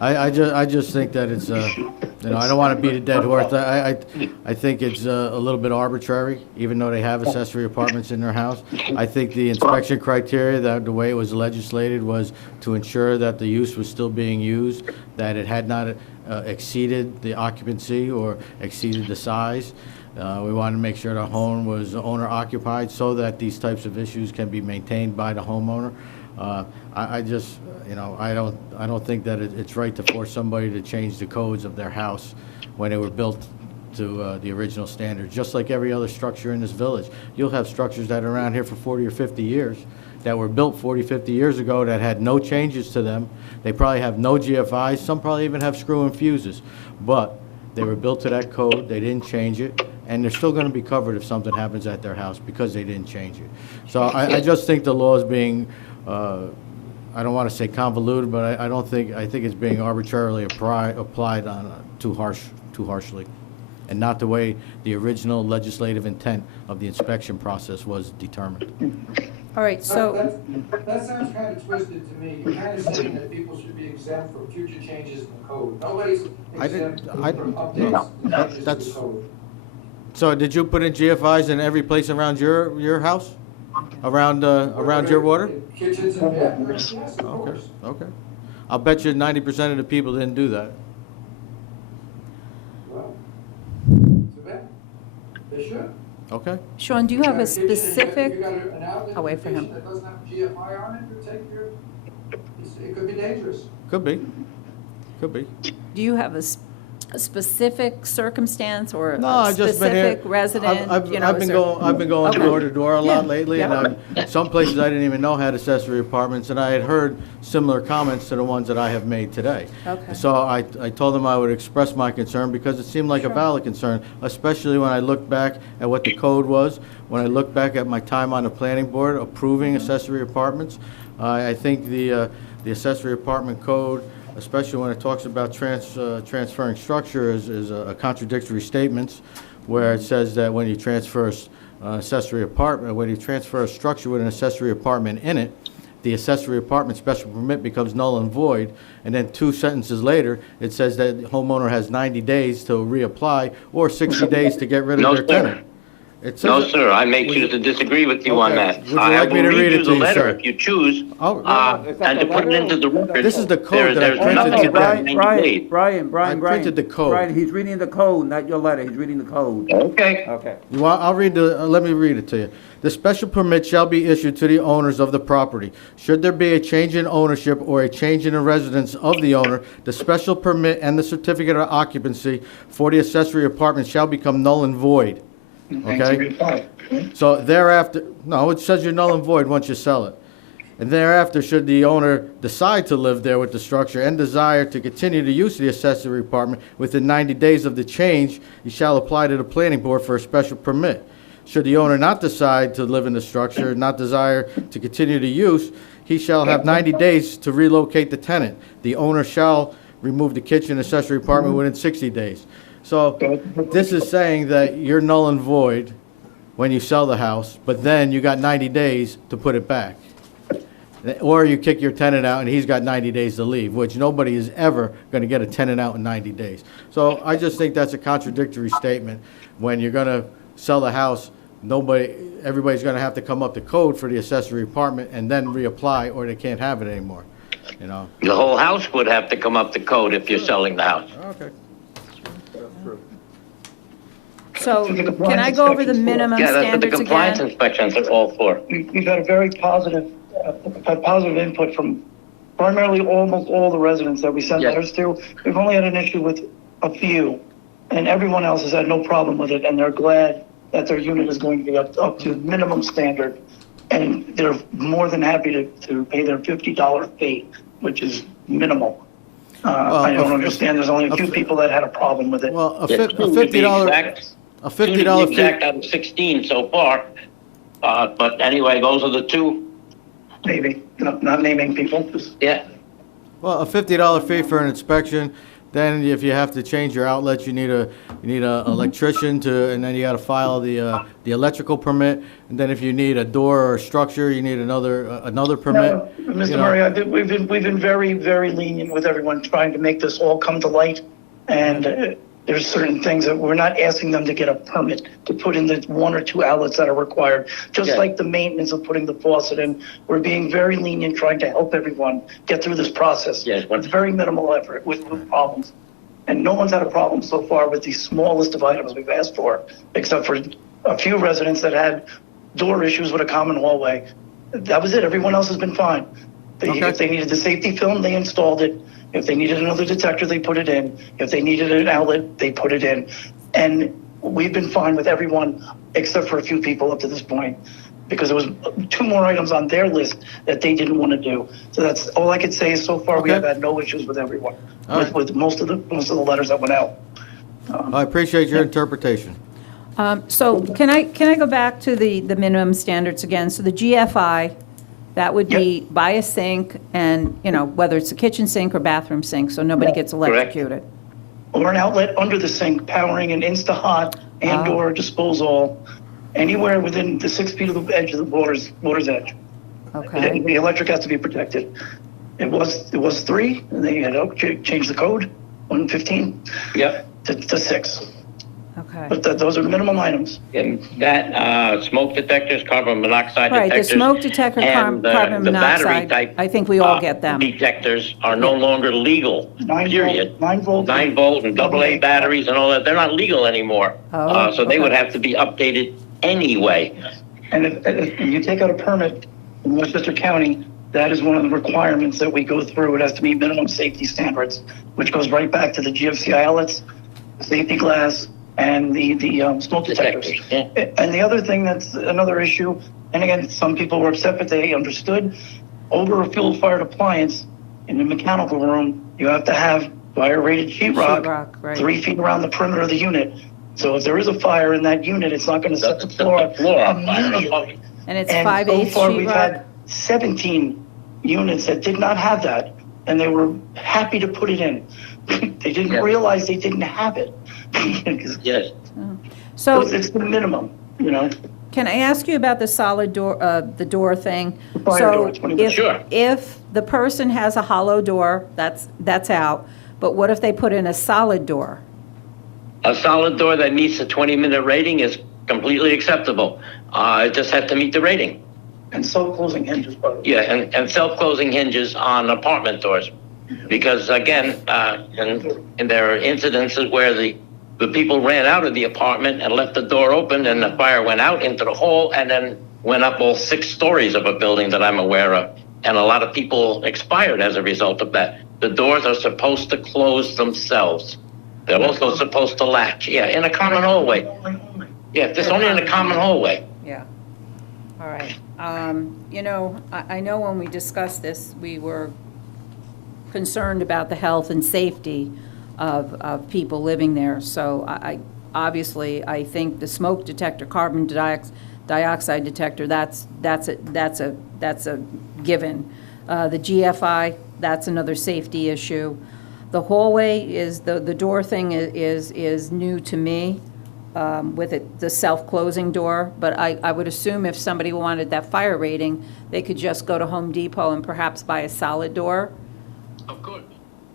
I just think that it's, I don't want to beat a dead horse. I think it's a little bit arbitrary, even though they have accessory apartments in their house. I think the inspection criteria, the way it was legislated, was to ensure that the use was still being used, that it had not exceeded the occupancy or exceeded the size. We wanted to make sure the home was owner occupied so that these types of issues can be maintained by the homeowner. I just, I don't think that it's right to force somebody to change the codes of their house when they were built to the original standards. Just like every other structure in this village, you'll have structures that are around here for 40 or 50 years that were built 40, 50 years ago that had no changes to them. They probably have no GFIs. Some probably even have screw-in fuses. But They were built to that code, they didn't change it, and they're still gonna be covered if something happens at their house because they didn't change it. So I just think the law is being, I don't wanna say convoluted, but I think it's being arbitrarily applied on, too harshly, and not the way the original legislative intent of the inspection process was determined. All right, so, That sounds kind of twisted to me. You're kind of saying that people should be exempt from future changes in the code. Nobody's exempt from updates and changes to that's- the code. So did you put in GFIs in every place around your house? Around your water? Kitchens and bathrooms, yes, of Okay, course. okay. I'll bet you 90% of the people didn't do that. Well, too bad. They should. Okay? Sean, do you have a If you got specific, an outlet I'll wait in for the him. kitchen that doesn't have GFI on it, it could be dangerous. Could be. Could be. do you have a specific circumstance or No, a I've just been here. specific resident? I've you know, I've is been there- going, I've been going Okay. door to door a lot Yeah, lately, and yeah. some places I didn't even know had accessory apartments, and I had heard similar comments to the ones that I have made today. Okay. So I told them I would express my concern because it seemed like a valid concern, especially when I look back at what the code was, when I look back at my time on the planning board approving accessory apartments. I think the accessory apartment code, especially when it talks about transferring structure, is a contradictory statements, where it says that when you transfer accessory apartment, when you transfer a structure with an accessory apartment in it, the accessory apartment special permit becomes null and void, and then 2 sentences later, it says that the homeowner has 90 days to reapply, or 60 days to get rid of No, their sir. tenant. It says No, it- sir, I may choose to disagree with you on Okay. that. Would you I like me will to read it you to the you, letter sir? if you choose, Oh, and to put it into the record. This is the code that I there's printed nothing today. about 90 days. Brian, I printed the code. Brian, he's reading the code, not your letter, he's reading the code. Okay. Okay. You want, I'll read let me read it to you. The special permit shall be issued to the owners of the property. Should there be a change in ownership or a change in the residence of the owner, the special permit and the certificate of occupancy for the accessory apartment shall become null and void. Okay? So thereafter, no, it says you're null and void once you sell it. And thereafter, should the owner decide to live there with the structure and desire to continue the use of the accessory apartment within 90 days of the change, he shall apply to the planning board for a special permit. Should the owner not decide to live in the structure, not desire to continue the use, he shall have 90 days to relocate the tenant. The owner shall remove the kitchen accessory apartment within 60 days. So this is saying that you're null and void when you sell the house, but then you got 90 days to put it back. Or you kick your tenant out and he's got 90 days to leave, which nobody is ever going to get a tenant out in 90 days. So I just think that's a contradictory statement. When you're going to sell the house, everybody's going to have to come up to code for the accessory apartment and then reapply, or they can't have it anymore, you know? The whole house would have to come up to code if you're selling the house. Okay. So can I go over the minimum Yeah, that's what the standards compliance again? inspections are all for. We've had a very positive input from primarily almost all the residents that we sent Yes. letters to. We've only had an issue with a few, and everyone else has had no problem with it, and they're glad that their unit is going to be up to minimum standard. And they're more than happy to pay their $50 fee, which is minimal. I don't understand, there's only a few people that had a problem with it. Well, a Yeah, $50, a two to be $50 fee. exact out of 16 so far. But anyway, those are the two. Maybe, not naming people, just Yeah. Well, a $50 fee for an inspection, then if you have to change your outlets, you need a electrician and then you gotta file the electrical permit, and then if you need a door or a structure, you need another permit. No, you Mr. know. Murray, we've been very, very lenient with everyone, trying to make this all come to light. And there's certain things that we're not asking them to get a permit to put in the 1 or 2 outlets that are required. Just Yeah. like the maintenance of putting the faucet in, we're being very lenient, trying to help everyone get through this process. Yes. With very minimal effort, with problems. And no one's had a problem so far with the smallest of items we've asked for, except for a few residents that had door issues with a common hallway. That was it. Everyone else has been fine. Okay. If they needed the safety film, they installed it. If they needed another detector, they put it in. If they needed an outlet, they put it in. And we've been fine with everyone except for a few people up to this point, because there was 2 more items on their list that they didn't want to do. So that's all I could say is so far we Okay. have had no issues with everyone, All right. with most of the letters that went out. I appreciate your interpretation. So can I go back to the minimum standards again? So the GFI, that would be by a sink and, you know, whether it's a kitchen sink or bathroom sink, so nobody gets electrocuted. Or an outlet under the sink powering an Insta-Hot and/or disposal anywhere within the 6 feet of the edge of the water's edge. Okay, The electric has to be protected. It was 3, and they had to change the code, 115. Yep. To 6. okay. But those are minimum items. And that, smoke detectors, carbon monoxide Right, the detectors. smoke detector, and carbon the battery monoxide, type, I think we all get them. Detectors are no longer legal, 9 period. volt, 9 volt. 9 volt and AA batteries and all that, they're not legal anymore. Oh, So they okay. would have to be updated anyway. And if you take out a permit in Westchester County, that is one of the requirements that we go through. It has to meet minimum safety standards, which goes right back to the GFCI outlets, the safety glass, and the smoke detectors. Yeah. And the other thing that's another issue, and again, some people were upset, but they understood, over a fuel-fired appliance in the mechanical room, you have to have fire-rated sheetrock, Sheetrock, right. 3 feet around the perimeter of the unit. So if there is a fire in that unit, it's not going to set the floor on fire. immediately. And it's And 5/8 so far, we've sheetrock? had 17 units that did not have that, and they were happy to put it in. They didn't realize they didn't have it. Yes. So It's the minimum, you know? can I ask you about the solid door, the door thing? Fire So door, 20%. if- Sure. If the person has a hollow door, that's out, but what if they put in a solid door? A solid door that meets the 20-minute rating is completely acceptable. It just has to meet the rating. And self-closing hinges, by the way. Yeah, and self-closing hinges on apartment doors. Because again, and there are incidences where the people ran out of the apartment and left the door open and the fire went out into the hall and then went up all 6 stories of a building that I'm aware of. And a lot of people expired as a result of that. The doors are supposed to close themselves. They're also supposed to latch, in a common hallway. Yeah, just only in a common hallway. Yeah. All right. You know, I know when we discussed this, we were concerned about the health and safety of people living there. So obviously, I think the smoke detector, carbon dioxide detector, that's a given. The GFI, that's another safety issue. The hallway is, the door thing is new to me, with the self-closing door, but I would assume if somebody wanted that fire rating, they could just go to Home Depot and perhaps buy a solid door. Of course.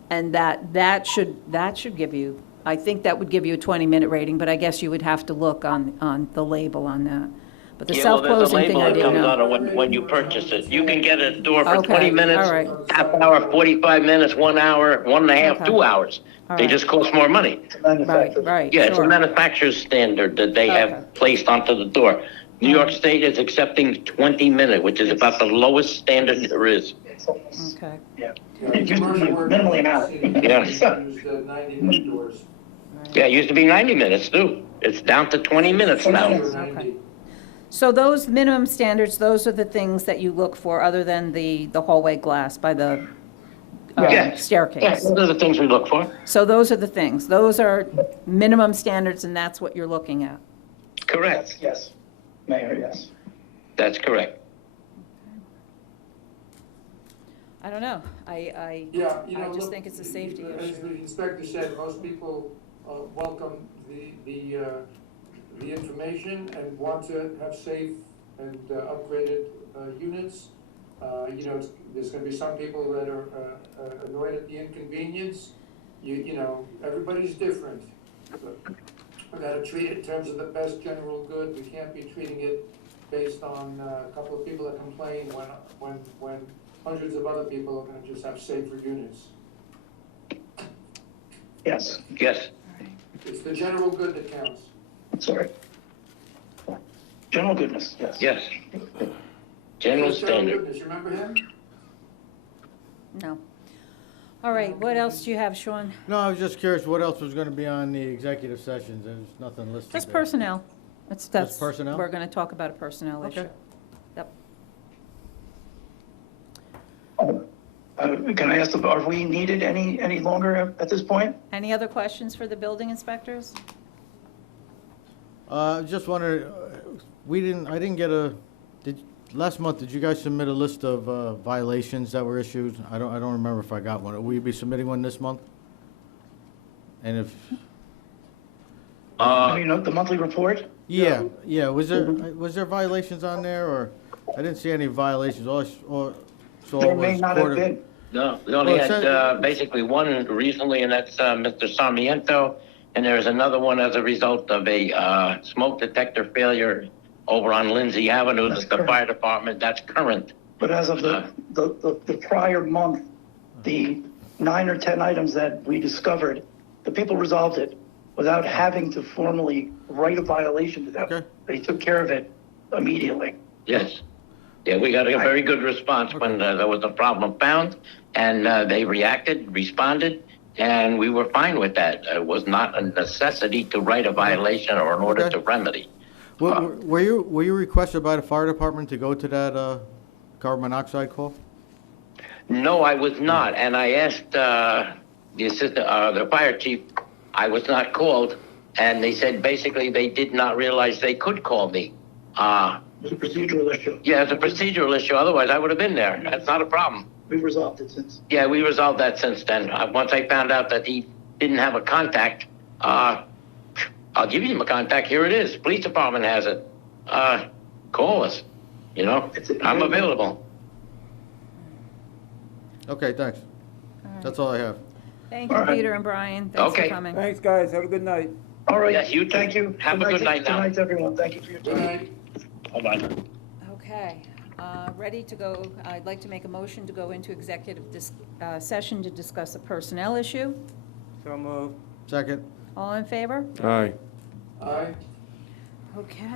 And that should give you, I think that would give you a 20-minute rating, but I guess you would have to look on the label on that. But the self-closing thing, I There's a didn't label that know. comes out when you purchase it. You can get a door for Okay, 20 minutes, all right. half hour, 45 minutes, 1 hour, 1.5, Okay. 2 hours. All They right. just cost more money. Right, Yeah, it's a sure. manufacturer's standard that they Okay. have placed onto the door. New York State is accepting 20-minute, which is about the lowest standard there is. Okay. Yeah. It used to be minimally an hour. Yeah. Used 90-minute doors. Yeah, it used to be 90 minutes too. It's down to 20 minutes now. Okay. So those minimum standards, those are the things that you look for, other than the hallway glass by the Yes. Yeah, staircase? those are the things we look for. So those are the things. Those are minimum standards, and that's what you're looking at. Correct. Yes, Mayor, yes. That's correct. I don't know. I just think it's a safety As issue. the inspector said, most people welcome the information and want to have safe and upgraded units. There's going to be some people that are annoyed at the inconvenience. Everybody's different. But we got to treat it in terms of the best general good. We can't be treating it based on a couple of people that complain when hundreds of other people are going to just have safer units. Yes, Yes. It's the general good that counts. sorry. General goodness, yes. Yes. General standard. Goodness, you remember him? No. All right, what else do you have, Sean? No, I was just curious what else was going to be on the executive sessions. There's nothing listed Just there. personnel. That's personnel? We're going to talk about a personnel issue. Okay. Yep. Can I ask, are we needed any longer at this point? Any other questions for the building inspectors? Just wondered, I didn't get last month, did you guys submit a list of violations that were issued? I don't remember if I got one. Will you be submitting one this month? And if, I mean, the monthly report? yeah, was there violations on there, or, I didn't see any violations, all I saw There may was not have quarter- been. No, we only Well, it had said- basically one recently, and that's Mr. Sarmiento. And there's another one as a result of a smoke detector failure over on Lindsay Avenue. That's That's the correct. fire department. That's current. But as of the prior month, the 9 or 10 items that we discovered, the people resolved it without having to formally write a violation to them. Okay. They took care of it immediately. Yes. Yeah, we got a very good response when there was a problem found, and they reacted, responded, and we were fine with that. It was not a necessity to write a violation or an order Okay. to remedy. Were you requested by the fire department to go to that carbon monoxide call? No, I was not, and I asked the fire chief. I was not called, and they said basically they did not realize they could call me. It's a procedural issue. Yeah, it's a procedural issue. Otherwise, I would have been there. That's not a problem. We've resolved it since. Yeah, we resolved that since then. Once I found out that he didn't have a contact, I'll give you my contact. Here it is. Police department has it. Call us. You know, I'm available. Okay, thanks. That's all I have. Thank you, All right. Peter and Brian. Thanks for Okay. coming. Thanks, guys, have a good night. All right. Yes, you too. Thank you. Have a good night now. Good night, everyone. Thank you for your Good time. night. Bye-bye. Okay, ready to go. I'd like to make a motion to go into executive session to discuss a personnel issue. So moved. Second? All in favor? Aye. Aye. Okay.